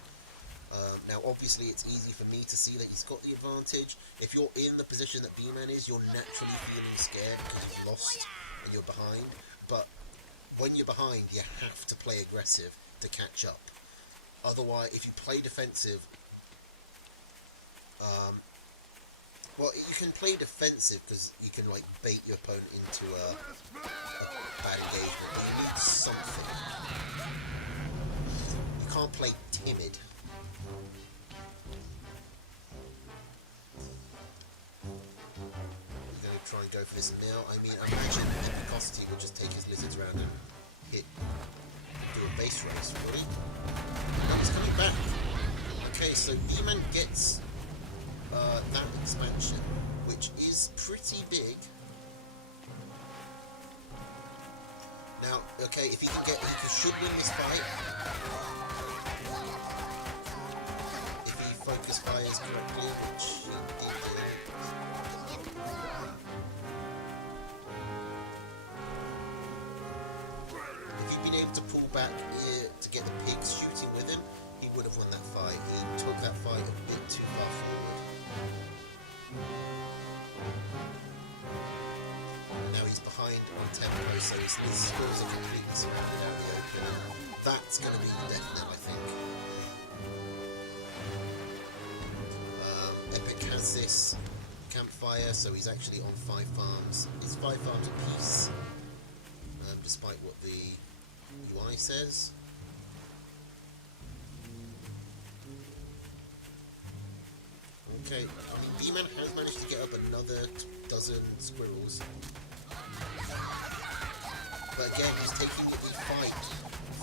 Now, obviously, it's easy for me to see that he's got the advantage. If you're in the position that B-Man is, you're naturally feeling scared because you've lost and you're behind. But when you're behind, you have to play aggressive to catch up. Otherwise, if you play defensive, well, you can play defensive because you can like bait your opponent into a bad engagement. But you need something. You can't play timid. Try and go for this mill. I mean, I imagine Epicosity would just take his lizards around and do a base race, would he? No, he's coming back. Okay, so B-Man gets that expansion, which is pretty big. Now, okay, if he can get, he should win this fight. If he focuses his fires correctly, which he did do. If he'd been able to pull back to get the pigs shooting with him, he would have won that fight. He took that fight a bit too far forward. And now he's behind on tempo, so his skills are completely surrounded out in the open. And that's going to be the death knell, I think. Epic has this campfire, so he's actually on 5 farms. It's 5 farms apiece, despite what the UI says. Okay, I mean, B-Man has managed to get up another dozen squirrels. But again, he's taking the fight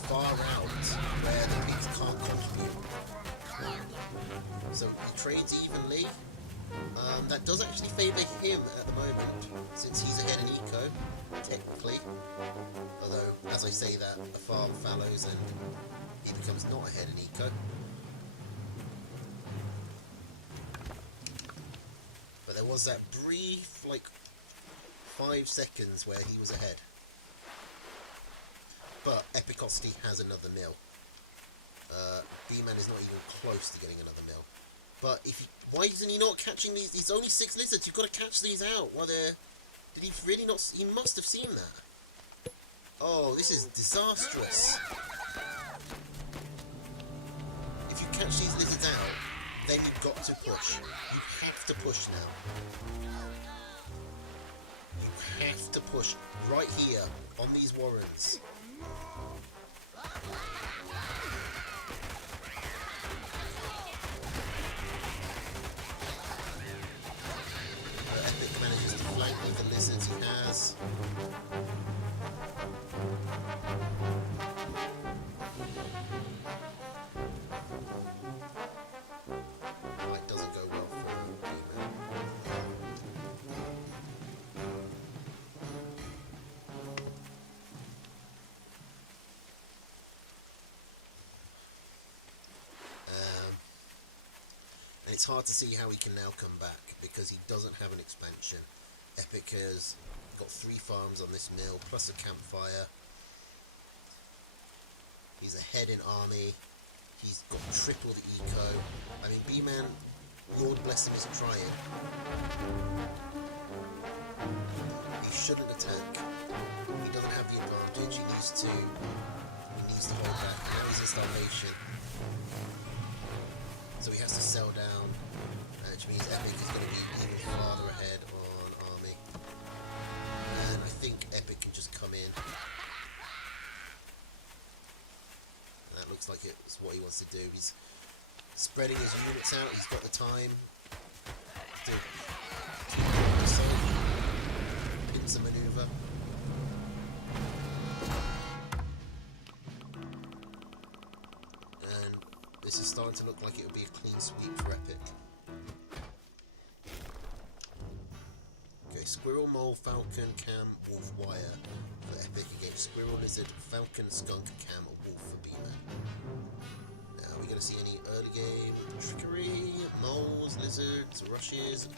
far out, where the pigs can't contribute. So he trades evenly. That does actually favour him at the moment, since he's ahead in eco, technically. Although, as I say that, a farm fallows and he becomes not ahead in eco. But there was that brief, like, 5 seconds where he was ahead. But Epicosity has another mill. B-Man is not even close to getting another mill. But if he, why isn't he not catching these? There's only 6 lizards. You've got to catch these out while they're. Did he really not? He must have seen that. Oh, this is disastrous. If you catch these lizards out, then you've got to push. You have to push now. You have to push right here on these warrens. Epic manages to flank with the lizards he has. It doesn't go well for B-Man. And it's hard to see how he can now come back, because he doesn't have an expansion. Epic has got 3 farms on this mill, plus a campfire. He's ahead in army. He's got triple the eco. I mean, B-Man, Lord bless him, is trying. He shouldn't attack. He doesn't have the advantage. He needs to hold back. Now he's in starvation. So he has to sell down, which means Epic is going to be even farther ahead on army. And I think Epic can just come in. And that looks like it's what he wants to do. He's spreading his units out. He's got the time to pincer maneuver. This is starting to look like it will be a clean sweep for Epic. Okay, Squirrel, Mole, Falcon, Cam, Wolf, Wire for Epic against Squirrel, Lizard, Falcon, Skunk, Cam, or Wolf for B-Man. Now, are we going to see any early game trickery? Moles, Lizards, rushes?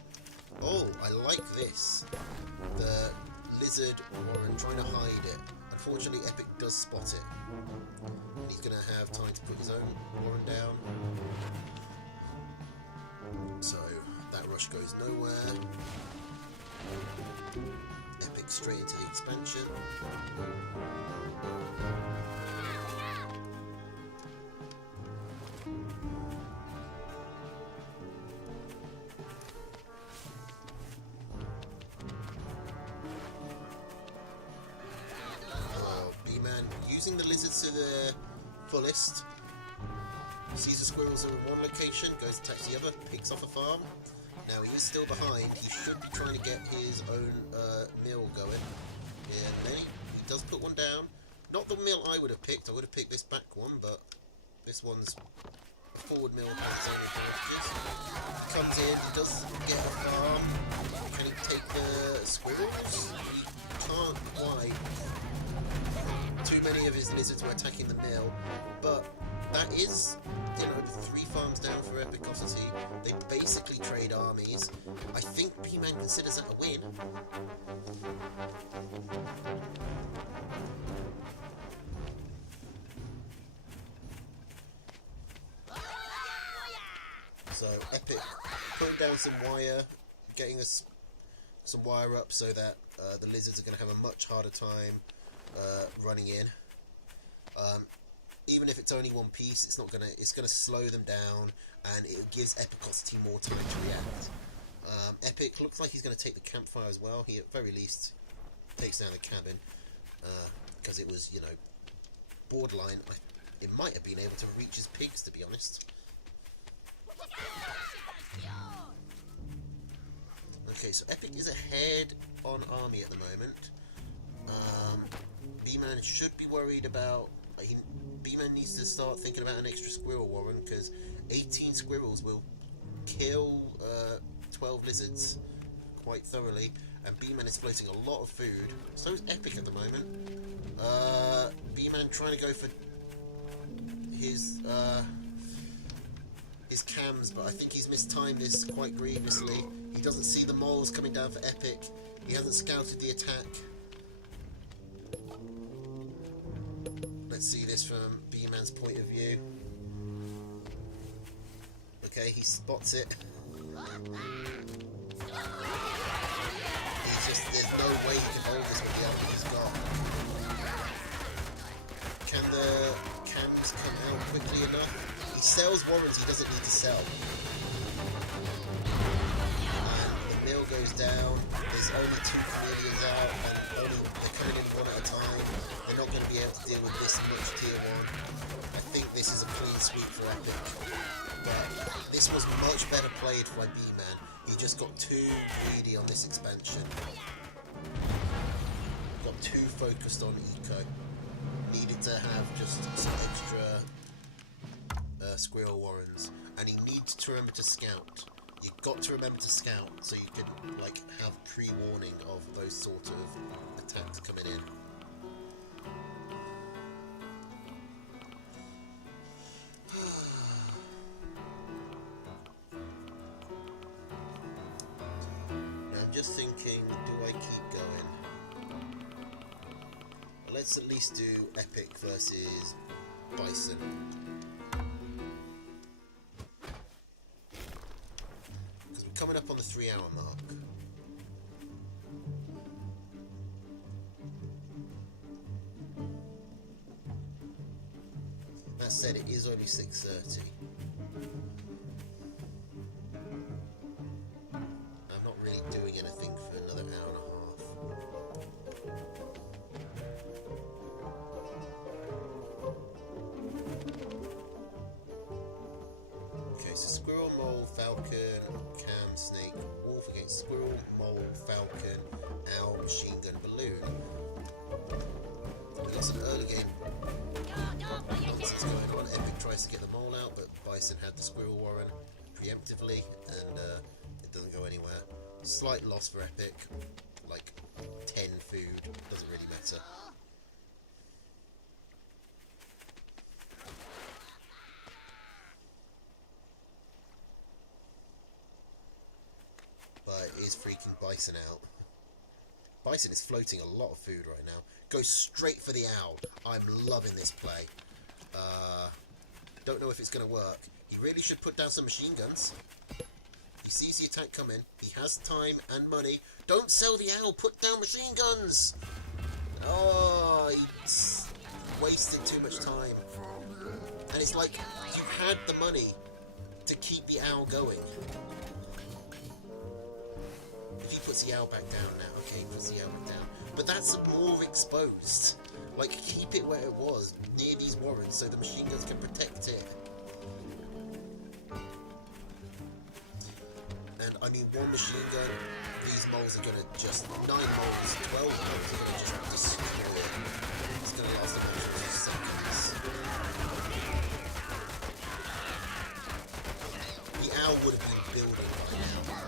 Oh, I like this. The Lizard Warren trying to hide it. Unfortunately, Epic does spot it. And he's going to have time to put his own warren down. So, that rush goes nowhere. Epic straight into the expansion. Using the lizards to their fullest. Sees the squirrels in one location, goes attacks the other, picks off a farm. Now he is still behind. He should be trying to get his own mill going. Yeah, and then he does put one down. Not the mill I would have picked. I would have picked this back one, but this one's a forward mill has its own advantages. Comes in, he does get a farm. Can he take the squirrels? He can't quite. Too many of his lizards were attacking the mill, but that is you know, 3 farms down for epicosity. They basically trade armies. I think B-Man considers that a win. So Epic putting down some wire, getting us some wire up so that the lizards are going to have a much harder time running in. Even if it's only one piece, it's gonna slow them down, and it gives Epicosity more time to react. Epic looks like he's going to take the campfire as well. He at very least takes down the cabin, because it was, you know, borderline. It might have been able to reach his pigs, to be honest. Okay, so Epic is ahead on army at the moment. B-Man should be worried about... B-Man needs to start thinking about an extra squirrel warren, because 18 squirrels will kill 12 lizards quite thoroughly, and B-Man is floating a lot of food. So is Epic at the moment. B-Man trying to go for his cams, but I think he's mistimed this quite grievously. He doesn't see the moles coming down for Epic. He hasn't scouted the attack. Let's see this from B-Man's point of view. Okay, he spots it. There's no way he can hold this with the army he's got. Can the cams come out quickly enough? He sells warrants he doesn't need to sell. And the mill goes down. There's only 2 chameleons out, and they're coming in one at a time. They're not going to be able to deal with this much tier 1. I think this is a clean sweep for Epic. But this was much better played by B-Man. He just got too greedy on this expansion. Got too focused on eco. Needed to have just some extra squirrel warrens, and he needs to remember to scout. You've got to remember to scout so you can like have pre-warning of those sort of attacks coming in. Now I'm just thinking, do I keep going? Let's at least do Epic versus Bison. Because we're coming up on the 3-hour mark. That said, it is only 6:30. I'm not really doing anything for another hour and a half. Squirrel, mole, falcon, cam, snake, wolf against squirrel, mole, falcon, owl, machine gun, balloon. We got some early game nonsense going on. Epic tries to get the mole out, but Bison had the squirrel warren preemptively, and it doesn't go anywhere. Slight loss for Epic, like 10 food, doesn't really matter. But it is freaking Bison out. Bison is floating a lot of food right now. Goes straight for the owl. I'm loving this play. Don't know if it's going to work. He really should put down some machine guns. He sees the attack coming. He has time and money. Don't sell the owl. Put down machine guns. Oh, he wasted too much time. And it's like, you had the money to keep the owl going. If he puts the owl back down now, okay, he puts the owl back down. But that's more exposed. Like, keep it where it was, near these warrens, so the machine guns can protect it. And, I mean, one machine gun, these moles are gonna just... 9 moles, 12 moles are gonna just destroy it. It's gonna last about 2 seconds. The owl would have been building by now.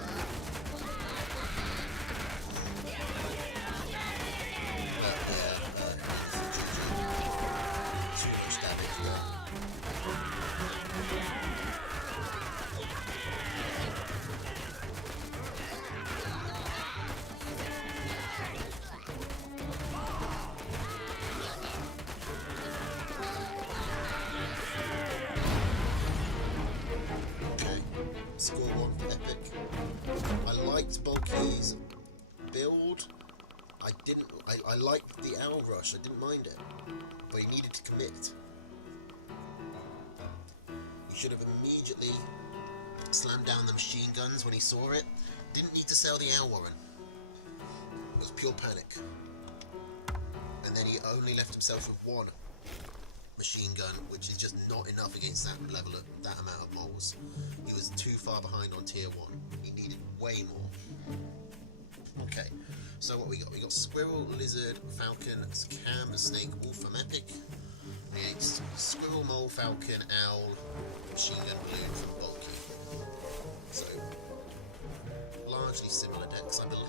liked Bulky's build. I liked the Owl Rush, I didn't mind it, but he needed to commit. He should have immediately slammed down the machine guns when he saw it. Didn't need to sell the Owl Warren. It was pure panic. And then he only left himself with one machine gun, which is just not enough against that level of that amount of moles. He was too far behind on tier 1. He needed way more. Okay, so what we got? We got Squirrel, Lizard, Falcon, Cam, Snake, Wolf from Epic. Against Squirrel, Mole, Falcon, Owl, Machine Gun, Balloon from Bulky. So, largely similar decks, I believe.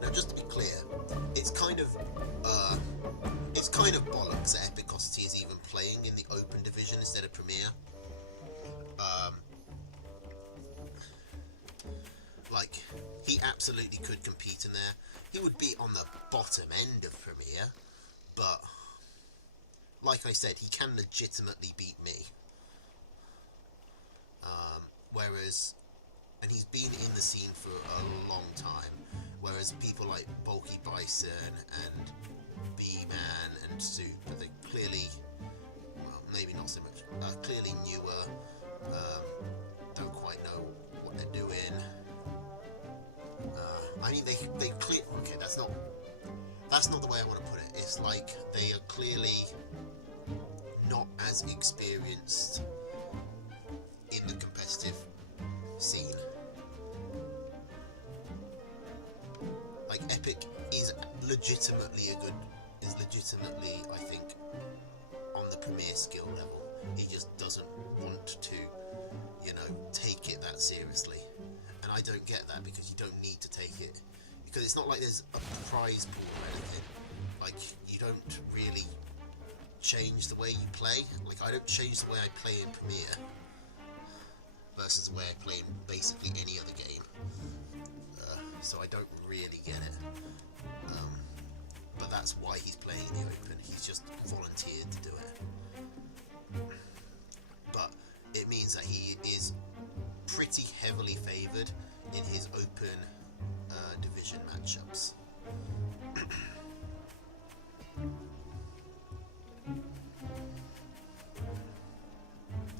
Now, just to be clear, it's kind of bollocks that Epicosity is even playing in the Open Division instead of Premier. Like, he absolutely could compete in there. He would be on the bottom end of Premier, but like I said, he can legitimately beat me. And he's been in the scene for a long time, whereas people like Bulky Bison and B-Man and Soup, they're clearly, well, maybe not so much, clearly newer, don't quite know what they're doing. I mean, they clear. Okay, that's not the way I want to put it. It's like they are clearly not as experienced in the competitive scene. Like, Epic is legitimately, I think, on the Premier skill level. He just doesn't want to, take it that seriously. And I don't get that, because you don't need to take it. Because it's not like there's a prize pool or anything. Like, you don't really change the way you play. Like, I don't change the way I play in Premier versus the way I play in basically any other game. So I don't really get it. But that's why he's playing in the Open. He's just volunteered to do it. But it means that he is pretty heavily favoured in his Open Division matchups.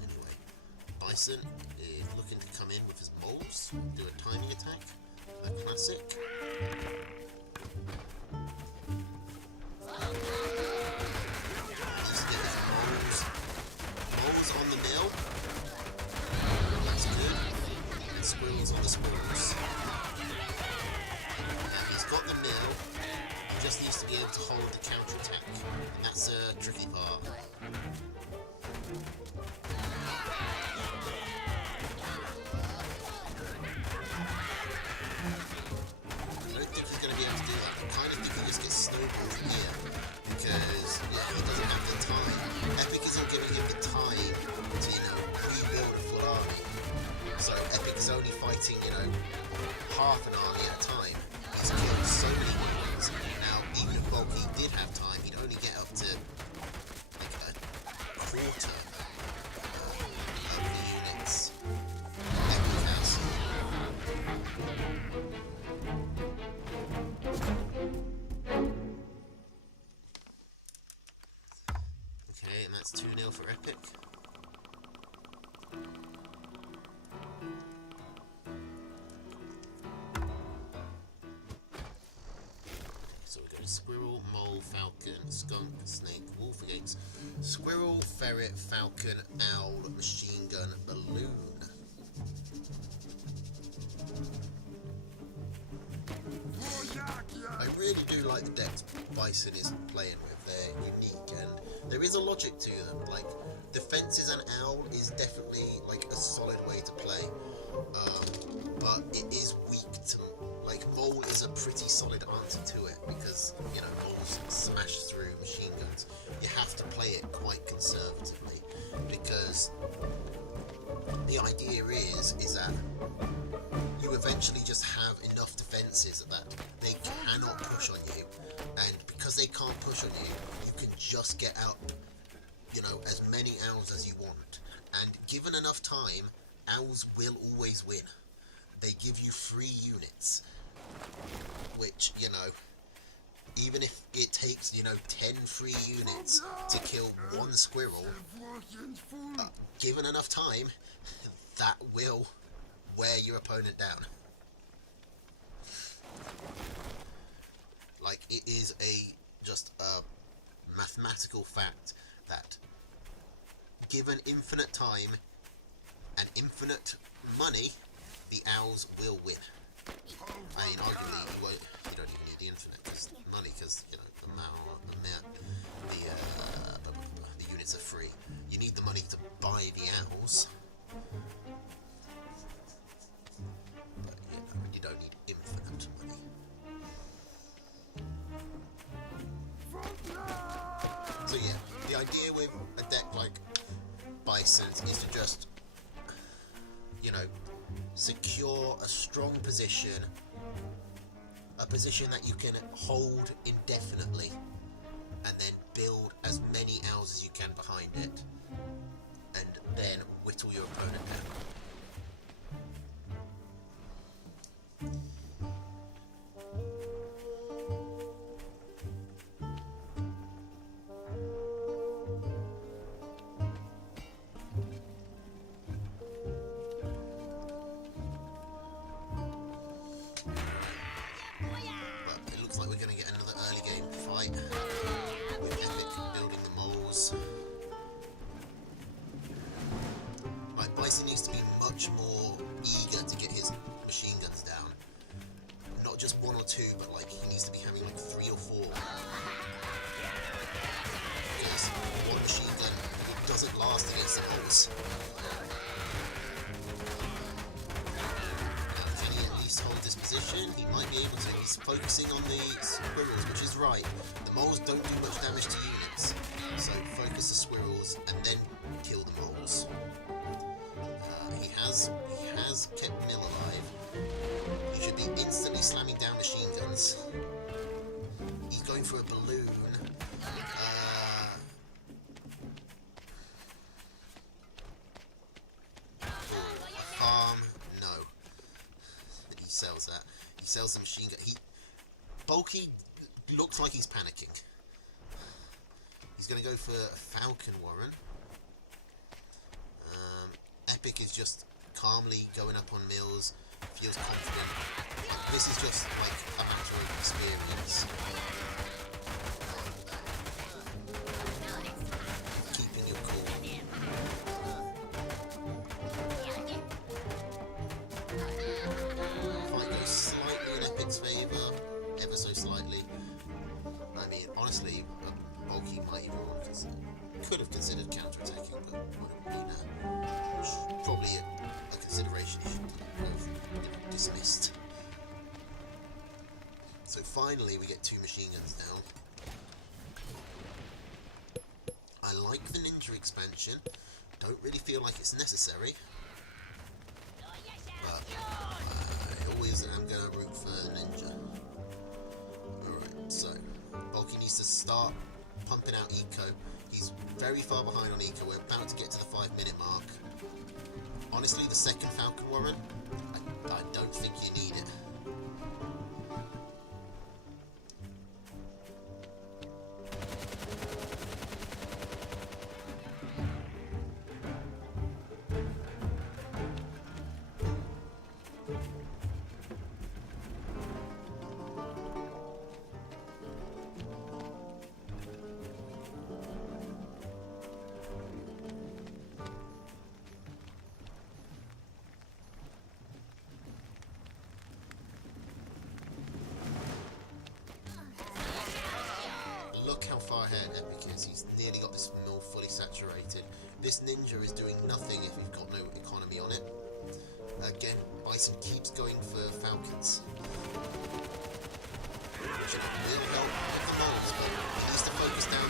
Anyway, Bison is looking to come in with his moles, do a timing attack, a classic. Just get his moles on the mill. That's good. And squirrels on the squirrels. Now he's got the mill, he just needs to be able to hold the counter attack. And that's a tricky part. I don't think he's going to be able to do that. I kind of think he just gets snowballed from here. Because, he doesn't have the time. Epic isn't giving him the time to, rebuild a full army. So Epic is only fighting, half an army at a time. He's killed so many units. Now, even if Bulky did have time, he'd only get up to, like, a quarter of the units Epic has. Okay, and that's 2-0 for Epic. So we go Squirrel, Mole, Falcon, Skunk, Snake, Wolf against Squirrel, Ferret, Falcon, Owl, Machine Gun, Balloon. I really do like the decks Bison is playing with. They're unique and there is a logic to them. Like, Defenses and Owl is definitely like a solid way to play, but it is weak to, like, Mole is a pretty solid answer to it, because, moles smash through machine guns. You have to play it quite conservatively, because the idea is that you eventually just have enough defenses that they cannot cannot push on you, and because they can't push on you, you can just get out, you know, as many owls as you want. And given enough time, owls will always win. They give you free units, which, you know, even if it takes, you know, 10 free units to kill one squirrel, given enough time, that will wear your opponent down. Like, it is just a mathematical fact that given infinite time and infinite money, the owls will win. I mean, arguably, you don't even need the infinite money, because, you know, the units are free. You need the money to buy the owls. But, you know, you don't need infinite money. So yeah, the idea with a deck like Bison's is to just, you know, secure a strong position, a position that you can hold indefinitely, and then build as many owls as you can behind it, and then whittle your opponent down. With Epic building the moles. Like, Bison needs to be much more eager to get his machine guns down. Not just one or two, but like, he needs to be having like 3 or 4. Because one machine gun doesn't last against the moles. Can he at least hold this position? He might be able to. He's focusing on the squirrels, which is right. The moles don't do much damage to units, so focus the squirrels and then kill the moles. He has kept Mill alive. He should be instantly slamming down machine guns. He's going for a balloon. Farm, no. He sells that. He sells the machine gun. Bulky looks like he's panicking. He's going to go for a Falcon Warren. Epic is just calmly going up on Mills, feels confident. This is just like a matter of experience. Keeping your cool. Fight goes slightly in Epic's favour, ever so slightly. I mean, honestly, Bulky might even could have considered counter-attacking, but wouldn't be probably a consideration he should have dismissed. So finally we get 2 machine guns down. I like the ninja expansion, don't really feel like it's necessary, but I always am going to root for the ninja. Alright, so Bulky needs to start pumping out eco. He's very far behind on eco. We're about to get to the 5-minute mark. Honestly, the second Falcon Warren, I don't think you need it. Look how far ahead Epic is. He's nearly got this mill fully saturated. This ninja is doing nothing if you've got no economy on it. Again, Bison keeps going for Falcons. Which will help the moles, but he needs to focus down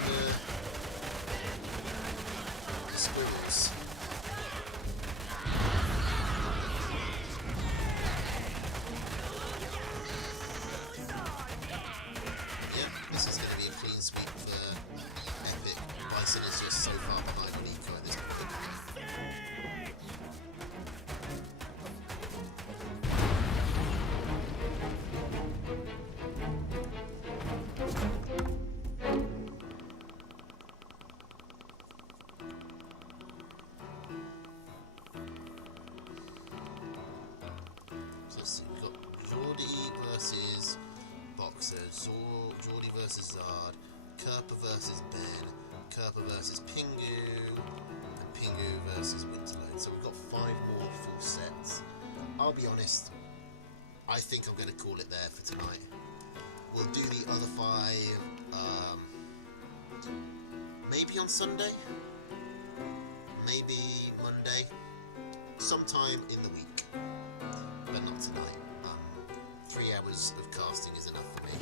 the squirrels. versus Zard, Kerper versus Ben, Kerper versus Pingu, and Pingu versus Winterlode. So we've got 5 more full sets. I'll be honest, I think I'm going to call it there for tonight. We'll do the other 5 maybe on Sunday, maybe Monday, sometime in the week, but not tonight. 3 hours of casting is enough for me.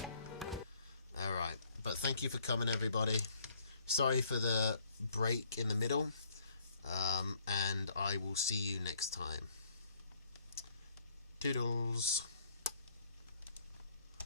Alright, but thank you for coming, everybody. Sorry for the break in the middle, and I will see you next time. Toodles.